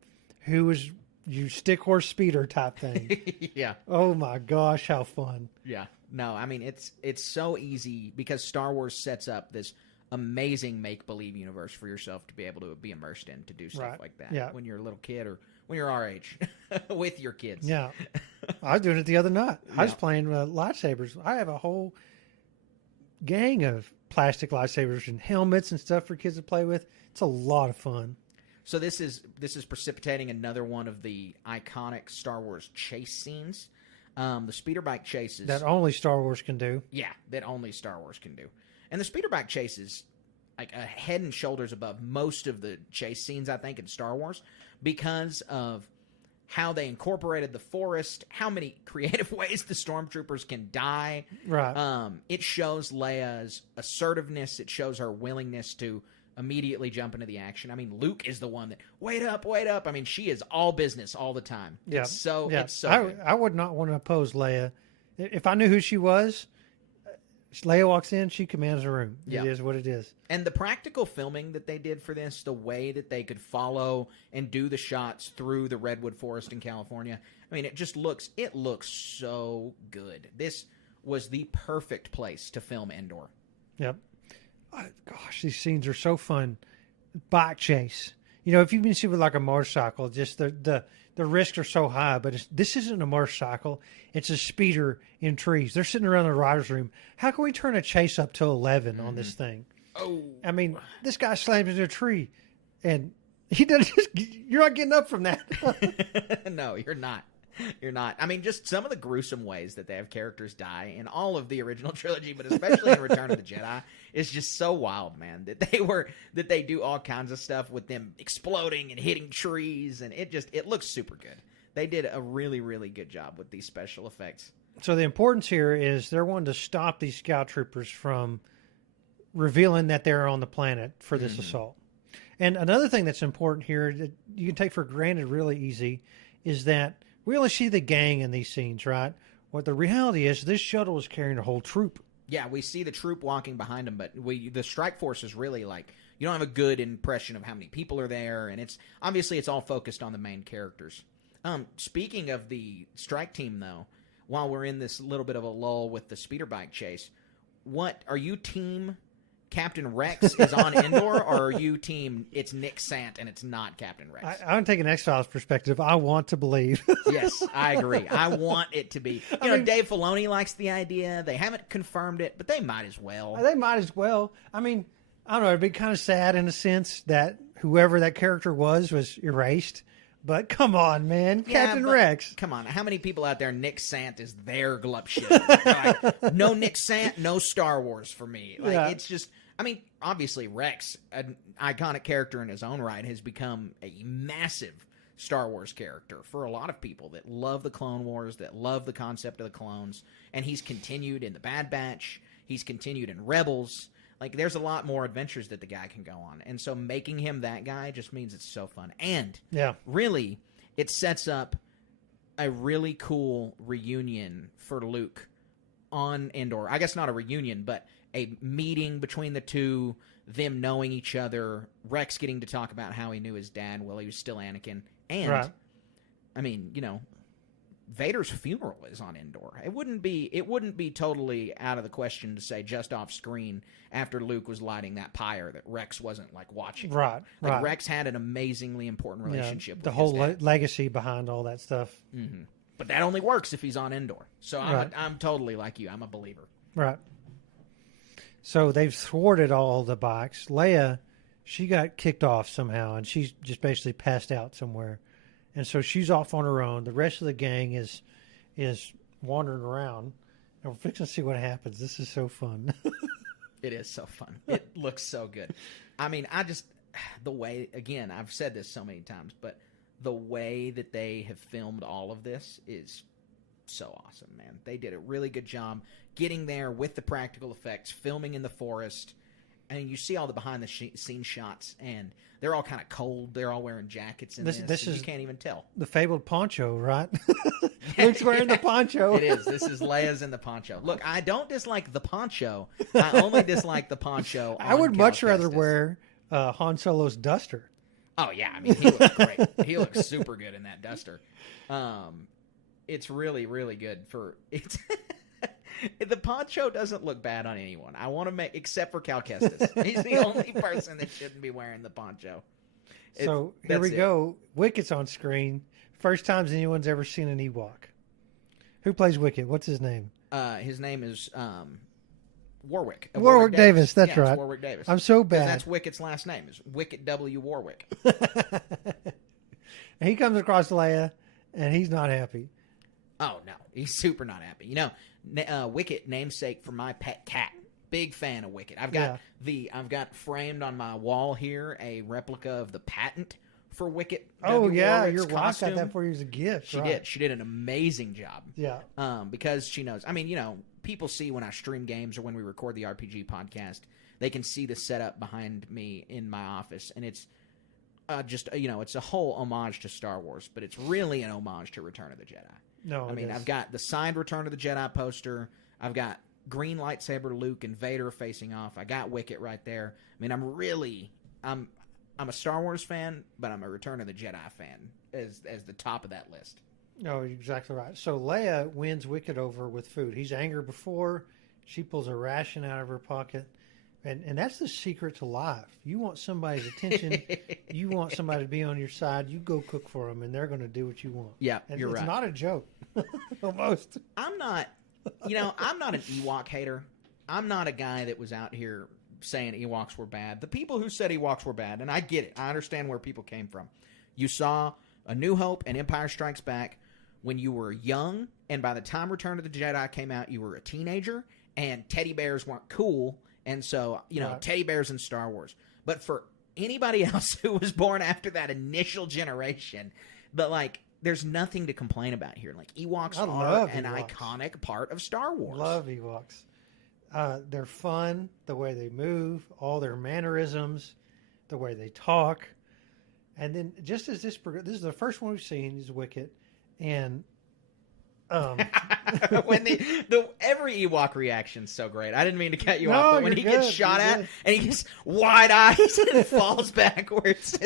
Who was you stick horse speeder type thing? Yeah. Oh my gosh, how fun! Yeah. No, I mean it's so easy because Star Wars sets up this amazing make-believe universe for yourself to be able to be immersed in to do stuff like that. Yeah. When you're a little kid or when you're our age with your kids. Yeah. I was doing it the other night. I was playing lightsabers. I have a whole gang of plastic lightsabers and helmets and stuff for kids to play with. It's a lot of fun. So this is precipitating another one of the iconic Star Wars chase scenes. The speeder bike chases. That only Star Wars can do. Yeah, that only Star Wars can do. And the speeder bike chase is like a head and shoulders above most of the chase scenes, I think, in Star Wars because of how they incorporated the forest, how many creative ways the stormtroopers can die. Right. It shows Leia's assertiveness. It shows her willingness to immediately jump into the action. I mean, Luke is the one that, wait up. I mean, she is all business all the time. Yeah. It's so good. I would not want to oppose Leia. If I knew who she was, Leia walks in, she commands the room. Yeah. It is what it is. And the practical filming that they did for this, the way that they could follow and do the shots through the redwood forest in California, I mean, it looks so good. This was the perfect place to film Endor. Yep. Gosh, these scenes are so fun. Bike chase. You know, if you've been seeing with like a motorcycle, just the risks are so high, but this isn't a motorcycle. It's a speeder in trees. They're sitting around the rider's room. How can we turn a chase up to 11 on this thing? Oh. I mean, this guy slams into a tree, and he doesn't. You're not getting up from that. No, you're not. You're not. I mean, just some of the gruesome ways that they have characters die in all of the original trilogy, but especially in Return of the Jedi, is just so wild, man. That they do all kinds of stuff with them exploding and hitting trees, and it looks super good. They did a really, really good job with these special effects. So the importance here is they're wanting to stop these scout troopers from revealing that they're on the planet for this assault. And another thing that's important here that you can take for granted really easy is that we only see the gang in these scenes, right? What the reality is, this shuttle is carrying a whole troop. Yeah, we see the troop walking behind them, but the strike force is really like, you don't have a good impression of how many people are there, and it's all focused on the main characters. Speaking of the strike team, though, while we're in this little bit of a lull with the speeder bike chase, what are you team Captain Rex is on Endor, or are you team it's Nick Sant and it's not Captain Rex? I'm taking X-Files perspective. I want to believe. Yes, I agree. I want it to be. You know, Dave Filoni likes the idea. They haven't confirmed it, but they might as well. They might as well. I mean, I don't know. It'd be kind of sad in a sense that whoever that character was erased. But come on, man. Captain Rex. Come on. How many people out there, Nick Sant is their glup shit? Like, no Nick Sant, no Star Wars for me. Like, it's just, I mean, obviously Rex, an iconic character in his own right, has become a massive Star Wars character for a lot of people that love the Clone Wars, that love the concept of the clones. And he's continued in the Bad Batch. He's continued in Rebels. Like, there's a lot more adventures that the guy can go on. And so making him that guy just means it's so fun. And really, it sets up a really cool reunion for Luke on Endor. I guess not a reunion, but a meeting between the two, them knowing each other, Rex getting to talk about how he knew his dad while he was still Anakin. And, I mean, you know, Vader's funeral is on Endor. It wouldn't be totally out of the question to say just off screen after Luke was lighting that pyre that Rex wasn't like watching. Right. Rex had an amazingly important relationship with the his whole dad. legacy behind all that stuff. Mm-hmm. But that only works if he's on Endor. So I'm totally like you. I'm a believer. Right. So they've thwarted all the bikes. Leia, she got kicked off somehow, and she's just basically passed out somewhere. And so she's off on her own. The rest of the gang is wandering around. And we're fixing to see what happens. This is so fun. It is so fun. It looks so good. I mean, the way, again, I've said this so many times, but the way that they have filmed all of this is so awesome, man. They did a really good job getting there with the practical effects, filming in the forest. And you see all the behind-the-scenes shots, and they're all kind of cold. They're all wearing jackets in this is, you can't even tell. The fabled poncho, right? Luke's wearing the poncho. It is. This is Leia's in the poncho. Look, I don't dislike the poncho. I only dislike the poncho. I would much rather wear Han Solo's duster. Oh yeah, I mean he looks great. He looks super good in that duster. It's really, really good for it's. The poncho doesn't look bad on anyone. I want to make, except for Cal Kestis. He's the only person that shouldn't be wearing the poncho. So here we go. Wicket's on screen. First time anyone's ever seen an Ewok. Who plays Wicket? What's his name? His name is Warwick. Warwick Davis. That's right. It's Warwick Davis. I'm so bad. That's Wicket's last name. Is Wicket W. Warwick. He comes across Leia, and he's not happy. Oh no, he's super not happy. You know. Wicket, namesake for my pet cat. Big fan of Wicket. I've got framed on my wall here a replica of the patent for Wicket. Oh yeah, Warwick's your wife costume. got that for you as a gift. She did. She did an amazing job. Yeah. Because she knows. I mean, people see when I stream games or when we record the RPG podcast, they can see the setup behind me in my office, and it's just it's a whole homage to Star Wars, but it's really an homage to Return of the Jedi. No, I mean, I've got the signed Return of the Jedi poster. I've got green lightsaber Luke and Vader facing off. I got Wicket right there. I mean, I'm a Star Wars fan, but I'm a Return of the Jedi fan as the top of that list. No, you're exactly right. So Leia wins Wicket over with food. He's angry before. She pulls a ration out of her pocket. And that's the secret to life. You want somebody's attention. You want somebody to be on your side. You go cook for them, and they're going to do what you want. Yeah, you're right. It's not a joke, almost. I'm not an Ewok hater. I'm not a guy that was out here saying Ewoks were bad. The people who said Ewoks were bad, and I get it. I understand where people came from. You saw A New Hope and Empire Strikes Back when you were young, and by the time Return of the Jedi came out, you were a teenager, and teddy bears weren't cool. And so, Right. teddy bears in Star Wars. But for anybody else who was born after that initial generation, there's nothing to complain about here. Like, Ewoks are an iconic part of Star Wars. Love Ewoks. They're fun, the way they move, all their mannerisms, the way they talk. And then just as this is the first one we've seen is Wicket. And when every Ewok reaction's so great. I didn't mean to cut you off, but when he gets shot at and he gets wide eyes and falls backwards,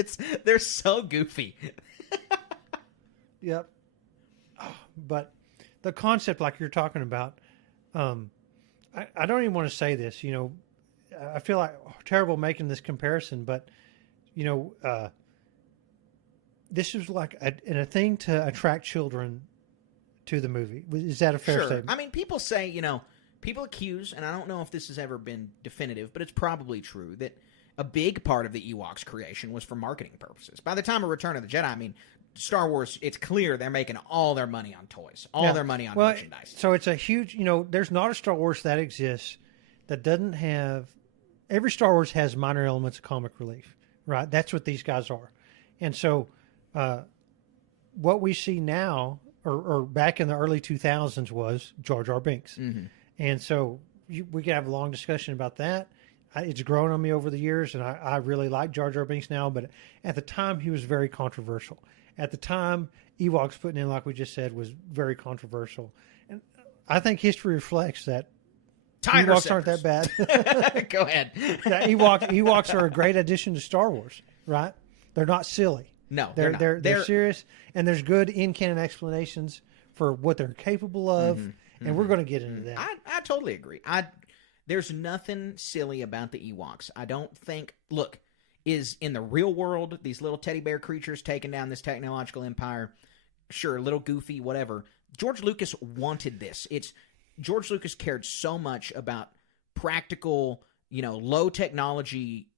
they're so goofy. Yep. But the concept, like you're talking about, I don't even want to say this. I feel like terrible making this comparison, but this is like a thing to attract children to the movie. Is that a fair statement? I mean, people say, people accuse, and I don't know if this has ever been definitive, but it's probably true, that a big part of the Ewoks' creation was for marketing purposes. By the time of Return of the Jedi, I mean, Star Wars, it's clear they're making all their money on toys, their money on merchandise. So it's a huge, there's not a Star Wars that exists that doesn't have, every Star Wars has minor elements of comic relief, right? That's what these guys are. And so what we see now, or back in the early 2000s, was Jar Jar Binks. Mm-hmm. And so we could have a long discussion about that. It's grown on me over the years, and I really like Jar Jar Binks now, but at the time, he was very controversial. At the time, Ewoks putting in, like we just said, was very controversial. And I think history reflects that Ewoks aren't that bad. Go ahead. That Ewoks are a great addition to Star Wars, right? They're not silly. No, they're serious, and there's good in-canon explanations for what they're capable of, and we're going to get into that. I totally agree. There's nothing silly about the Ewoks. I don't think, is in the real world, these little teddy bear creatures taking down this technological empire, sure, a little goofy, whatever. George Lucas wanted this. George Lucas cared so much about practical, low technology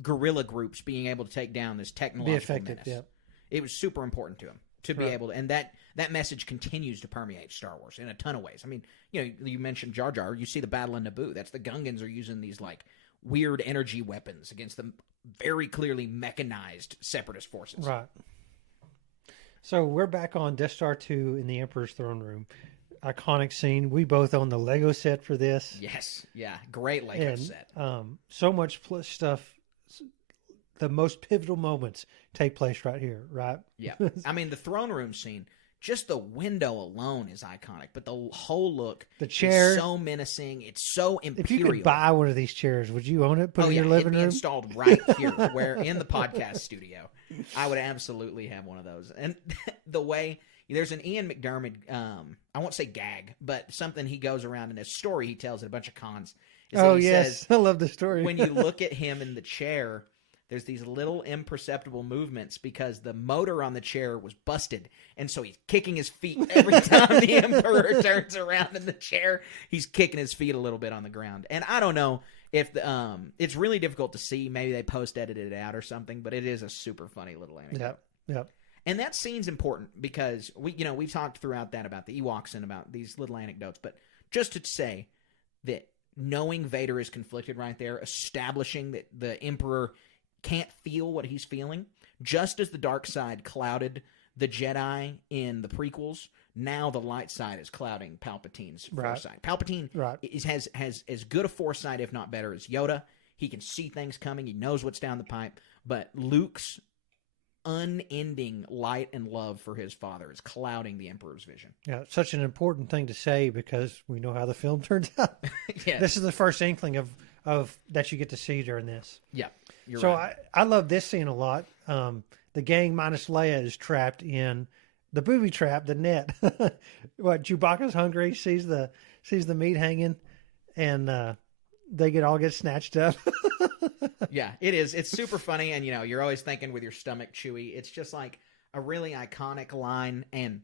guerrilla groups being able to take down this technological menace. Yep. It was super important to him to be able to, and that message continues to permeate Star Wars in a ton of ways. I mean, you mentioned Jar Jar. You see the battle in Naboo. That's the Gungans are using these weird energy weapons against the very clearly mechanized separatist forces. Right. So we're back on Death Star 2 in the Emperor's throne room. Iconic scene. We both own the Lego set for this. Yes. Yeah. Great Lego set. So much stuff. The most pivotal moments take place right here, right? Yeah. I mean, the throne room scene just the window alone is iconic, but the whole look, the chair, is so menacing. It's so imperial. If you could buy one of these chairs, would you own it? Put it in your living it'd be room? installed right here, where in the podcast studio. I would absolutely have one of those. And the way there's an Ian McDermott, I won't say gag, but something he goes around in his story he tells at a bunch of cons. Oh yes, I love the story. When you look at him in the chair, there's these little imperceptible movements because the motor on the chair was busted. And so he's kicking his feet every time the Emperor turns around in the chair. He's kicking his feet a little bit on the ground. And I don't know if it's really difficult to see. Maybe they post-edited it out or something, but it is a super funny little anecdote. Yep. And that scene's important because we've talked throughout that about the Ewoks and about these little anecdotes. But just to say that knowing Vader is conflicted right there, establishing that the Emperor can't feel what he's feeling, just as the dark side clouded the Jedi in the prequels, now the light side is clouding Palpatine's foresight. Palpatine has as good a foresight, if not better, as Yoda. He can see things coming. He knows what's down the pipe. But Luke's unending light and love for his father is clouding the Emperor's vision. Yeah, such an important thing to say because we know how the film turns out. Yes. This is the first inkling of that you get to see during this. Yeah. So right. I love this scene a lot. The gang minus Leia is trapped in the booby trap, the net. What, Chewbacca's hungry, sees the meat hanging, and they all get snatched up. Yeah, it is. It's super funny, and you're always thinking with your stomach chewy. It's just like a really iconic line, and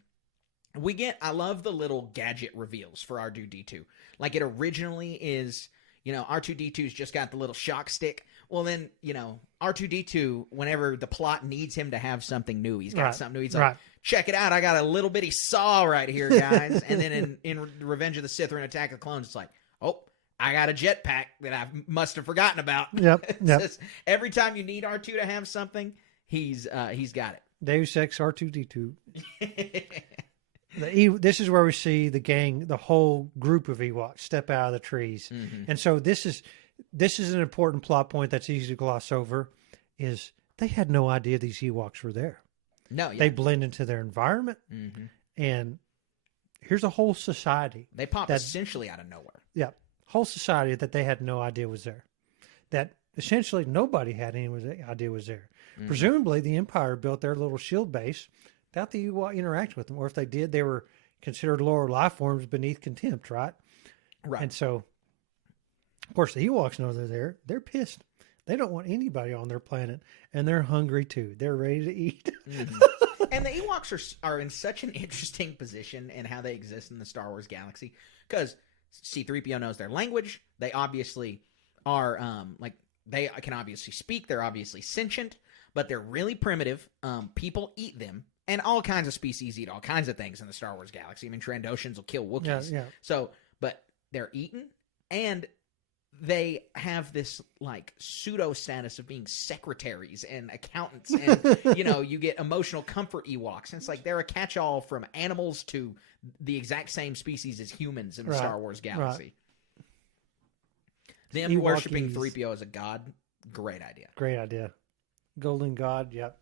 I love the little gadget reveals for R2-D2. Like it originally is, R2-D2's just got the little shock stick. Well, then, R2-D2, whenever the plot needs him to have something new, he's got something new. He's like, check it out. I got a little bitty saw right here, guys. And then in Revenge of the Sith or in Attack of the Clones, it's like, oh, I got a jetpack that I must have forgotten about. Yep. Just, every time you need R2 to have something, he's got it. Deus Ex R2-D2. This is where we see the gang, the whole group of Ewoks step out of the trees. Mm-hmm. And so this is an important plot point that's easy to gloss over, is they had no idea these Ewoks were there. No, yeah. They blend into their environment, and here's a whole society. They pop essentially out of nowhere. Yeah, whole society that they had no idea was there. That essentially nobody had any idea was there. Mm-hmm. Presumably, the Empire built their little shield base without the Ewok interact with them, or if they did, they were considered lower life forms beneath contempt, right? Right. And so, of course, the Ewoks know they're there. They're pissed. They don't want anybody on their planet, and they're hungry too. They're ready to eat. Mm-hmm. And the Ewoks are in such an interesting position in how they exist in the Star Wars galaxy, because C-3PO knows their language. They obviously are they can obviously speak. They're obviously sentient, but they're really primitive. People eat them, and all kinds of species eat all kinds of things in the Star Wars galaxy. I mean, Trandoshans will kill Wookiees. Yeah. So, but they're eaten, and they have this like pseudo status of being secretaries and accountants, and you get emotional comfort Ewoks, and it's like they're a catch-all from animals to the exact same species as humans in the Star Wars galaxy. Right. Them worshiping 3PO as a god, great idea. Great idea. Golden God, yep.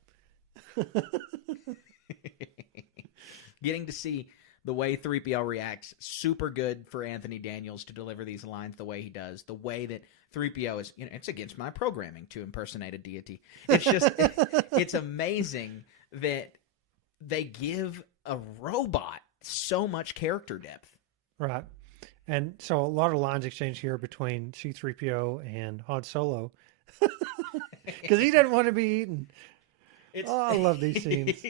Getting to see the way 3PO reacts, super good for Anthony Daniels to deliver these lines the way he does. The way that 3PO is, it's against my programming to impersonate a deity. It's just, it's amazing that they give a robot so much character depth. Right. And so a lot of lines exchanged here between C-3PO and Han Solo. Because he doesn't want to be eaten. I love these scenes.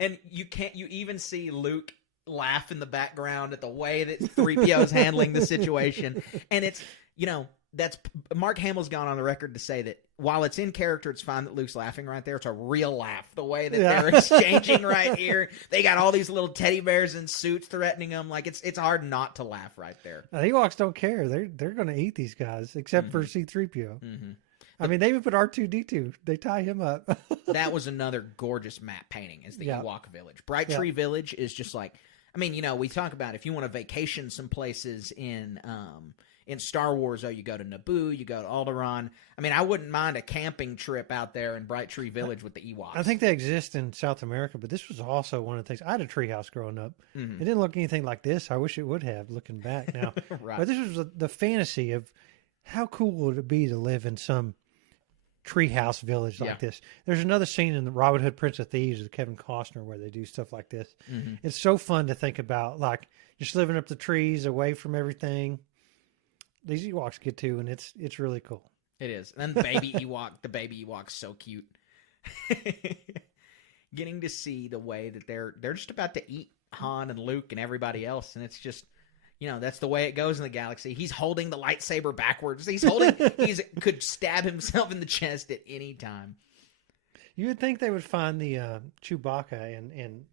And you even see Luke laugh in the background at the way that 3PO is handling the situation. And it's, that's Mark Hamill's gone on the record to say that while it's in character, it's fine that Luke's laughing right there. It's a real laugh. The way that they're exchanging right here. They got all these little teddy bears in suits threatening them. Like it's hard not to laugh right there. The Ewoks don't care. They're going to eat these guys, except for C-3PO. Mm-hmm. I mean, they even put R2-D2. They tie him up. That was another gorgeous map painting, is the Ewok Village. Bright Tree Village is just like, I mean, we talk about if you want to vacation some places in in Star Wars, you go to Naboo, you go to Alderaan. I mean, I wouldn't mind a camping trip out there in Bright Tree Village with the Ewoks. I think they exist in South America, but this was also one of the things. I had a treehouse growing up. Mm-hmm. It didn't look anything like this. I wish it would have, looking back now. Right. But this was the fantasy of how cool would it be to live in some treehouse village like this. There's another scene in the Robin Hood Prince of Thieves with Kevin Costner where they do stuff like this. Mm-hmm. It's so fun to think about, like just living up the trees, away from everything. These Ewoks get to, and it's really cool. It is. And then the baby Ewok's so cute. Getting to see the way that they're just about to eat Han and Luke and everybody else, and it's just, that's the way it goes in the galaxy. He's holding the lightsaber backwards. He could stab himself in the chest at any time. You would think they would find the Chewbacca and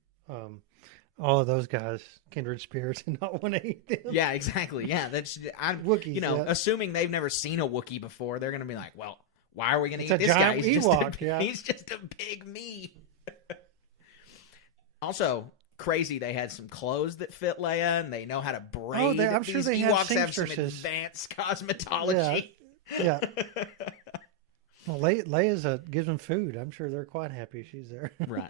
all of those guys, kindred spirits, and not want to eat them. Yeah, exactly. Yeah, Wookiees. Assuming they've never seen a Wookiee before, they're going to be like, well, why are we going to eat this guy? He's just a big me. Also, crazy, they had some clothes that fit Leia, and they know how to braid. I'm sure they Ewoks have some seamstresses. advanced cosmetology. Yeah. Well, Leia's gives them food. I'm sure they're quite happy she's there. Right.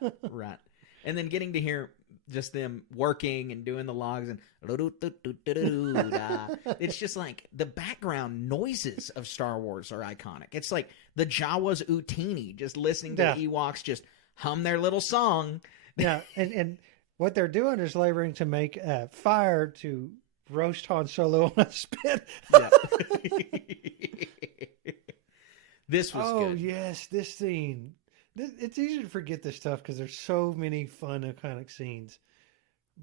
And then getting to hear just them working and doing the logs and it's just like the background noises of Star Wars are iconic. It's like the Jawas Utini, just listening to the Ewoks just hum their little song. Yeah, and what they're doing is laboring to make a fire to roast Han Solo on a spit. Yeah. This was good. Oh, yes, this scene. It's easy to forget this stuff because there's so many fun, iconic scenes.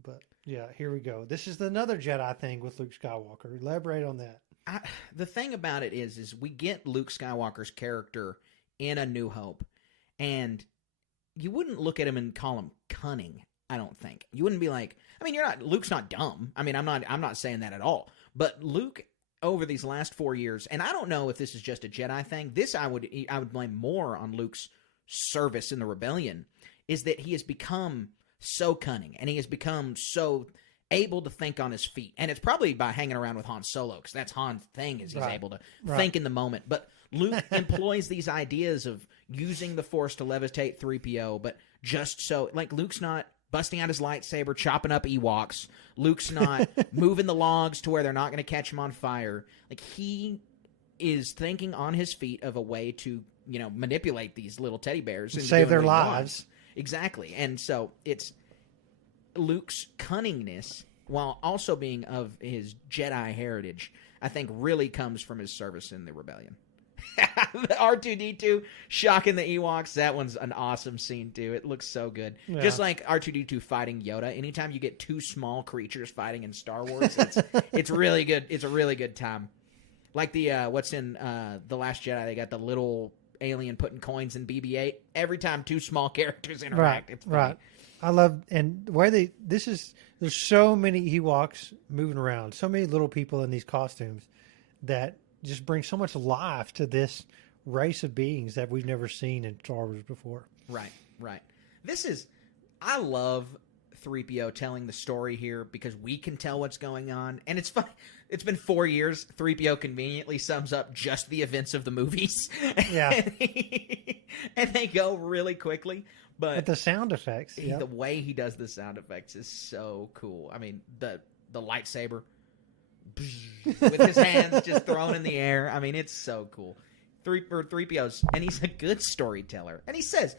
But, yeah, here we go. This is another Jedi thing with Luke Skywalker. Elaborate on that. The thing about it is we get Luke Skywalker's character in A New Hope, and you wouldn't look at him and call him cunning, I don't think. You wouldn't be like, Luke's not dumb. I mean, I'm not saying that at all. But Luke, over these last 4 years, and I don't know if this is just a Jedi thing. This I would blame more on Luke's service in the rebellion, is that he has become so cunning and he has become so able to think on his feet. And it's probably by hanging around with Han Solo, because that's Han's thing, is he's able to think in the moment. But Luke employs these ideas of using the Force to levitate 3PO, but just so, like, Luke's not busting out his lightsaber, chopping up Ewoks. Luke's not moving the logs to where they're not going to catch him on fire. Like, he is thinking on his feet of a way to, manipulate these little teddy bears and save their lives. Exactly. And so it's Luke's cunningness, while also being of his Jedi heritage, I think really comes from his service in the rebellion. R2-D2 shocking the Ewoks. That one's an awesome scene too. It looks so good. Yeah. Just like R2-D2 fighting Yoda. Anytime you get two small creatures fighting in Star Wars, it's really good. It's a really good time. Like the what's in The Last Jedi, they got the little alien putting coins in BB-8. Every time two small characters interact, it's funny. Right. I love, and the way there's so many Ewoks moving around, so many little people in these costumes that just bring so much life to this race of beings that we've never seen in Star Wars before. Right. I love 3PO telling the story here because we can tell what's going on. And it's fun. It's been 4 years. 3PO conveniently sums up just the events of the movies. Yeah. and they go really quickly. But the sound effects. The way he does the sound effects is so cool. I mean, the lightsaber with his hands just thrown in the air. I mean, it's so cool. 3PO's, and he's a good storyteller. And he says,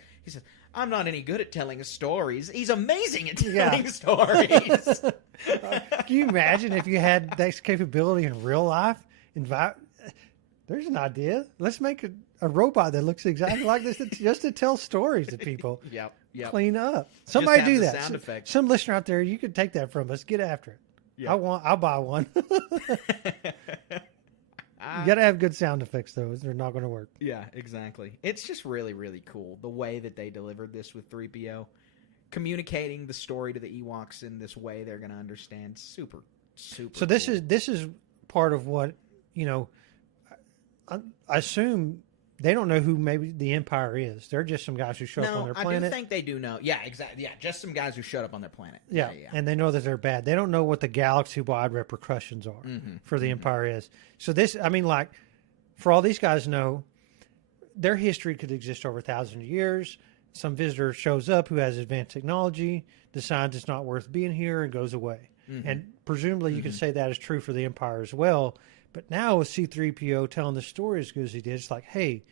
I'm not any good at telling stories. He's amazing at telling stories. Can you imagine if you had that capability in real life? There's an idea. Let's make a robot that looks exactly like this just to tell stories to people. Yep. Clean up. Somebody do that. Sound effects. Some listener out there, you could take that from us. Get after it. Yep. I'll buy one. You got to have good sound effects, though. They're not going to work. Yeah, exactly. It's just really, really cool the way that they delivered this with 3PO. Communicating the story to the Ewoks in this way they're going to understand. Super, super So this is part of what, I assume they don't know who maybe the Empire is. They're just some guys who show up on No, their I planet. do think they do know. Yeah, exactly. Yeah, just some guys who showed up on their planet. Yeah, and they know that they're bad. They don't know what the galaxy-wide repercussions are for the Empire is. So this, I mean, like, for all these guys know, their history could exist over thousands of years. Some visitor shows up who has advanced technology, decides it's not worth being here, and goes away. And presumably you can say that is true for the Empire as well. But now with C-3PO telling the story as good as he did, it's like, hey,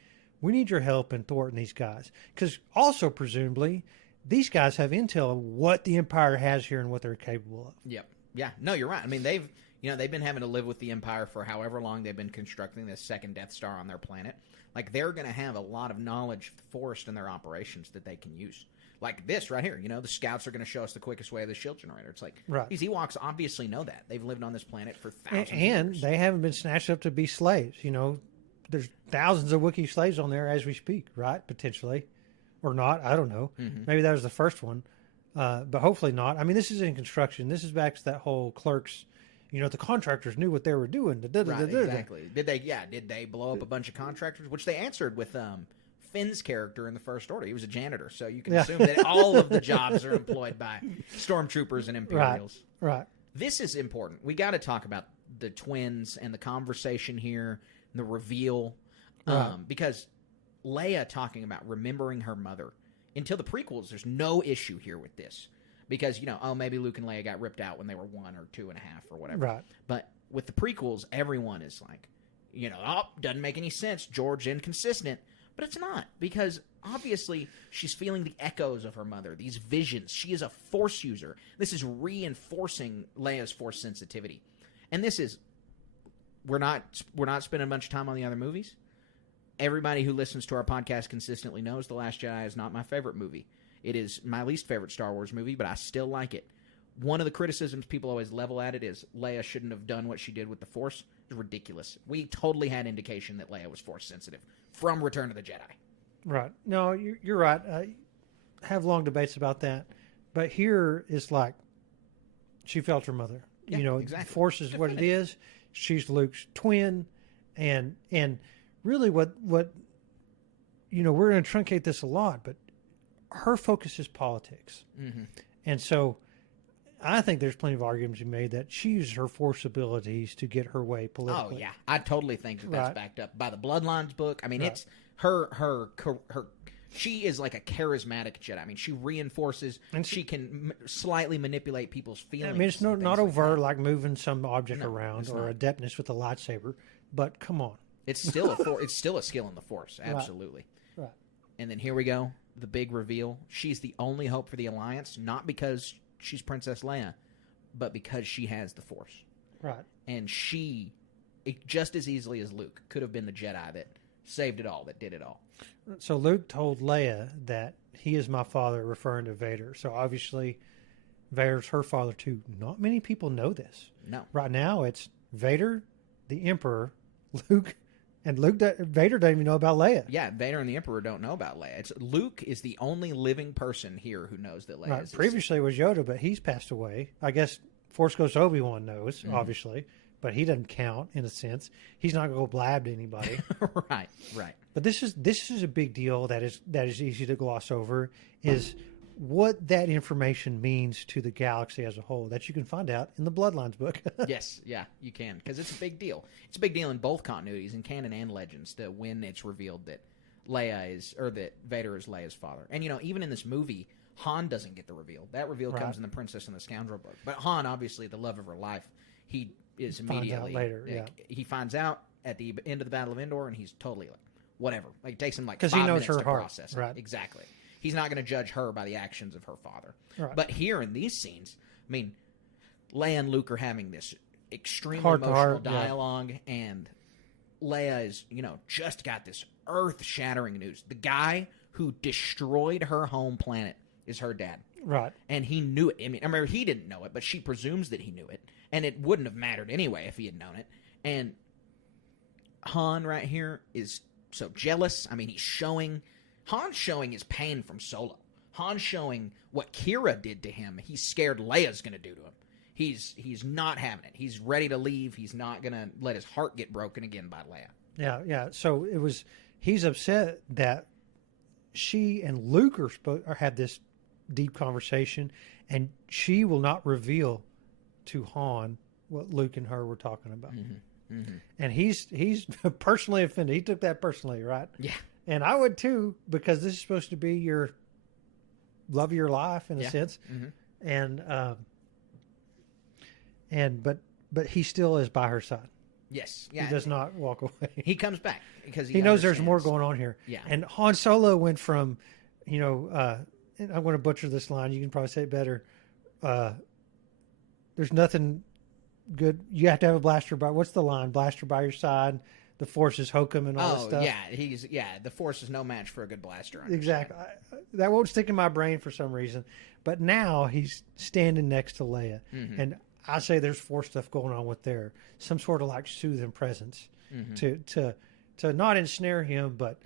we need your help in thwarting these guys. Because also, presumably, these guys have intel of what the Empire has here and what they're capable of. Yep. Yeah. No, you're right. I mean, they've been having to live with the Empire for however long they've been constructing this second Death Star on their planet. Like, they're going to have a lot of knowledge forced in their operations that they can use. Like this right here, the scouts are going to show us the quickest way of the shield generator. It's like, these Ewoks obviously know that. They've lived on this planet for thousands of years. And they haven't been snatched up to be slaves. There's thousands of Wookiee slaves on there as we speak, right? Potentially. Or not. I don't know. Maybe that was the first one. But hopefully not. I mean, this is in construction. This is back to that whole clerks. The contractors knew what they were doing. Right, exactly. Did they blow up a bunch of contractors? Which they answered with Finn's character in the First Order. He was a janitor, so you can assume that all of the jobs are employed by stormtroopers and Imperials. Right. This is important. We got to talk about the twins and the conversation here, the reveal, because Leia talking about remembering her mother. Until the prequels, there's no issue here with this. Because, maybe Luke and Leia got ripped out when they were 1 or 2.5 or whatever. Right. But with the prequels, everyone is like, doesn't make any sense. George inconsistent. But it's not. Because obviously she's feeling the echoes of her mother, these visions. She is a Force user. This is reinforcing Leia's Force sensitivity. And this is, we're not spending a bunch of time on the other movies. Everybody who listens to our podcast consistently knows The Last Jedi is not my favorite movie. It is my least favorite Star Wars movie, but I still like it. One of the criticisms people always level at it is Leia shouldn't have done what she did with the Force. It's ridiculous. We totally had indication that Leia was Force sensitive from Return of the Jedi. Right. No, you're right. I have long debates about that. But here is like she felt her mother. Yeah, exactly. Force is what it is. She's Luke's twin. And really what we're going to truncate this a lot, but her focus is politics. And so I think there's plenty of arguments to be made that she used her Force abilities to get her way politically. Oh, yeah. I totally think that's backed up by the Bloodlines book. I mean, it's her she is like a charismatic Jedi. I mean, she reinforces, and she can slightly manipulate people's feelings. I mean, it's not overt like moving some object around or adeptness with a lightsaber, but come on. It's still it's still a skill in the Force, absolutely. Right. And then here we go, the big reveal. She's the only hope for the Alliance, not because she's Princess Leia, but because she has the Force. Right. And she, just as easily as Luke, could have been the Jedi that saved it all, that did it all. So Luke told Leia that he is my father, referring to Vader. So obviously Vader's her father too. Not many people know this. No. Right now it's Vader, the Emperor, Luke, and Vader doesn't even know about Leia. Yeah, Vader and the Emperor don't know about Leia. Luke is the only living person here who knows that Leia is. Previously it was Yoda, but he's passed away. I guess Force Ghost Obi-Wan knows, obviously, but he doesn't count in a sense. He's not going to go blab to anybody. Right. But this is a big deal that is easy to gloss over, is what that information means to the galaxy as a whole, that you can find out in the Bloodlines book. Yes, yeah, you can, because it's a big deal. It's a big deal in both continuities, in canon and Legends, that when it's revealed that that Vader is Leia's father. And even in this movie, Han doesn't get the reveal. That reveal comes in the Princess and the Scoundrel book. But Han, obviously, the love of her life, he is immediately finds out later. He finds out at the end of the Battle of Endor, and he's totally like, whatever. Like, it takes him like 'cause 5 he knows minutes her to heart. process it. Right. Exactly. He's not going to judge her by the actions of her father. Right. But here in these scenes, I mean, Leia and Luke are having this extremely emotional Heart-to-heart, dialogue, and Leia is, just got this earth-shattering news. The guy who destroyed her home planet is her dad. Right. And he knew it. I remember he didn't know it, but she presumes that he knew it. And it wouldn't have mattered anyway if he had known it. And Han right here is so jealous. I mean, Han's showing his pain from Solo. Han's showing what Kira did to him. He's scared Leia's going to do to him. He's not having it. He's ready to leave. He's not going to let his heart get broken again by Leia. Yeah. So he's upset that she and Luke are have this deep conversation, and she will not reveal to Han what Luke and her were talking about. And he's personally offended. He took that personally, right? Yeah. And I would too, because this is supposed to be your love of your life in a sense. But he still is by her side. Yes. Yeah. He does not walk away. He comes back because he knows there's more going on here. Yeah. And Han Solo went from, and I'm going to butcher this line. You can probably say it better. There's nothing good. You have to have a blaster by. What's the line? Blaster by your side. The Force is hokum and all that stuff. The Force is no match for a good blaster. Exactly. That won't stick in my brain for some reason. But now he's standing next to Leia, and I say there's Force stuff going on with there, some sort of like soothing presence to not ensnare him, but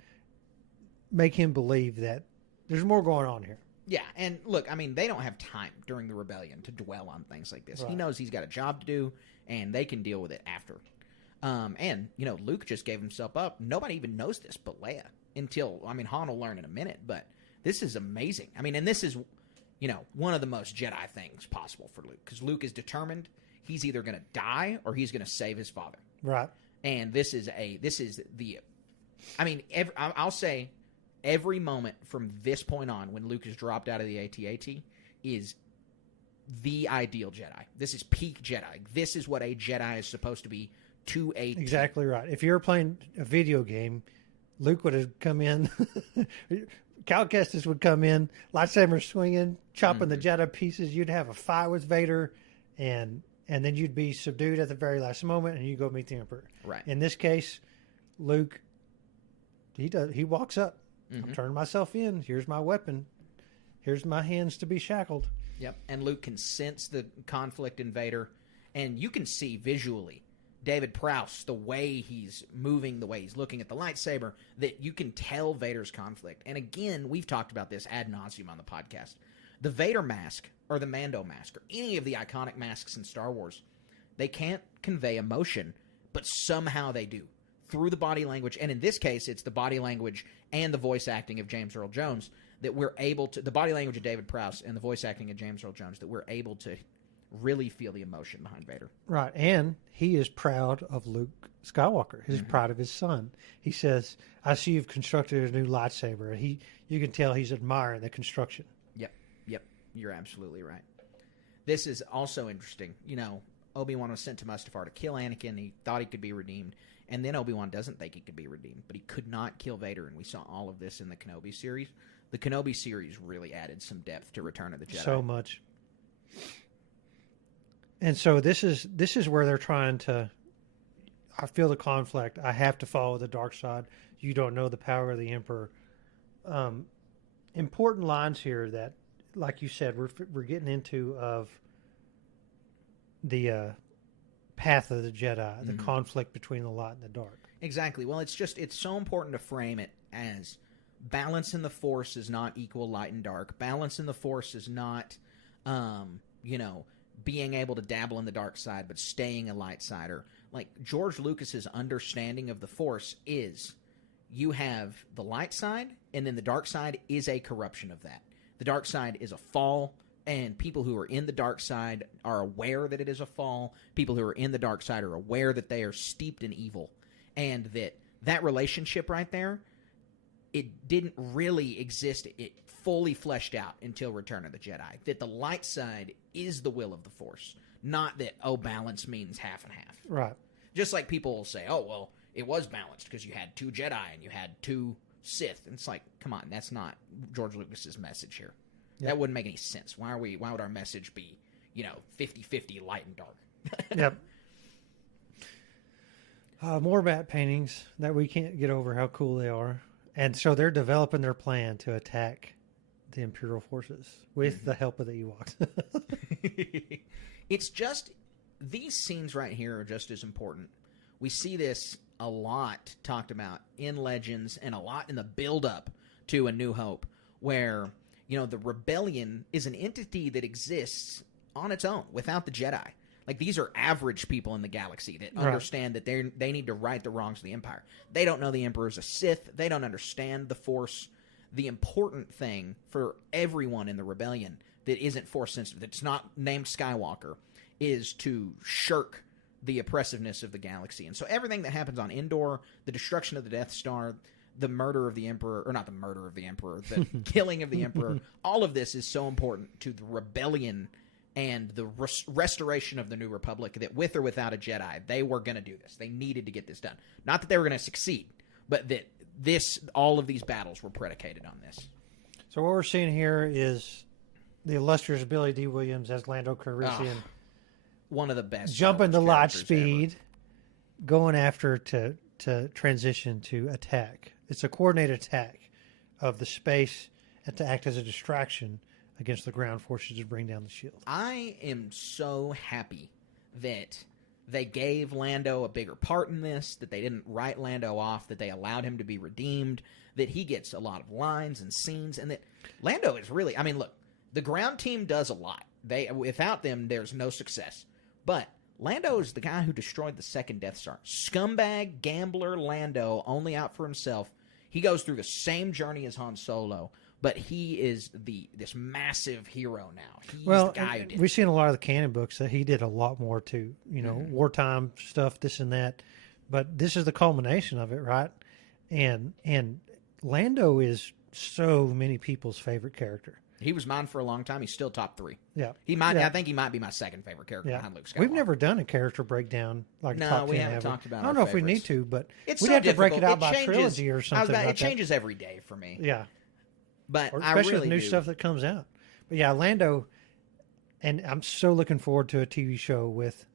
make him believe that there's more going on here. Yeah, and look, I mean, they don't have time during the rebellion to dwell on things like this. Right. He knows he's got a job to do, and they can deal with it after. And, Luke just gave himself up. Nobody even knows this but Leia Han will learn in a minute, but this is amazing. I mean, and this is, one of the most Jedi things possible for Luke, because Luke is determined he's either going to die or he's going to save his father. Right. And I'll say every moment from this point on when Luke is dropped out of the AT-AT is the ideal Jedi. This is peak Jedi. This is what a Jedi is supposed to be to a Exactly right. If you were playing a video game, Luke would have come in, Cal Kestis would come in, lightsaber swinging, chopping the Jedi pieces. You'd have a fight with Vader, and then you'd be subdued at the very last moment, and you go meet the Emperor. Right. In this case, Luke, he walks up. I'm turning myself in. Here's my weapon. Here's my hands to be shackled. Yep. And Luke can sense the conflict in Vader, and you can see visually David Prowse, the way he's moving, the way he's looking at the lightsaber, that you can tell Vader's conflict. And again, we've talked about this ad nauseum on the podcast. The Vader mask or the Mando mask or any of the iconic masks in Star Wars, they can't convey emotion, but somehow they do through the body language. And in this case, it's the body language and the voice acting of James Earl Jones that we're able to, the body language of David Prowse and the voice acting of James Earl Jones, that we're able to really feel the emotion behind Vader. Right. And he is proud of Luke Skywalker. He's proud of his son. He says, I see you've constructed a new lightsaber. You can tell he's admiring the construction. Yep. You're absolutely right. This is also interesting. Obi-Wan was sent to Mustafar to kill Anakin. He thought he could be redeemed. And then Obi-Wan doesn't think he could be redeemed. But he could not kill Vader. And we saw all of this in the Kenobi series. The Kenobi series really added some depth to Return of the Jedi. So much. And so this is where they're trying to, I feel the conflict. I have to follow the dark side. You don't know the power of the Emperor. Important lines here that, like you said, we're getting into of the path of the Jedi, the conflict between the light and the dark. Exactly. Well, it's so important to frame it as balance in the Force is not equal light and dark. Balance in the Force is not, being able to dabble in the dark side, but staying a light sider. Like George Lucas's understanding of the Force is you have the light side, and then the dark side is a corruption of that. The dark side is a fall, and people who are in the dark side are aware that it is a fall. People who are in the dark side are aware that they are steeped in evil, and that relationship right there, it didn't really exist. It fully fleshed out until Return of the Jedi. That the light side is the will of the Force, not that, balance means half and half. Right. Just like people will say, it was balanced because you had two Jedi and you had two Sith. And it's like, come on, that's not George Lucas's message here. Yep. That wouldn't make any sense. Why would our message be, 50-50 light and dark? Yep. More matte paintings that we can't get over how cool they are. And so they're developing their plan to attack the Imperial forces with the help of the Ewoks. It's just, these scenes right here are just as important. We see this a lot talked about in Legends and a lot in the build-up to A New Hope, where, the rebellion is an entity that exists on its own without the Jedi. Like, these are average people in the galaxy that understand that they need to right the wrongs of the Empire. They don't know the Emperor's a Sith. They don't understand the Force. The important thing for everyone in the rebellion that isn't Force sensitive, that's not named Skywalker, is to shirk the oppressiveness of the galaxy. And so everything that happens on Endor, the destruction of the Death Star, the murder of the Emperor, or not the murder of the Emperor, the killing of the Emperor, all of this is so important to the rebellion and the restoration of the New Republic that with or without a Jedi, they were going to do this. They needed to get this done. Not that they were going to succeed, but that all of these battles were predicated on this. So what we're seeing here is the illustrious Billy D. Williams as Lando Calrissian. One of the best. Jumping to light speed, going after to transition to attack. It's a coordinated attack of the space and to act as a distraction against the ground forces to bring down the shield. I am so happy that they gave Lando a bigger part in this, that they didn't write Lando off, that they allowed him to be redeemed, that he gets a lot of lines and scenes, and that Lando is really, I mean, look, the ground team does a lot. Without them, there's no success. But Lando is the guy who destroyed the second Death Star. Scumbag, gambler Lando, only out for himself. He goes through the same journey as Han Solo, but he is this massive hero now. He's the guy who did we've seen a lot of the canon books that he did a lot more to, wartime stuff, this and that. But this is the culmination of it, right? And Lando is so many people's favorite character. He was mine for a long time. He's still top 3. Yeah, he might. Yeah. I think he might be my second favorite character behind Luke Skywalker. We've never done a character breakdown like top 10. We haven't talked about. I don't know if we need to, but we'd have to break it out by trilogy or something. It changes every day for me. Yeah, but especially with new stuff that comes out. But yeah, Lando, and I'm so looking forward to a TV show with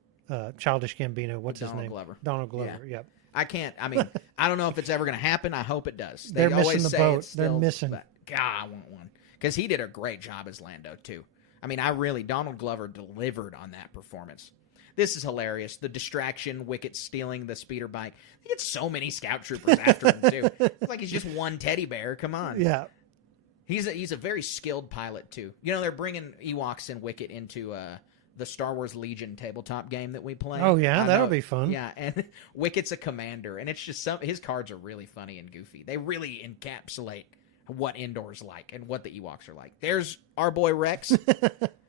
Childish Gambino. What's his name? Glover. Donald Glover. Yeah. Yep. I can't. I mean, I don't know if it's ever going to happen. I hope it does. They're missing the boat. They're missing. But, God, I want one. Because he did a great job as Lando, too. I mean, Donald Glover delivered on that performance. This is hilarious. The distraction, Wicket stealing the speeder bike. He gets so many scout troopers after him, too. It's like he's just one teddy bear. Come on. Yeah. He's a very skilled pilot, too. You know, they're bringing Ewoks and Wicket into the Star Wars Legion tabletop game that we play. Oh, yeah? That'll be fun. Yeah, and Wicket's a commander, and it's just his cards are really funny and goofy. They really encapsulate what Endor's like and what the Ewoks are like. There's our boy Rex,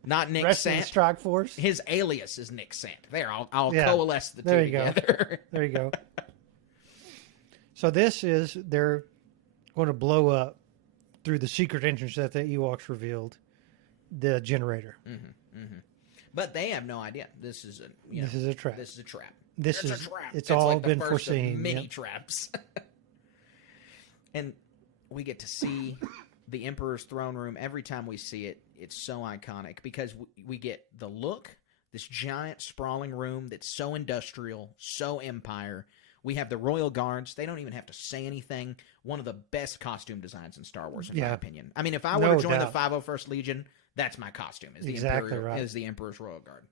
not Nick Sant. Strike Force. His alias is Nick Sant. There, I'll coalesce the two together. There you go. So they're going to blow up through the secret entrance that the Ewoks revealed, the generator. Mm-hmm, mm-hmm. But they have no idea. This is a trap. This is a trap. It's a trap. It's all like been foreseen. Many traps. And we get to see the Emperor's throne room. Every time we see it, it's so iconic because we get the look, this giant sprawling room that's so industrial, so Empire. We have the Royal Guards. They don't even have to say anything. One of the best costume designs in Star Wars, in my opinion. I mean, if I were to join the 501st Legion, that's my costume. Is the Emperor's Royal Guard.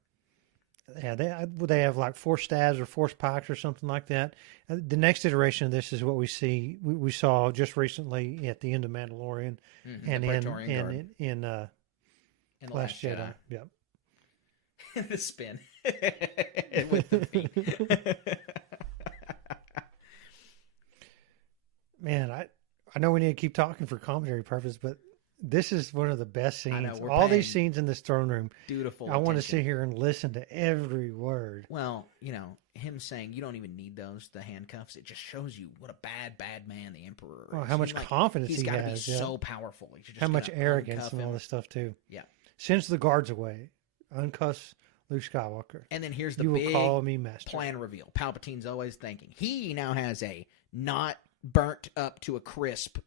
Yeah, they have like 4 stabs or 4 pikes or something like that. The next iteration of this is what we see. We saw just recently at the end of Mandalorian, and in The Last Jedi. Yep. The spin with the feet. Man, I know we need to keep talking for commentary purpose, but this is one of the best scenes. All these scenes in this throne room. Dutiful. I want to sit here and listen to every word. Well, him saying you don't even need the handcuffs. It just shows you what a bad man the Emperor is. Oh, how much confidence he has. He's got to be so powerful. How much arrogance and all this stuff too. Yeah. Sends the guards away. Uncuffs Luke Skywalker. And then here's the you big will call me master. Plan reveal. Palpatine's always thinking. He now has a not burnt up to a crisp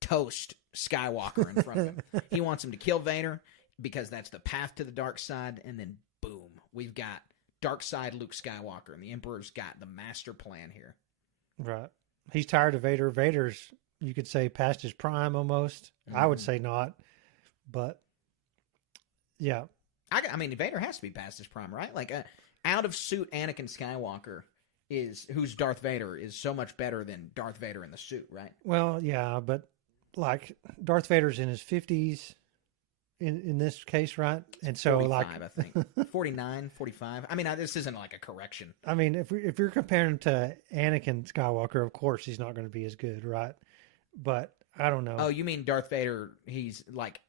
toast Skywalker in front of him. He wants him to kill Vader because that's the path to the dark side, and then boom, we've got dark side Luke Skywalker, and the Emperor's got the master plan here. Right. He's tired of Vader. Vader's, you could say, past his prime almost. Mm-hmm. I would say not, but yeah. I mean, Vader has to be past his prime, right? Like, out of suit Anakin Skywalker who's Darth Vader is so much better than Darth Vader in the suit, right? Well, yeah, but like Darth Vader's in his 50s, in this case, right? And so 45, like, I think 49, 45. I mean, this isn't like a correction. I mean, if you're comparing him to Anakin Skywalker, of course he's not going to be as good, right? But I don't know. Oh, you mean Darth Vader? He's like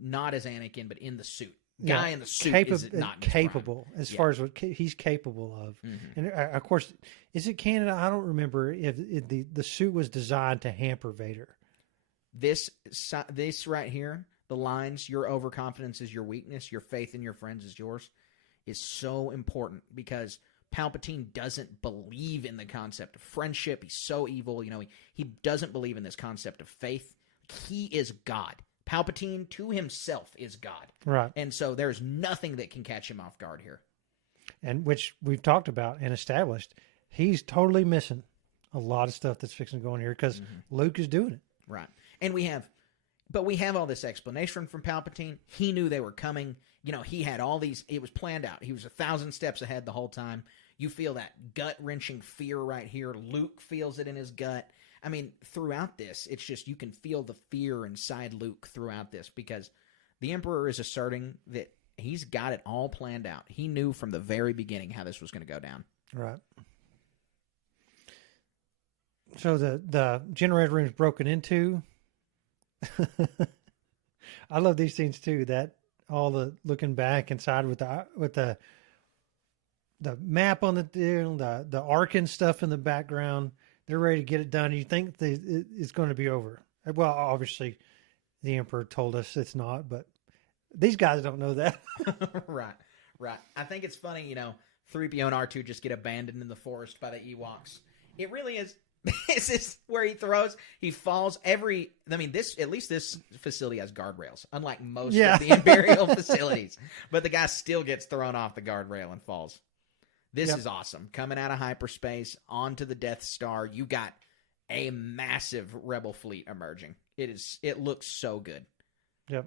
not as Anakin, but in the suit. Guy in the suit is not in his capable prime. as far as what he's capable of. Mm-hmm. And of course, is it canon? I don't remember if the suit was designed to hamper Vader. This right here, the lines, your overconfidence is your weakness, your faith in your friends is yours, is so important because Palpatine doesn't believe in the concept of friendship. He's so evil. He doesn't believe in this concept of faith. He is God. Palpatine to himself is God. Right. And so there's nothing that can catch him off guard here. And which we've talked about and established, he's totally missing a lot of stuff that's fixing to go on here because Luke is doing it. Right. And we have all this explanation from Palpatine. He knew they were coming. He had all these, it was planned out. He was 1,000 steps ahead the whole time. You feel that gut-wrenching fear right here. Luke feels it in his gut. I mean, throughout this, it's just you can feel the fear inside Luke throughout this because the Emperor is asserting that he's got it all planned out. He knew from the very beginning how this was going to go down. Right. So the generator room is broken into. I love these scenes too. That all the looking back inside with the map on the arc and stuff in the background. They're ready to get it done. You think it's going to be over. Well, obviously, the Emperor told us it's not, but these guys don't know that. Right. I think it's funny, 3PO and R2 just get abandoned in the forest by the Ewoks. It really is. This is where he falls at least this facility has guardrails, unlike most of the Imperial facilities. But the guy still gets thrown off the guardrail and falls. This is awesome. Coming out of hyperspace onto the Death Star, you got a massive Rebel fleet emerging. It looks so good. Yep.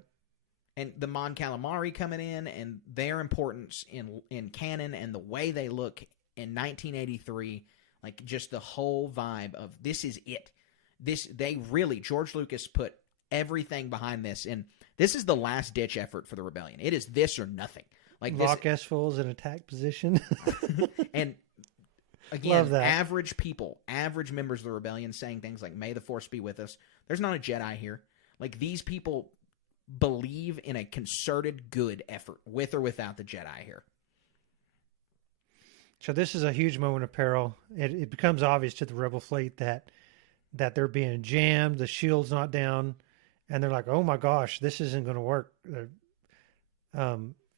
And the Mon Calamari coming in and their importance in canon and the way they look in 1983, like just the whole vibe of this is it. George Lucas put everything behind this, and this is the last ditch effort for the rebellion. It is this or nothing. Like lock S-foils in attack position. And again, average members of the rebellion saying things like, "May the Force be with us." There's not a Jedi here. Like, these people believe in a concerted good effort with or without the Jedi here. So this is a huge moment of peril. It becomes obvious to the Rebel fleet that they're being jammed, the shield's not down, and they're like, "Oh my gosh, this isn't going to work."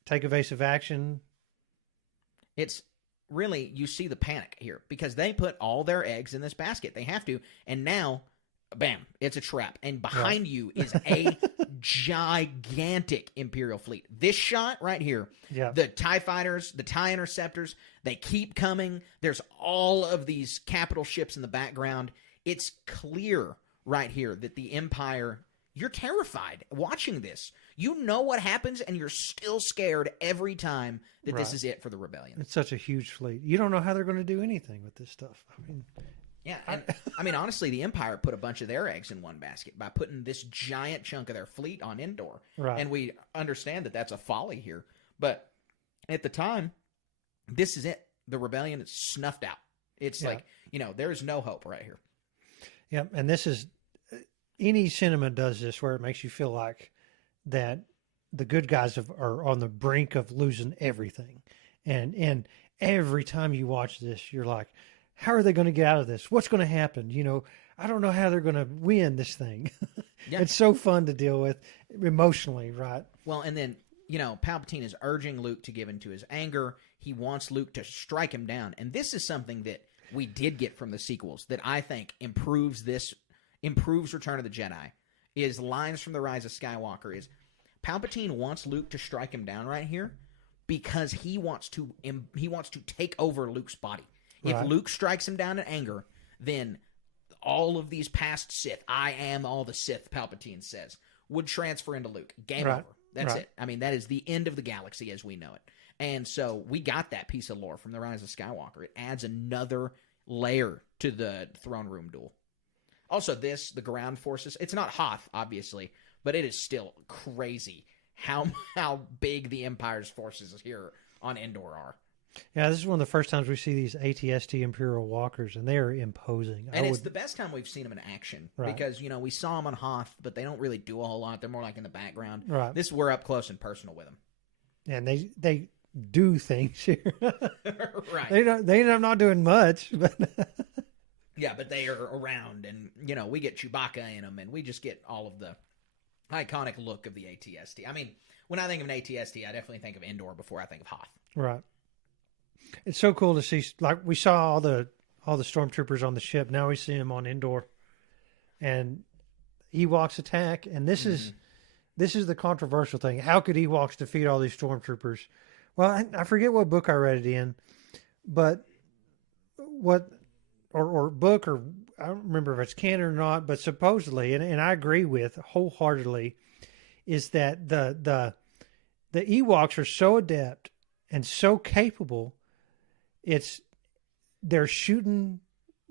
Take evasive action. It's really, you see the panic here because they put all their eggs in this basket. They have to. And now, bam, it's a trap. And behind you is a gigantic Imperial fleet. This shot right here, the TIE fighters, the TIE interceptors, they keep coming. There's all of these capital ships in the background. It's clear right here that the Empire, you're terrified watching this. You know what happens, and you're still scared every time that this is it for the rebellion. It's such a huge fleet. You don't know how they're going to do anything with this stuff. Honestly, the Empire put a bunch of their eggs in one basket by putting this giant chunk of their fleet on Endor. Right. And we understand that that's a folly here. But at the time, this is it. The rebellion is snuffed out. It's like, there's no hope right here. Yeah, and this is, any cinema does this where it makes you feel like that the good guys are on the brink of losing everything. And every time you watch this, you're like, how are they going to get out of this? What's going to happen? I don't know how they're going to win this thing. Yeah. It's so fun to deal with emotionally, right? Well, and then, Palpatine is urging Luke to give in to his anger. He wants Luke to strike him down. And this is something that we did get from the sequels that I think improves Return of the Jedi, is lines from The Rise of Skywalker is Palpatine wants Luke to strike him down right here because he wants to take over Luke's body. Right. If Luke strikes him down in anger, then all of these past Sith, I am all the Sith, Palpatine says, would transfer into Luke. Game over. That's it. I mean, that is the end of the galaxy as we know it. And so we got that piece of lore from The Rise of Skywalker. It adds another layer to the throne room duel. Also, the ground forces, it's not Hoth, obviously, but it is still crazy how big the Empire's forces here on Endor are. Yeah, this is one of the first times we see these AT-ST Imperial walkers, and they are imposing. And it's the best time we've seen them in action, Right. because, we saw them on Hoth, but they don't really do a whole lot. They're more like in the background. Right. We're up close and personal with them. And they do things here. Right. They end up not doing much, but Yeah, but they are around, and, we get Chewbacca in them, and we just get all of the iconic look of the AT-ST. I mean, when I think of an AT-ST, I definitely think of Endor before I think of Hoth. right. It's so cool to see. Like, we saw all the stormtroopers on the ship. Now we see them on Endor, and Ewoks attack. And this is the controversial thing. How could Ewoks defeat all these stormtroopers? Well, I forget what book I read it in, but or book, or I don't remember if it's canon or not, but supposedly, and I agree with wholeheartedly, is that the Ewoks are so adept and so capable. They're shooting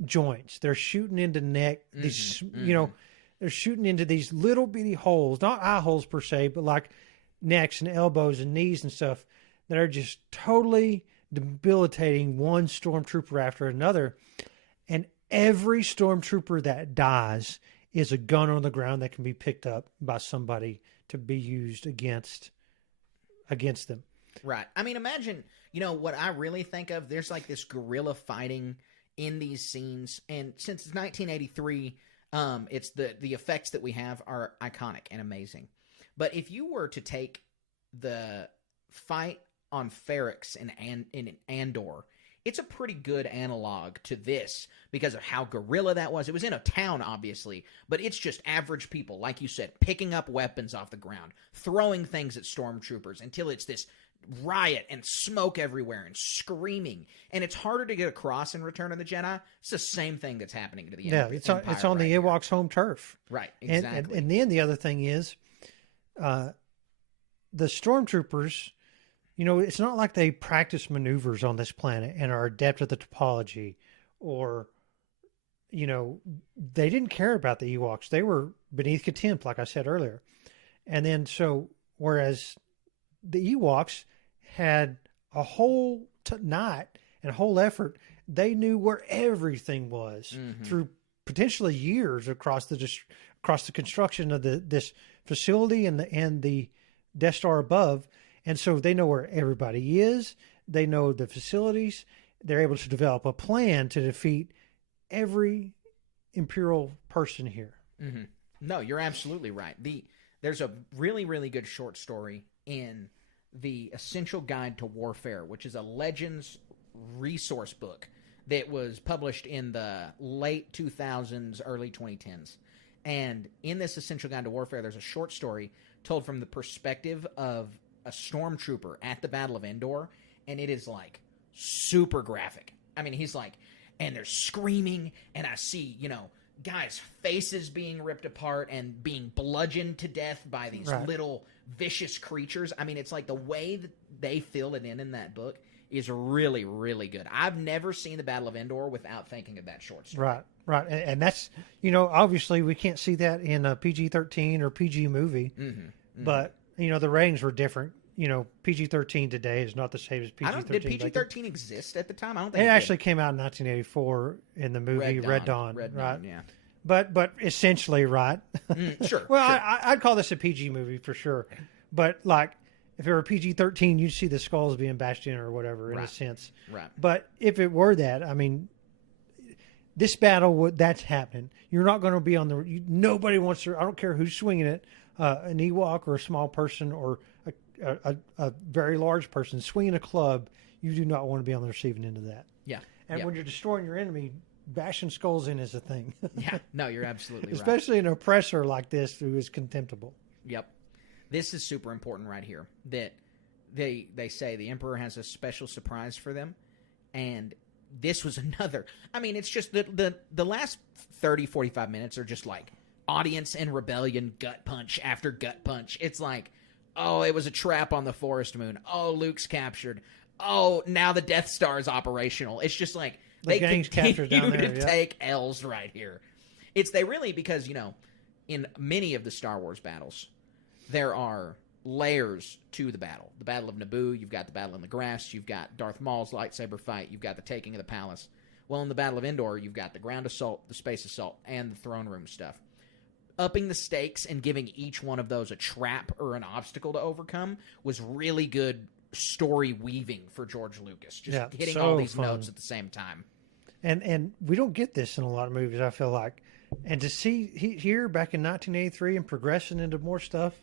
joints. They're shooting into neck. These, they're shooting into these little bitty holes, not eye holes per se, but like necks and elbows and knees and stuff that are just totally debilitating one stormtrooper after another. And every stormtrooper that dies is a gun on the ground that can be picked up by somebody to be used against them. Right. I mean, imagine, what I really think of, there's like this guerrilla fighting in these scenes. And since it's 1983, it's the effects that we have are iconic and amazing. But if you were to take the fight on Ferrix in Andor, it's a pretty good analog to this because of how guerrilla that was. It was in a town, obviously, but it's just average people, like you said, picking up weapons off the ground, throwing things at stormtroopers until it's this riot and smoke everywhere and screaming. And it's harder to get across in Return of the Jedi. It's the same thing that's happening to the Empire. It's on the Ewoks' home turf. Right, exactly. And then the other thing is, the stormtroopers, it's not like they practice maneuvers on this planet and are adept at the topology, or, they didn't care about the Ewoks. They were beneath contempt, like I said earlier. And then whereas the Ewoks had a whole night and a whole effort, they knew where everything was through potentially years across the construction of this facility and the Death Star above. And so they know where everybody is. They know the facilities. They're able to develop a plan to defeat every Imperial person here. Mm-hmm. No, you're absolutely right. There's a really, really good short story in the Essential Guide to Warfare, which is a Legends resource book that was published in the late 2000s, early 2010s. And in this Essential Guide to Warfare, there's a short story told from the perspective of a stormtrooper at the Battle of Endor, and it is like super graphic. I mean, he's like, and they're screaming, and I see, guys' faces being ripped apart and being bludgeoned to death by these little vicious creatures. I mean, it's like the way that they fill it in that book is really, really good. I've never seen the Battle of Endor without thinking of that short story. Right. And that's, obviously we can't see that in a PG-13 or PG movie, but, the ratings were different. PG-13 today is not the same as PG-13. Did PG-13 exist at the time? I don't think it actually came out in 1984 in the movie Red Dawn, right? Yeah. But essentially, right? Sure. Well, sure. I'd call this a PG movie for sure. But like, if it were PG-13, you'd see the skulls being bashed in or whatever in a sense. Right. But if it were that, I mean, this battle, that's happening. You're not going to be on nobody wants to. I don't care who's swinging it, an Ewok or a small person or a very large person swinging a club. You do not want to be on the receiving end of that. Yeah. And when you're destroying your enemy, bashing skulls in is a thing. Yeah. No, you're absolutely right. Especially an oppressor like this who is contemptible. Yep. This is super important right here, that they say the Emperor has a special surprise for them, and this was another. I mean, it's just the last 30, 45 minutes are just like audience and rebellion, gut punch after gut punch. It's like, oh, it was a trap on the Forest Moon. Oh, Luke's captured. Oh, now the Death Star is operational. It's just like they continue to take L's right here. They really, because, in many of the Star Wars battles, there are layers to the battle. The Battle of Naboo, you've got the Battle in the Grass, you've got Darth Maul's lightsaber fight, you've got the taking of the palace. Well, in the Battle of Endor, you've got the ground assault, the space assault, and the throne room stuff. Upping the stakes and giving each one of those a trap or an obstacle to overcome was really good story weaving for George Lucas. Just hitting all these notes at the same time. And we don't get this in a lot of movies, I feel like. And to see here back in 1983 and progressing into more stuff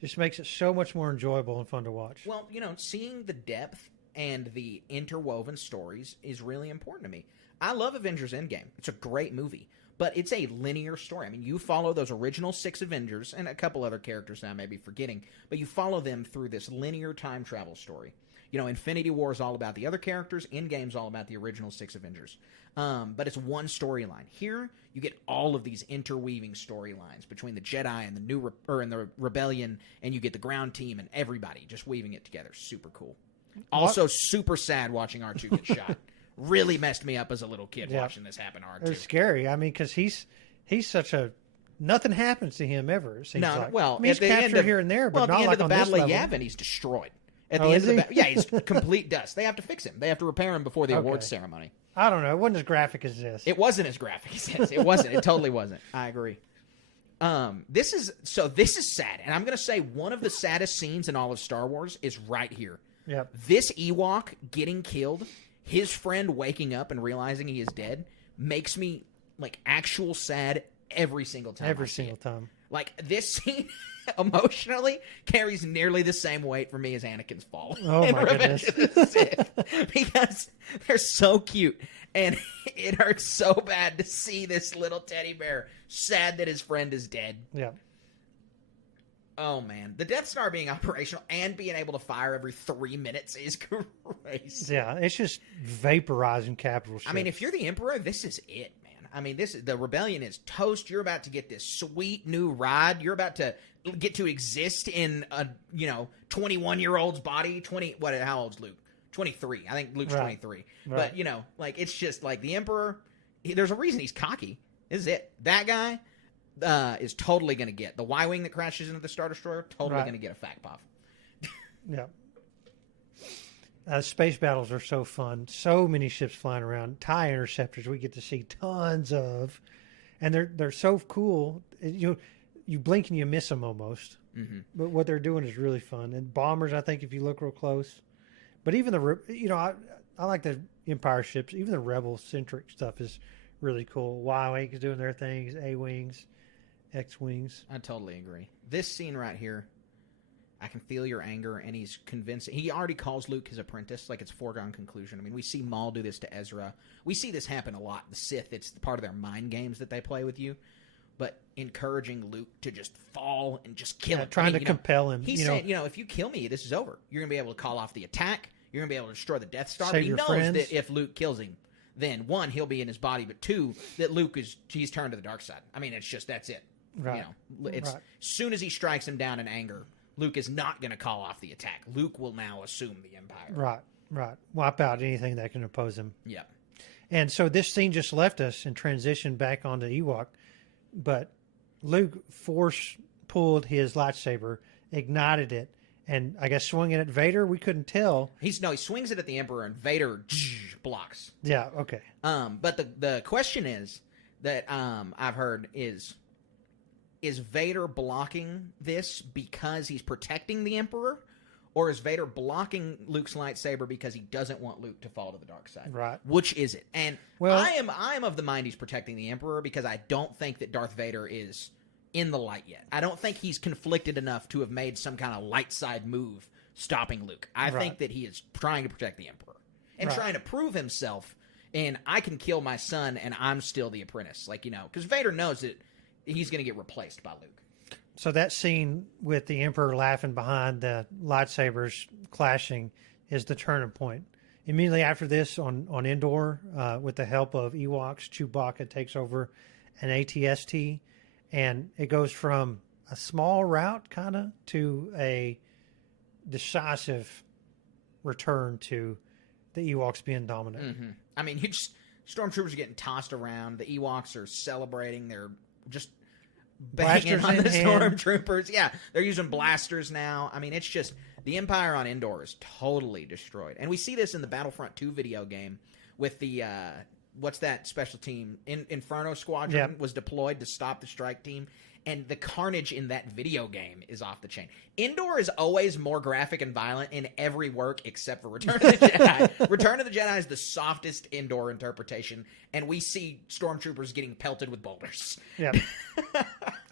just makes it so much more enjoyable and fun to watch. Well, seeing the depth and the interwoven stories is really important to me. I love Avengers Endgame. It's a great movie, but it's a linear story. I mean, you follow those original 6 Avengers and a couple other characters that I may be forgetting, but you follow them through this linear time travel story. Infinity War is all about the other characters. Endgame's all about the original 6 Avengers. But it's one storyline. Here, you get all of these interweaving storylines between the Jedi and the Rebellion, and you get the ground team and everybody just weaving it together. Super cool. Also, super sad watching R2 get shot. Really messed me up as a little kid watching this happen to R2. It's scary. I mean, because he's such a... Nothing happens to him ever, it seems like. Well, he's captured here and there, but not like on this level. At the end of the Battle of Yavin, he's destroyed. At the end of he's complete dust. They have to fix him. They have to repair him before the awards ceremony. I don't know. It wasn't as graphic as this. It wasn't as graphic as this. It wasn't. It totally wasn't. I agree. This is sad, and I'm going to say one of the saddest scenes in all of Star Wars is right here. Yep. This Ewok getting killed, his friend waking up and realizing he is dead, makes me actual sad every single time. Every single time. This scene emotionally carries nearly the same weight for me as Anakin's fall. Oh my goodness. Because they're so cute, and it hurts so bad to see this little teddy bear sad that his friend is dead. Yeah. Oh man, the Death Star being operational and being able to fire every 3 minutes is crazy. Yeah, it's just vaporizing capital ships. I mean, if you're the Emperor, this is it, man. I mean, the rebellion is toast. You're about to get this sweet new ride. You're about to get to exist in a 21-year-old's body. How old's Luke? 23. I think Luke's 23. Right. But it's just like the Emperor. There's a reason he's cocky. This is it. That guy is totally going to get the Y-wing that crashes into the Star Destroyer. Totally going to get a fat puff. Yeah. Space battles are so fun. So many ships flying around. TIE interceptors we get to see tons of, and they're so cool. You blink and you miss them almost. Mm-hmm. But what they're doing is really fun. And bombers, I think, if you look real close. But even I like the Empire ships. Even the Rebel centric stuff is really cool. Y-wing is doing their things. A-wings, X-wings. I totally agree. This scene right here. I can feel your anger, and he's convincing. He already calls Luke his apprentice, like it's a foregone conclusion. I mean, we see Maul do this to Ezra. We see this happen a lot. The Sith, it's part of their mind games that they play with you. But encouraging Luke to just fall and just kill him. Trying to compel him. He's saying, if you kill me, this is over. You're going to be able to call off the attack. You're going to be able to destroy the Death Star. Save But he your knows friends. that if Luke kills him, then 1, he'll be in his body, but 2, that he's turned to the dark side. I mean, that's it. Right. As soon as he strikes him down in anger, Luke is not going to call off the attack. Luke will now assume the Empire. Right. Wipe out anything that can oppose him. Yeah. And so this scene just left us and transitioned back onto Ewok. But Luke force-pulled his lightsaber, ignited it, and I guess swung it at Vader. We couldn't tell. He swings it at the Emperor, and Vader blocks. Yeah, okay. But the question is that I've heard is Vader blocking this because he's protecting the Emperor, or is Vader blocking Luke's lightsaber because he doesn't want Luke to fall to the dark side? Right. Which is it? And I am of the mind he's protecting the Emperor because I don't think that Darth Vader is in the light yet. I don't think he's conflicted enough to have made some kind of light side move stopping Luke. I think that he is trying to protect the Emperor and trying to prove himself. And I can kill my son, and I'm still the apprentice. Because Vader knows that he's going to get replaced by Luke. So that scene with the Emperor laughing behind the lightsabers clashing is the turning point. Immediately after this, on Endor, with the help of Ewoks, Chewbacca takes over an AT-ST, and it goes from a small rout, kind of, to a decisive return to the Ewoks being dominant. Mm-hmm. I mean, stormtroopers are getting tossed around. The Ewoks are celebrating. They're just banging Blasters on in the hand. stormtroopers. Yeah, they're using blasters now. I mean, it's just the Empire on Endor is totally destroyed, and we see this in the Battlefront 2 video game with the what's that special team? Inferno Squadron was deployed to stop the strike team. And the carnage in that video game is off the chain. Endor is always more graphic and violent in every work except for Return of the Jedi. Return of the Jedi is the softest Endor interpretation, and we see stormtroopers getting pelted with boulders. Yeah.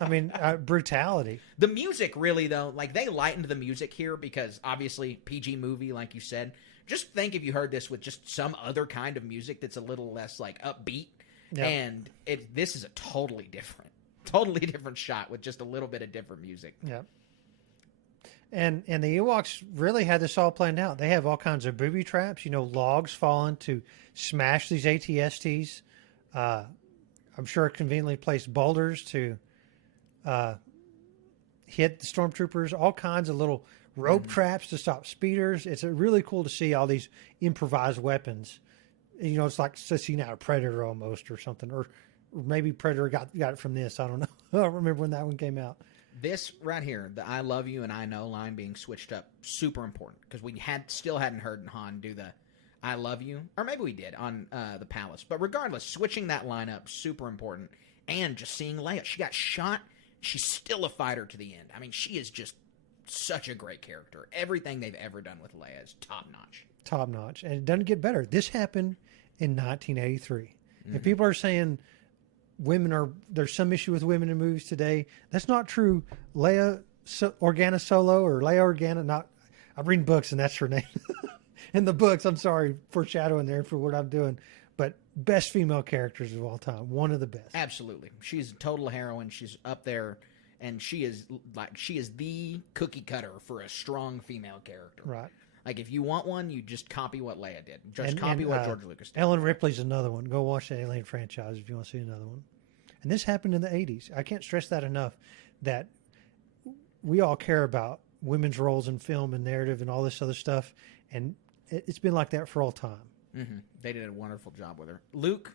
I mean, brutality. The music, really, though, like, they lightened the music here because, obviously, PG movie, like you said. Just think if you heard this with just some other kind of music that's a little less, like, upbeat. Yep. And this is a totally different shot with just a little bit of different music. Yeah. And the Ewoks really had this all planned out. They have all kinds of booby traps, logs falling to smash these ATSTs. I'm sure conveniently placed boulders to hit the stormtroopers, all kinds of little rope traps to stop speeders. It's really cool to see all these improvised weapons. It's like seeing out a Predator almost or something, or maybe Predator got it from this. I don't know. I don't remember when that one came out. This right here, the "I love you" and "I know" line being switched up, super important because we still hadn't heard Han do the "I love you," or maybe we did on the Palace. But regardless, switching that line up, super important. And just seeing Leia, she got shot. She's still a fighter to the end. I mean, she is just such a great character. Everything they've ever done with Leia is top notch. Top notch, and it doesn't get better. This happened in 1983. If people are saying there's some issue with women in movies today, that's not true. Leia Organa Solo, or Leia Organa, I'm reading books and that's her name. In the books, I'm sorry, foreshadowing there for what I'm doing, but best female characters of all time, one of the best. Absolutely, she's a total heroine. She's up there, and she is the cookie cutter for a strong female character. Right. Like, if you want one, you just copy what Leia did. Just copy what George Lucas did. Ellen Ripley's another one. Go watch the Alien franchise if you want to see another one. And this happened in the 80s. I can't stress that enough, that we all care about women's roles in film and narrative and all this other stuff. And it's been like that for all time. Mm-hmm. They did a wonderful job with her. Luke,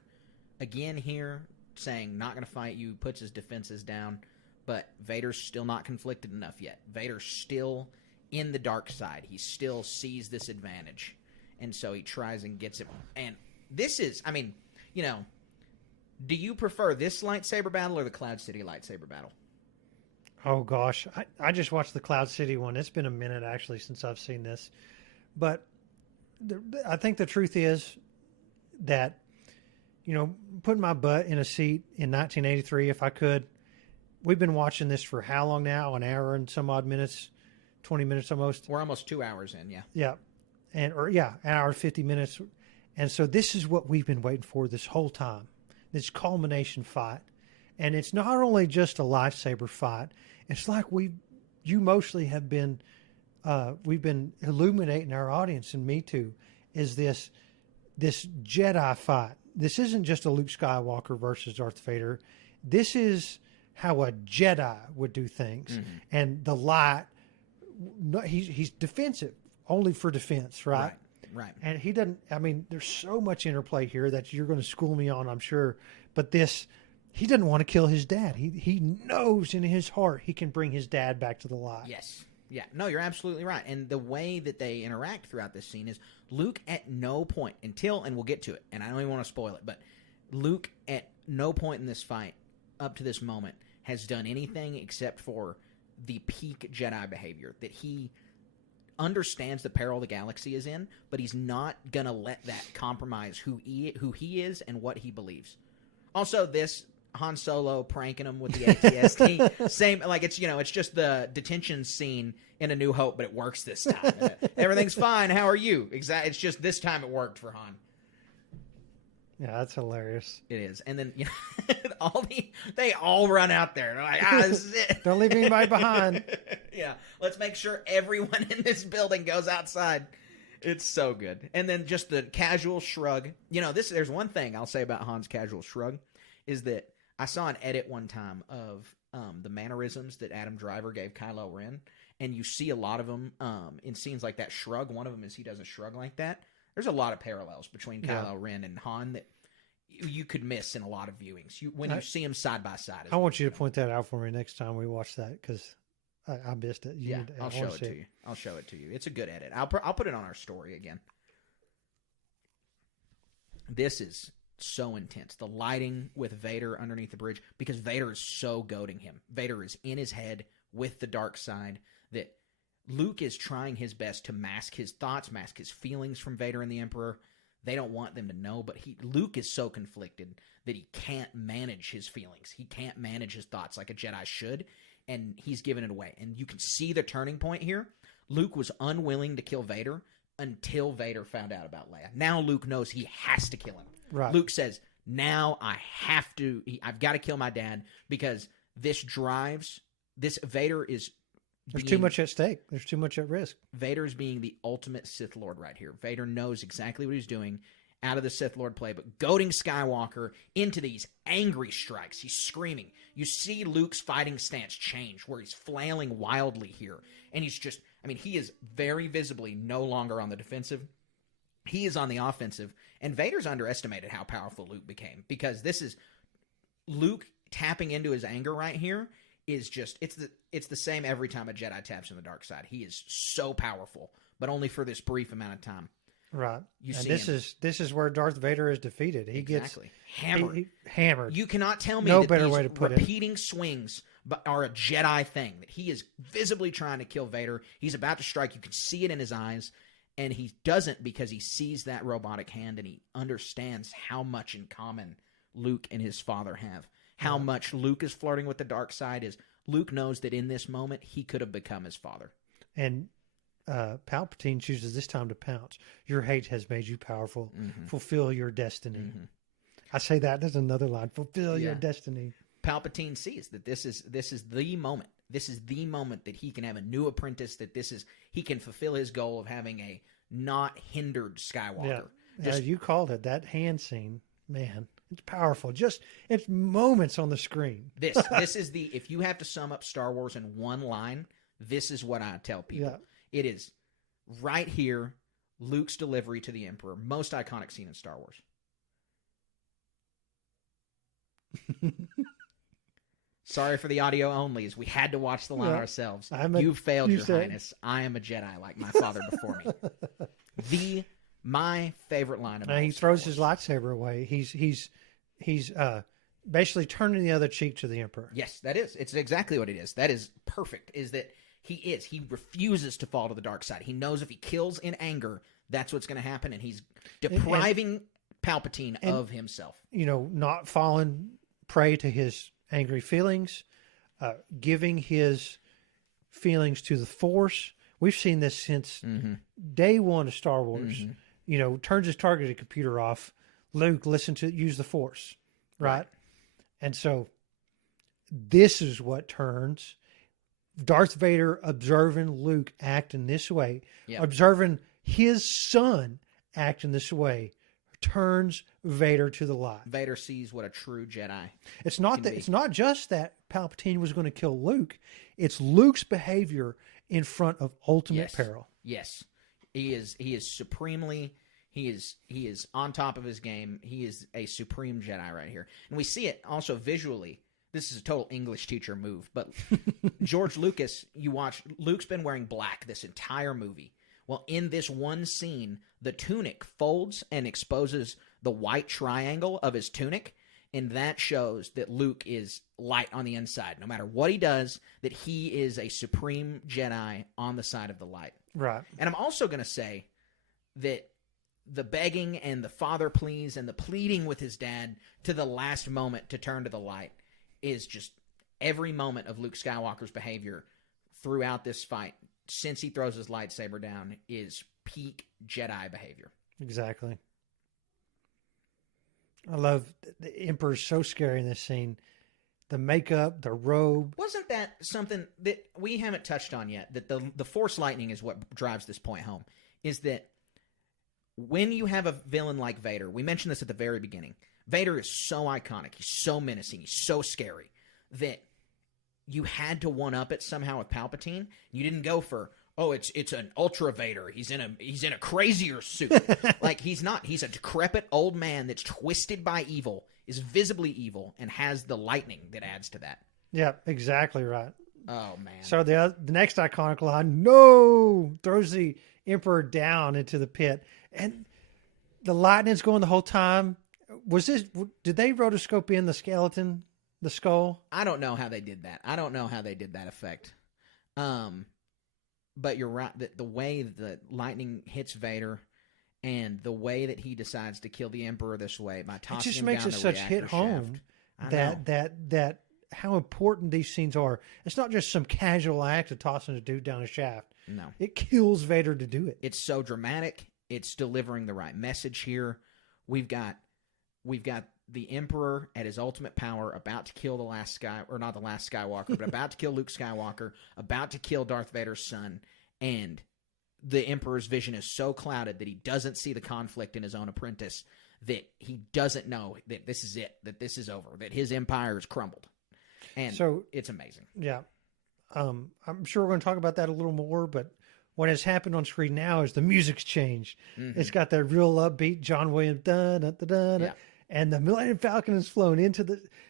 again here, saying not going to fight you, puts his defenses down. But Vader's still not conflicted enough yet. Vader's still in the dark side. He still sees this advantage. And so he tries and gets it. And this is, I mean, do you prefer this lightsaber battle or the Cloud City lightsaber battle? Oh, gosh. I just watched the Cloud City one. It's been a minute, actually, since I've seen this. But I think the truth is that, putting my butt in a seat in 1983, if I could, we've been watching this for how long now? An hour and some odd minutes, 20 minutes almost. We're almost 2 hours in, yeah. Yeah. An hour, 50 minutes. And so this is what we've been waiting for this whole time, this culmination fight. And it's not only just a lightsaber fight. It's like you mostly have been, we've been illuminating our audience, and me too, is this Jedi fight. This isn't just a Luke Skywalker versus Darth Vader. This is how a Jedi would do things. Mm-hmm. And the light, he's defensive, only for defense, right? Right. And he doesn't, there's so much interplay here that you're going to school me on, I'm sure. But he doesn't want to kill his dad. He knows in his heart he can bring his dad back to the light. Yes. Yeah. No, you're absolutely right. And the way that they interact throughout this scene is Luke at no point and we'll get to it, and I don't even want to spoil it, but Luke at no point in this fight up to this moment has done anything except for the peak Jedi behavior, that he understands the peril the galaxy is in, but he's not going to let that compromise who he is and what he believes. Also, this Han Solo pranking him with the ATST, same, like, it's just the detention scene in A New Hope, but it works this time. Everything's fine. How are you? Exactly. It's just this time it worked for Han. Yeah, that's hilarious. It is. And then they all run out there. They're like, this is it. Don't leave anybody behind. Yeah. Let's make sure everyone in this building goes outside. It's so good. And then just the casual shrug. There's one thing I'll say about Han's casual shrug is that I saw an edit one time of the mannerisms that Adam Driver gave Kylo Ren, and you see a lot of them in scenes like that shrug. One of them is he does a shrug like that. There's a lot of parallels between Kylo Ren and Han that you could miss in a lot of viewings. When you see them side by side. I want you to point that out for me next time we watch that because I missed it. I'll show it to you. I'll show it to you. It's a good edit. I'll put it on our story again. This is so intense. The lighting with Vader underneath the bridge, because Vader is so goading him. Vader is in his head with the dark side, that Luke is trying his best to mask his thoughts, mask his feelings from Vader and the Emperor. They don't want them to know, but Luke is so conflicted that he can't manage his feelings. He can't manage his thoughts like a Jedi should, and he's giving it away. And you can see the turning point here. Luke was unwilling to kill Vader until Vader found out about Leia. Now Luke knows he has to kill him. Right. Luke says, now I have to, I've got to kill my dad because this Vader is There's too much at stake. There's too much at risk. Vader's being the ultimate Sith Lord right here. Vader knows exactly what he's doing out of the Sith Lord play, but goading Skywalker into these angry strikes. He's screaming. You see Luke's fighting stance change where he's flailing wildly here. And he's just, he is very visibly no longer on the defensive. He is on the offensive. And Vader's underestimated how powerful Luke became, because this is Luke tapping into his anger right here. Is just it's the same every time a Jedi taps in the dark side. He is so powerful, but only for this brief amount of time. Right. This is where Darth Vader is defeated. He gets hammered. Hammered. You cannot tell me no that better these way to put repeating swings are a Jedi thing. That he is visibly trying to kill Vader. He's about to strike. You can see it in his eyes, and he doesn't, because he sees that robotic hand and he understands how much in common Luke and his father have. How much Luke is flirting with the dark side is Luke knows that in this moment he could have become his father. And Palpatine chooses this time to pounce. Your hate has made you powerful. Mm-hmm. Fulfill your destiny. Mm-hmm. I say that. There's another line. Fulfill your destiny. Palpatine sees that this is the moment. This is the moment that he can have a new apprentice. That he can fulfill his goal of having a not hindered Skywalker. Yeah, you called it that hand scene, man. It's powerful. It's moments on the screen. This is if you have to sum up Star Wars in one line, this is what I tell people. Yeah. It is right here, Luke's delivery to the Emperor, most iconic scene in Star Wars. Sorry for the audio onlys. We had to watch the line ourselves. You failed, Your Highness. I am a Jedi like my father before me. My favorite line of all he throws his lightsaber away. He's basically turning the other cheek to the Emperor. Yes, that is. It's exactly what it is. That is perfect. Is that he refuses to fall to the dark side. He knows if he kills in anger, that's what's going to happen, and he's depriving Palpatine of himself. Not falling prey to his angry feelings, giving his feelings to the Force. We've seen this since day one of Star Wars. Mm-hmm. Turns his targeted computer off. Luke, use the Force, right? And so this is what turns Darth Vader observing Luke act in this way, observing his son act in this way, turns Vader to the light. Vader sees what a true Jedi. It's not just that Palpatine was going to kill Luke. It's Luke's behavior in front of ultimate peril. Yes. He is supremely, he is on top of his game. He is a supreme Jedi right here. And we see it also visually. This is a total English teacher move, but George Lucas, Luke's been wearing black this entire movie. Well, in this one scene, the tunic folds and exposes the white triangle of his tunic, and that shows that Luke is light on the inside. No matter what he does, that he is a supreme Jedi on the side of the light. Right. And I'm also going to say that the begging and the father pleas and the pleading with his dad to the last moment to turn to the light is just every moment of Luke Skywalker's behavior throughout this fight since he throws his lightsaber down is peak Jedi behavior. Exactly. I love the Emperor's so scary in this scene. The makeup, the robe. Wasn't that something that we haven't touched on yet? That the Force lightning is what drives this point home. Is that when you have a villain like Vader, we mentioned this at the very beginning. Vader is so iconic. He's so menacing. He's so scary that you had to one-up it somehow with Palpatine. You didn't go for, oh, it's an Ultra Vader. He's in a crazier suit. Like, he's not. He's a decrepit old man that's twisted by evil, is visibly evil, and has the lightning that adds to that. Yeah, exactly right. Oh man. So the next iconic line, no, throws the Emperor down into the pit, and the lightning's going the whole time. Did they rotoscope in the skeleton, the skull? I don't know how they did that. I don't know how they did that effect. But you're right. The way the lightning hits Vader, and the way that he decides to kill the Emperor this way by tossing him down the reactor shaft. It just makes it such hit home that how important these scenes are. It's not just some casual act of tossing a dude down a shaft. No, it kills Vader to do it. It's so dramatic. It's delivering the right message here. We've got the Emperor at his ultimate power, about to kill not the last Skywalker, but about to kill Luke Skywalker, about to kill Darth Vader's son, and the Emperor's vision is so clouded that he doesn't see the conflict in his own apprentice, that he doesn't know that this is it, that this is over, that his empire has crumbled. And so it's amazing. Yeah. I'm sure we're going to talk about that a little more, but what has happened on screen now is the music's changed. Mm-hmm. It's got that real upbeat John Williams, da-da-da-da-da, and the Millennium Falcon has flown into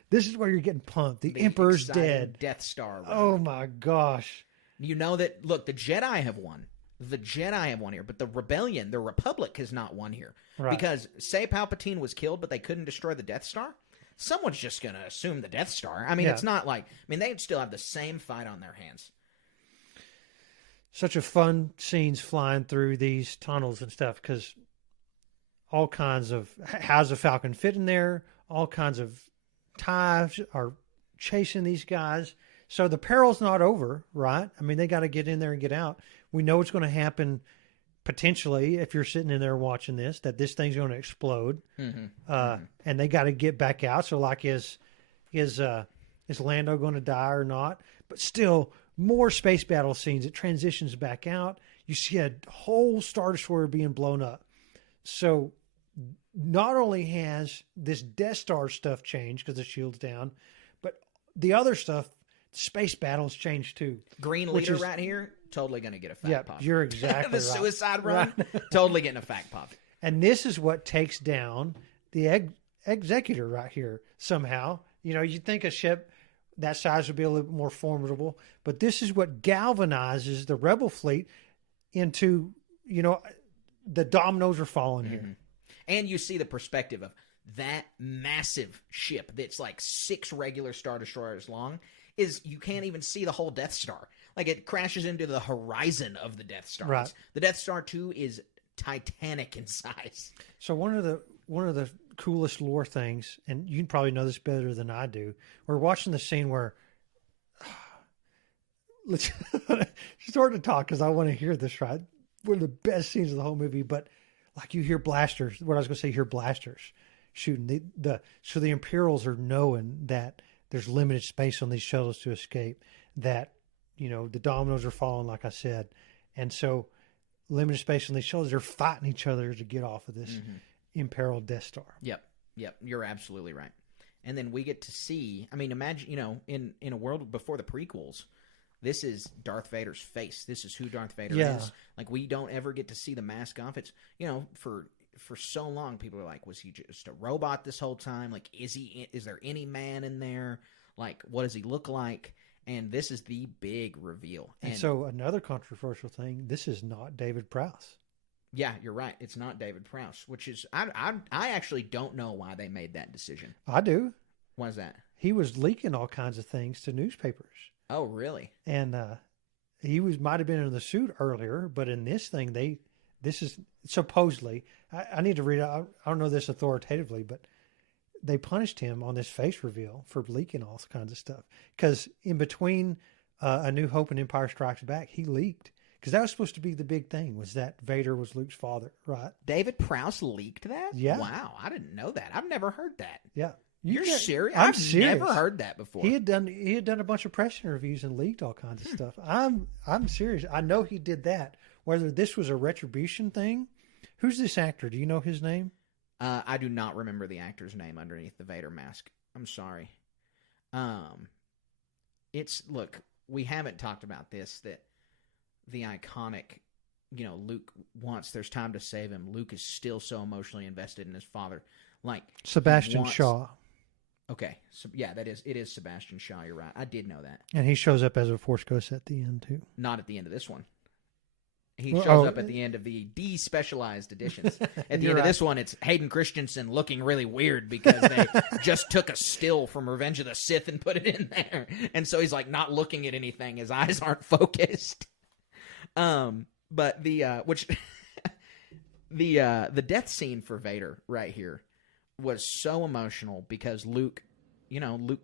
this is where you're getting pumped. The Emperor's dead. Death Star. Right? Oh my gosh. You know that, look, the Jedi have won. The Jedi have won here, but the Rebellion, the Republic has not won here. Right. Because say Palpatine was killed, but they couldn't destroy the Death Star, someone's just going to assume the Death Star. I mean, it's not like, they'd still have the same fight on their hands. Such a fun scenes flying through these tunnels and stuff, because all kinds of, how's the Falcon fit in there? All kinds of TIEs are chasing these guys. So the peril's not over, right? I mean, they got to get in there and get out. We know what's going to happen potentially if you're sitting in there watching this, that this thing's going to explode. Mm-hmm. And they got to get back out. So like, is Lando going to die or not? But still, more space battle scenes. It transitions back out. You see a whole Star Destroyer being blown up. So not only has this Death Star stuff changed because the shield's down, but the other stuff, space battles changed too. Green leader right here, totally going to get a fact pop. You're exactly the right. Suicide run, totally getting a fact pop. And this is what takes down the Executor right here somehow. You know, you'd think a ship that size would be a little bit more formidable, but this is what galvanizes the Rebel fleet into, the dominoes are falling here. And you see the perspective of that massive ship that's like 6 regular Star Destroyers long, is you can't even see the whole Death Star. Like, it crashes into the horizon of the Death Star. Right. The Death Star 2 is titanic in size. So one of the coolest lore things, and you probably know this better than I do, we're watching the scene where let's start to talk because I want to hear this, right? One of the best scenes of the whole movie, but like you hear blasters, what I was going to say, you hear blasters shooting. So the Imperials are knowing that there's limited space on these shuttles to escape, that, the dominoes are falling, like I said. And so limited space on these shuttles, they're fighting each other to get off of this imperiled Death Star. Yep. You're absolutely right. And then we get to see, imagine, in a world before the prequels, this is Darth Vader's face. This is who Darth Vader is. Like, we don't ever get to see the mask off. It's, for so long, people are like, was he just a robot this whole time? Like, is there any man in there? Like, what does he look like? And this is the big reveal. And so another controversial thing, this is not David Prowse. Yeah, you're right. It's not David Prowse, which is, I actually don't know why they made that decision. I do. Why is that? He was leaking all kinds of things to newspapers. Oh, really? And he might have been in the suit earlier, but in this thing, this is supposedly, I need to read it. I don't know this authoritatively, but they punished him on this face reveal for leaking all kinds of stuff. Because in between A New Hope and Empire Strikes Back, he leaked. Because that was supposed to be the big thing, was that Vader was Luke's father, right? David Prowse leaked that? Yeah. Wow, I didn't know that. I've never heard that. Yeah. You're serious? I'm I've serious. Never heard that before. He had done a bunch of press interviews and leaked all kinds of stuff. I'm serious. I know he did that. Whether this was a retribution thing, who's this actor? Do you know his name? I do not remember the actor's name underneath the Vader mask. I'm sorry. Look, we haven't talked about this, that the iconic, Luke wants there's time to save him. Luke is still so emotionally invested in his father. Like Sebastian Shaw. Okay. So yeah, it is Sebastian Shaw, you're right. I did know that. And he shows up as a Force Ghost at the end too. Not at the end of this one. He shows up at the end of the despecialized editions. At the end of this one, it's Hayden Christensen looking really weird because they just took a still from Revenge of the Sith and put it in there. And so he's like not looking at anything. His eyes aren't focused. But the death scene for Vader right here was so emotional because Luke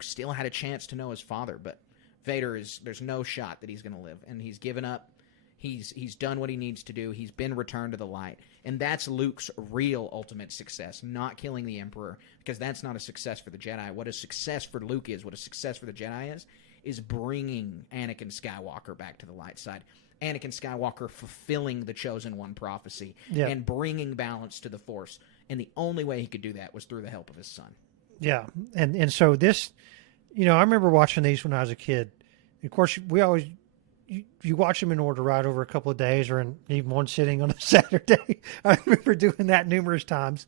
still had a chance to know his father, but there's no shot that he's going to live, and he's given up. He's done what he needs to do. He's been returned to the light. And that's Luke's real ultimate success, not killing the Emperor, because that's not a success for the Jedi. What a success for Luke is, what a success for the Jedi is bringing Anakin Skywalker back to the light side. Anakin Skywalker fulfilling the Chosen One prophecy and bringing balance to the Force. And the only way he could do that was through the help of his son. Yeah. And so this, I remember watching these when I was a kid. Of course, we always... You watch them in order, right, over a couple of days or in even one sitting on a Saturday. I remember doing that numerous times.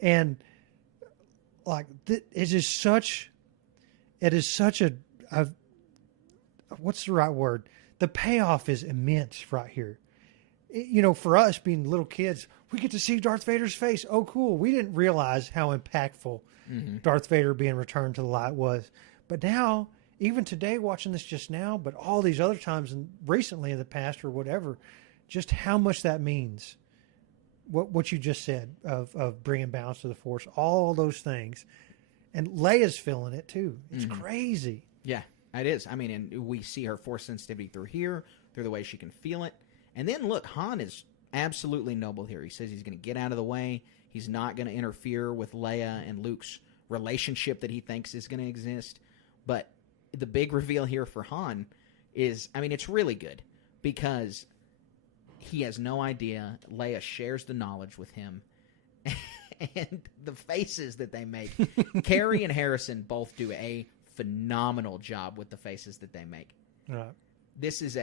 And, like, it is such a what's the right word? The payoff is immense right here. For us being little kids, we get to see Darth Vader's face. Oh, cool. We didn't realize how impactful Darth Vader being returned to the light was. But now... Even today, watching this just now, but all these other times and recently in the past or whatever, just how much that means. What you just said of bringing balance to the Force, all those things, and Leia's feeling it too. It's crazy. Yeah, it is. I mean, and we see her Force sensitivity through the way she can feel it, and then look, Han is absolutely noble here. He says he's going to get out of the way. He's not going to interfere with Leia and Luke's relationship that he thinks is going to exist, but. The big reveal here for Han is, it's really good because he has no idea. Leia shares the knowledge with him. And the faces that they make. Carrie and Harrison both do a phenomenal job with the faces that they make. Right. This is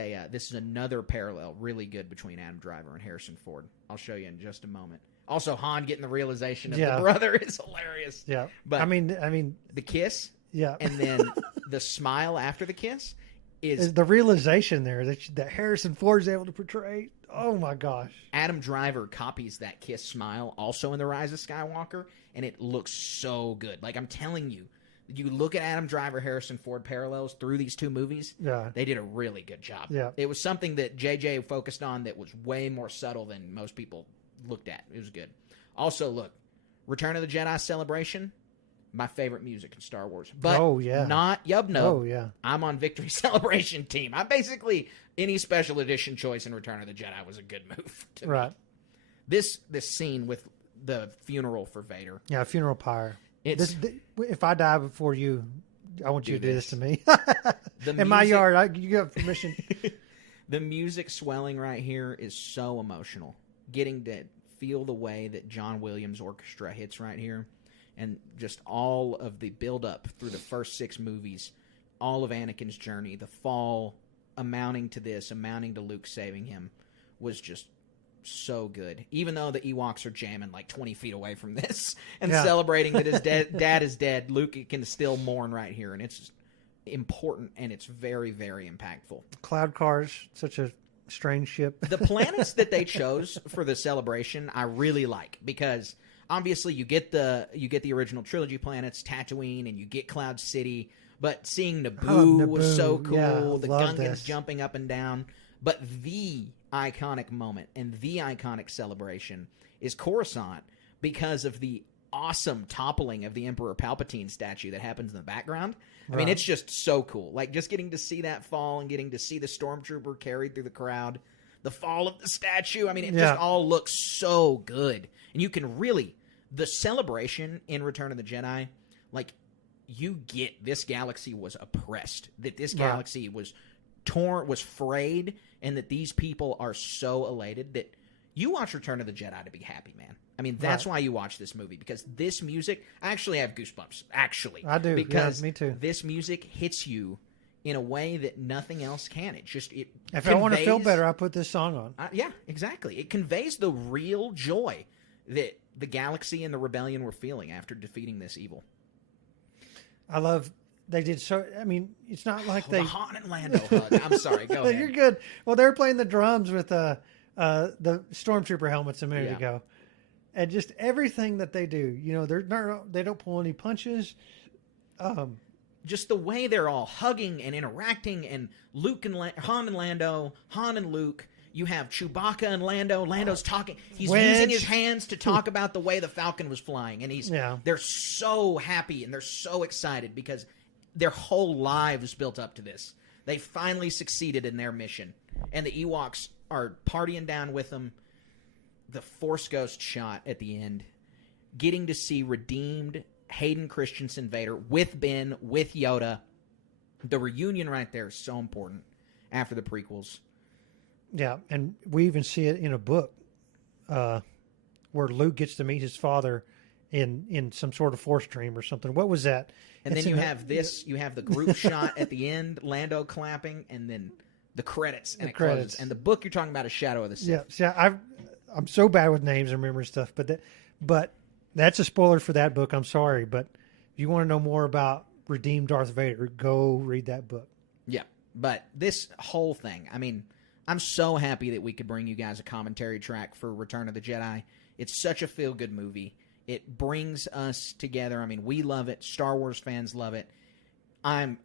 another parallel really good between Adam Driver and Harrison Ford. I'll show you in just a moment. Also, Han getting the realization of the brother is hilarious. Yeah. But I mean the kiss. Yeah. And then the smile after the kiss is... The realization there that Harrison Ford is able to portray. Oh, my gosh. Adam Driver copies that kiss smile also in The Rise of Skywalker, and it looks so good. Like, I'm telling you, you look at Adam Driver, Harrison Ford parallels through these two movies, they did a really good job. Yeah. It was something that JJ focused on that was way more subtle than most people looked at. It was good. Also, look, Return of the Jedi Celebration... My favorite music in Star Wars. But not Yub Nub. Oh, yeah. I'm on Victory Celebration team. I'm basically any special edition choice in Return of the Jedi was a good move to me. This scene with the funeral for Vader. Yeah, funeral pyre. If I die before you, I want you to do this to me. In my yard, you have permission. The music swelling right here is so emotional. Getting to feel the way that John Williams' orchestra hits right here. And just all of the build-up through the first 6 movies, all of Anakin's journey, the fall amounting to Luke saving him, was just so good. Even though the Ewoks are jamming like 20 feet away from this and celebrating that his dad is dead, Luke can still mourn right here. And it's important, and it's very, very impactful. Cloud cars, such a strange ship. The planets that they chose for the celebration, I really like, because... Obviously, you get the original trilogy planets, Tatooine, and you get Cloud City. But seeing Naboo was so cool. Yeah, the Gungans jumping up and down. But the iconic moment and the iconic celebration is Coruscant because of the awesome toppling of the Emperor Palpatine statue that happens in the background. I mean, it's just so cool. Like, just getting to see that fall and getting to see the Stormtrooper carried through the crowd. The fall of the statue. I mean, it just all looks so good. And you can really... The celebration in Return of the Jedi, like, you get this galaxy was oppressed, that this galaxy was torn, was frayed, and that these people are so elated that you watch Return of the Jedi to be happy, man. I mean, that's why you watch this movie, because this music, I actually have goosebumps, actually. I do, because me too. This music hits you in a way that nothing else can. If I want to feel better, I put this song on. Yeah, exactly. It conveys the real joy that the galaxy and the rebellion were feeling after defeating this evil. I love they did so. I mean, it's not like The Han and Lando hug. I'm sorry. Go ahead. You're good. Well, they were playing the drums with the stormtrooper helmets a minute ago, and just everything that they do. They don't pull any punches. Just the way they're all hugging and interacting, and Luke and Han and Lando, Han and Luke. You have Chewbacca and Lando. Lando's talking. He's using his hands to talk about the way the Falcon was flying, and they're so happy and they're so excited because their whole lives built up to this. They finally succeeded in their mission, and the Ewoks are partying down with them. The Force Ghost shot at the end, getting to see redeemed Hayden Christensen Vader with Ben, with Yoda. The reunion right there is so important after the prequels. Yeah, and we even see it in a book where Luke gets to meet his father in some sort of Force dream or something. What was that? And then you have the group shot at the end, Lando clapping, and then the credits, and it closes. And the book you're talking about is Shadow of the Sith. Yeah, I'm so bad with names and remembering stuff, but that's a spoiler for that book. I'm sorry, but if you want to know more about redeemed Darth Vader, go read that book. Yeah, but this whole thing, I mean, I'm so happy that we could bring you guys a commentary track for Return of the Jedi. It's such a feel-good movie. It brings us together. I mean, we love it. Star Wars fans love it. I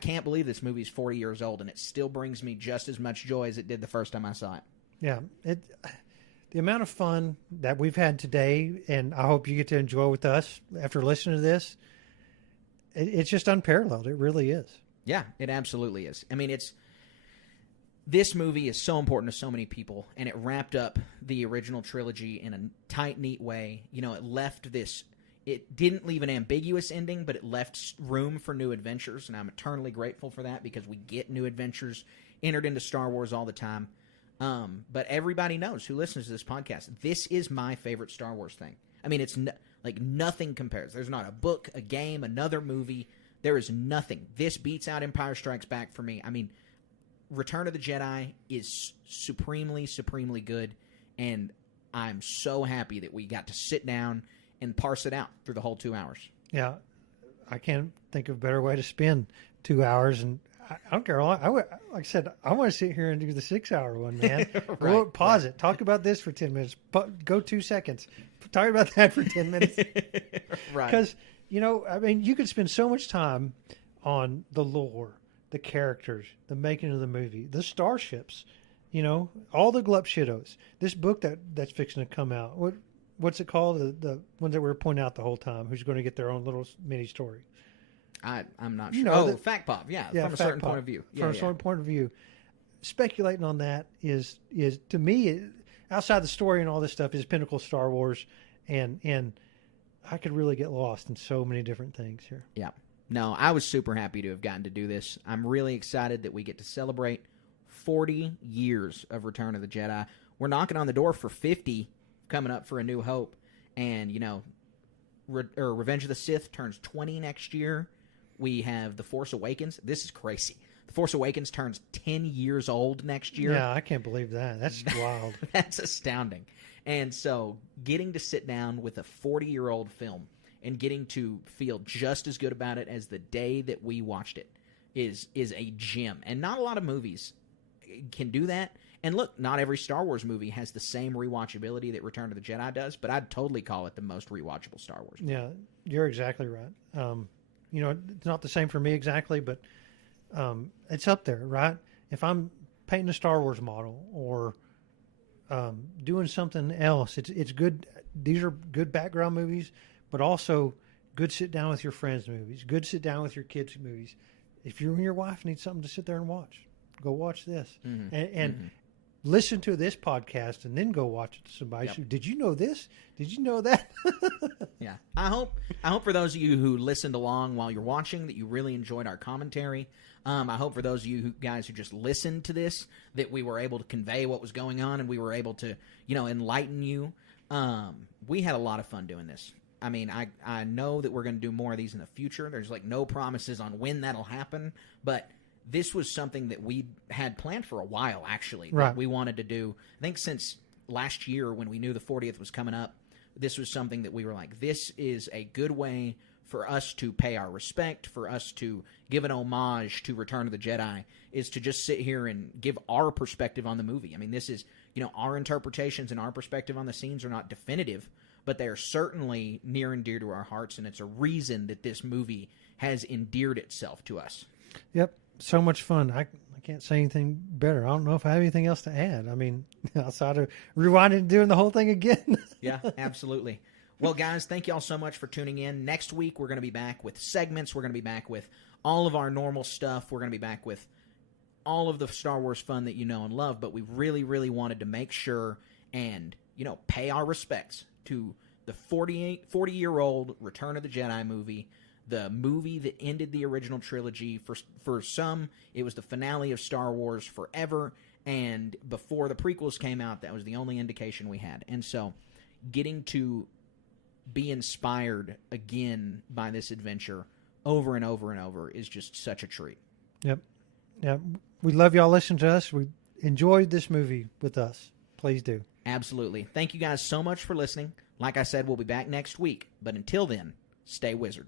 can't believe this movie's 40 years old, and it still brings me just as much joy as it did the first time I saw it. Yeah, the amount of fun that we've had today, and I hope you get to enjoy with us after listening to this, it's just unparalleled. It really is. Yeah, it absolutely is. I mean, this movie is so important to so many people, and it wrapped up the original trilogy in a tight, neat way. It didn't leave an ambiguous ending, but it left room for new adventures, and I'm eternally grateful for that because we get new adventures entered into Star Wars all the time. But everybody knows who listens to this podcast, this is my favorite Star Wars thing. I mean, it's nothing compares. There's not a book, a game, another movie. There is nothing. This beats out Empire Strikes Back for me. I mean, Return of the Jedi is supremely, supremely good, and I'm so happy that we got to sit down and parse it out through the whole 2 hours. Yeah, I can't think of a better way to spend 2 hours, and I don't care. Like I said, I want to sit here and do the 6 hour one, man. Right, pause it. Talk about this for 10 minutes. Go 2 seconds. Talk about that for 10 minutes. Right. Because, I mean, you could spend so much time on the lore, the characters, the making of the movie, the starships, all the glupshitos. This book that's fixing to come out. What's it called? The ones that we were pointing out the whole time. Who's going to get their own little mini story? I'm not sure. Fact Pop. Yeah, from a certain point of view. From a certain point of view. Speculating on that is to me, outside the story and all this stuff, is pinnacle Star Wars, and I could really get lost in so many different things here. Yeah. No, I was super happy to have gotten to do this. I'm really excited that we get to celebrate 40 years of Return of the Jedi. We're knocking on the door for 50 coming up for A New Hope. And, Revenge of the Sith turns 20 next year. We have The Force Awakens. This is crazy. The Force Awakens turns 10 years old next year. Yeah, I can't believe that. That's wild. That's astounding. And so getting to sit down with a 40-year-old film and getting to feel just as good about it as the day that we watched it is a gem. And not a lot of movies can do that. And look, not every Star Wars movie has the same rewatchability that Return of the Jedi does, but I'd totally call it the most rewatchable Star Wars movie. Yeah, you're exactly right. It's not the same for me exactly, but it's up there, right? If I'm painting a Star Wars model or doing something else, it's good. These are good background movies, but also good sit down with your friends movies, good sit down with your kids movies. If you and your wife need something to sit there and watch, go watch this. Mm-hmm. And listen to this podcast and then go watch it to somebody. Yep. So, did you know this? Did you know that? Yeah. I hope for those of you who listened along while you're watching that you really enjoyed our commentary. I hope for those of you guys who just listened to this that we were able to convey what was going on and we were able to, enlighten you. We had a lot of fun doing this. I mean, I know that we're going to do more of these in the future. There's no promises on when that'll happen, but this was something that we had planned for a while, actually. Right. That we wanted to do. I think since last year when we knew the 40th was coming up, this was something that we were like, this is a good way for us to pay our respect, for us to give an homage to Return of the Jedi, is to just sit here and give our perspective on the movie. I mean, this is, our interpretations and our perspective on the scenes are not definitive, but they are certainly near and dear to our hearts, and it's a reason that this movie has endeared itself to us. Yep. So much fun. I can't say anything better. I don't know if I have anything else to add. I mean, outside of rewinding and doing the whole thing again. Yeah, absolutely. Well, guys, thank you all so much for tuning in. Next week, we're going to be back with segments. We're going to be back with all of our normal stuff. We're going to be back with all of the Star Wars fun that you know and love, but we really, really wanted to make sure and, pay our respects to the 40-year-old Return of the Jedi movie, the movie that ended the original trilogy. For some, it was the finale of Star Wars forever, and before the prequels came out, that was the only indication we had. And so, getting to be inspired again by this adventure over and over and over is just such a treat. Yep. We love y'all listening to us. We enjoyed this movie with us. Please do. Absolutely. Thank you guys so much for listening. Like I said, we'll be back next week. But until then, stay wizard.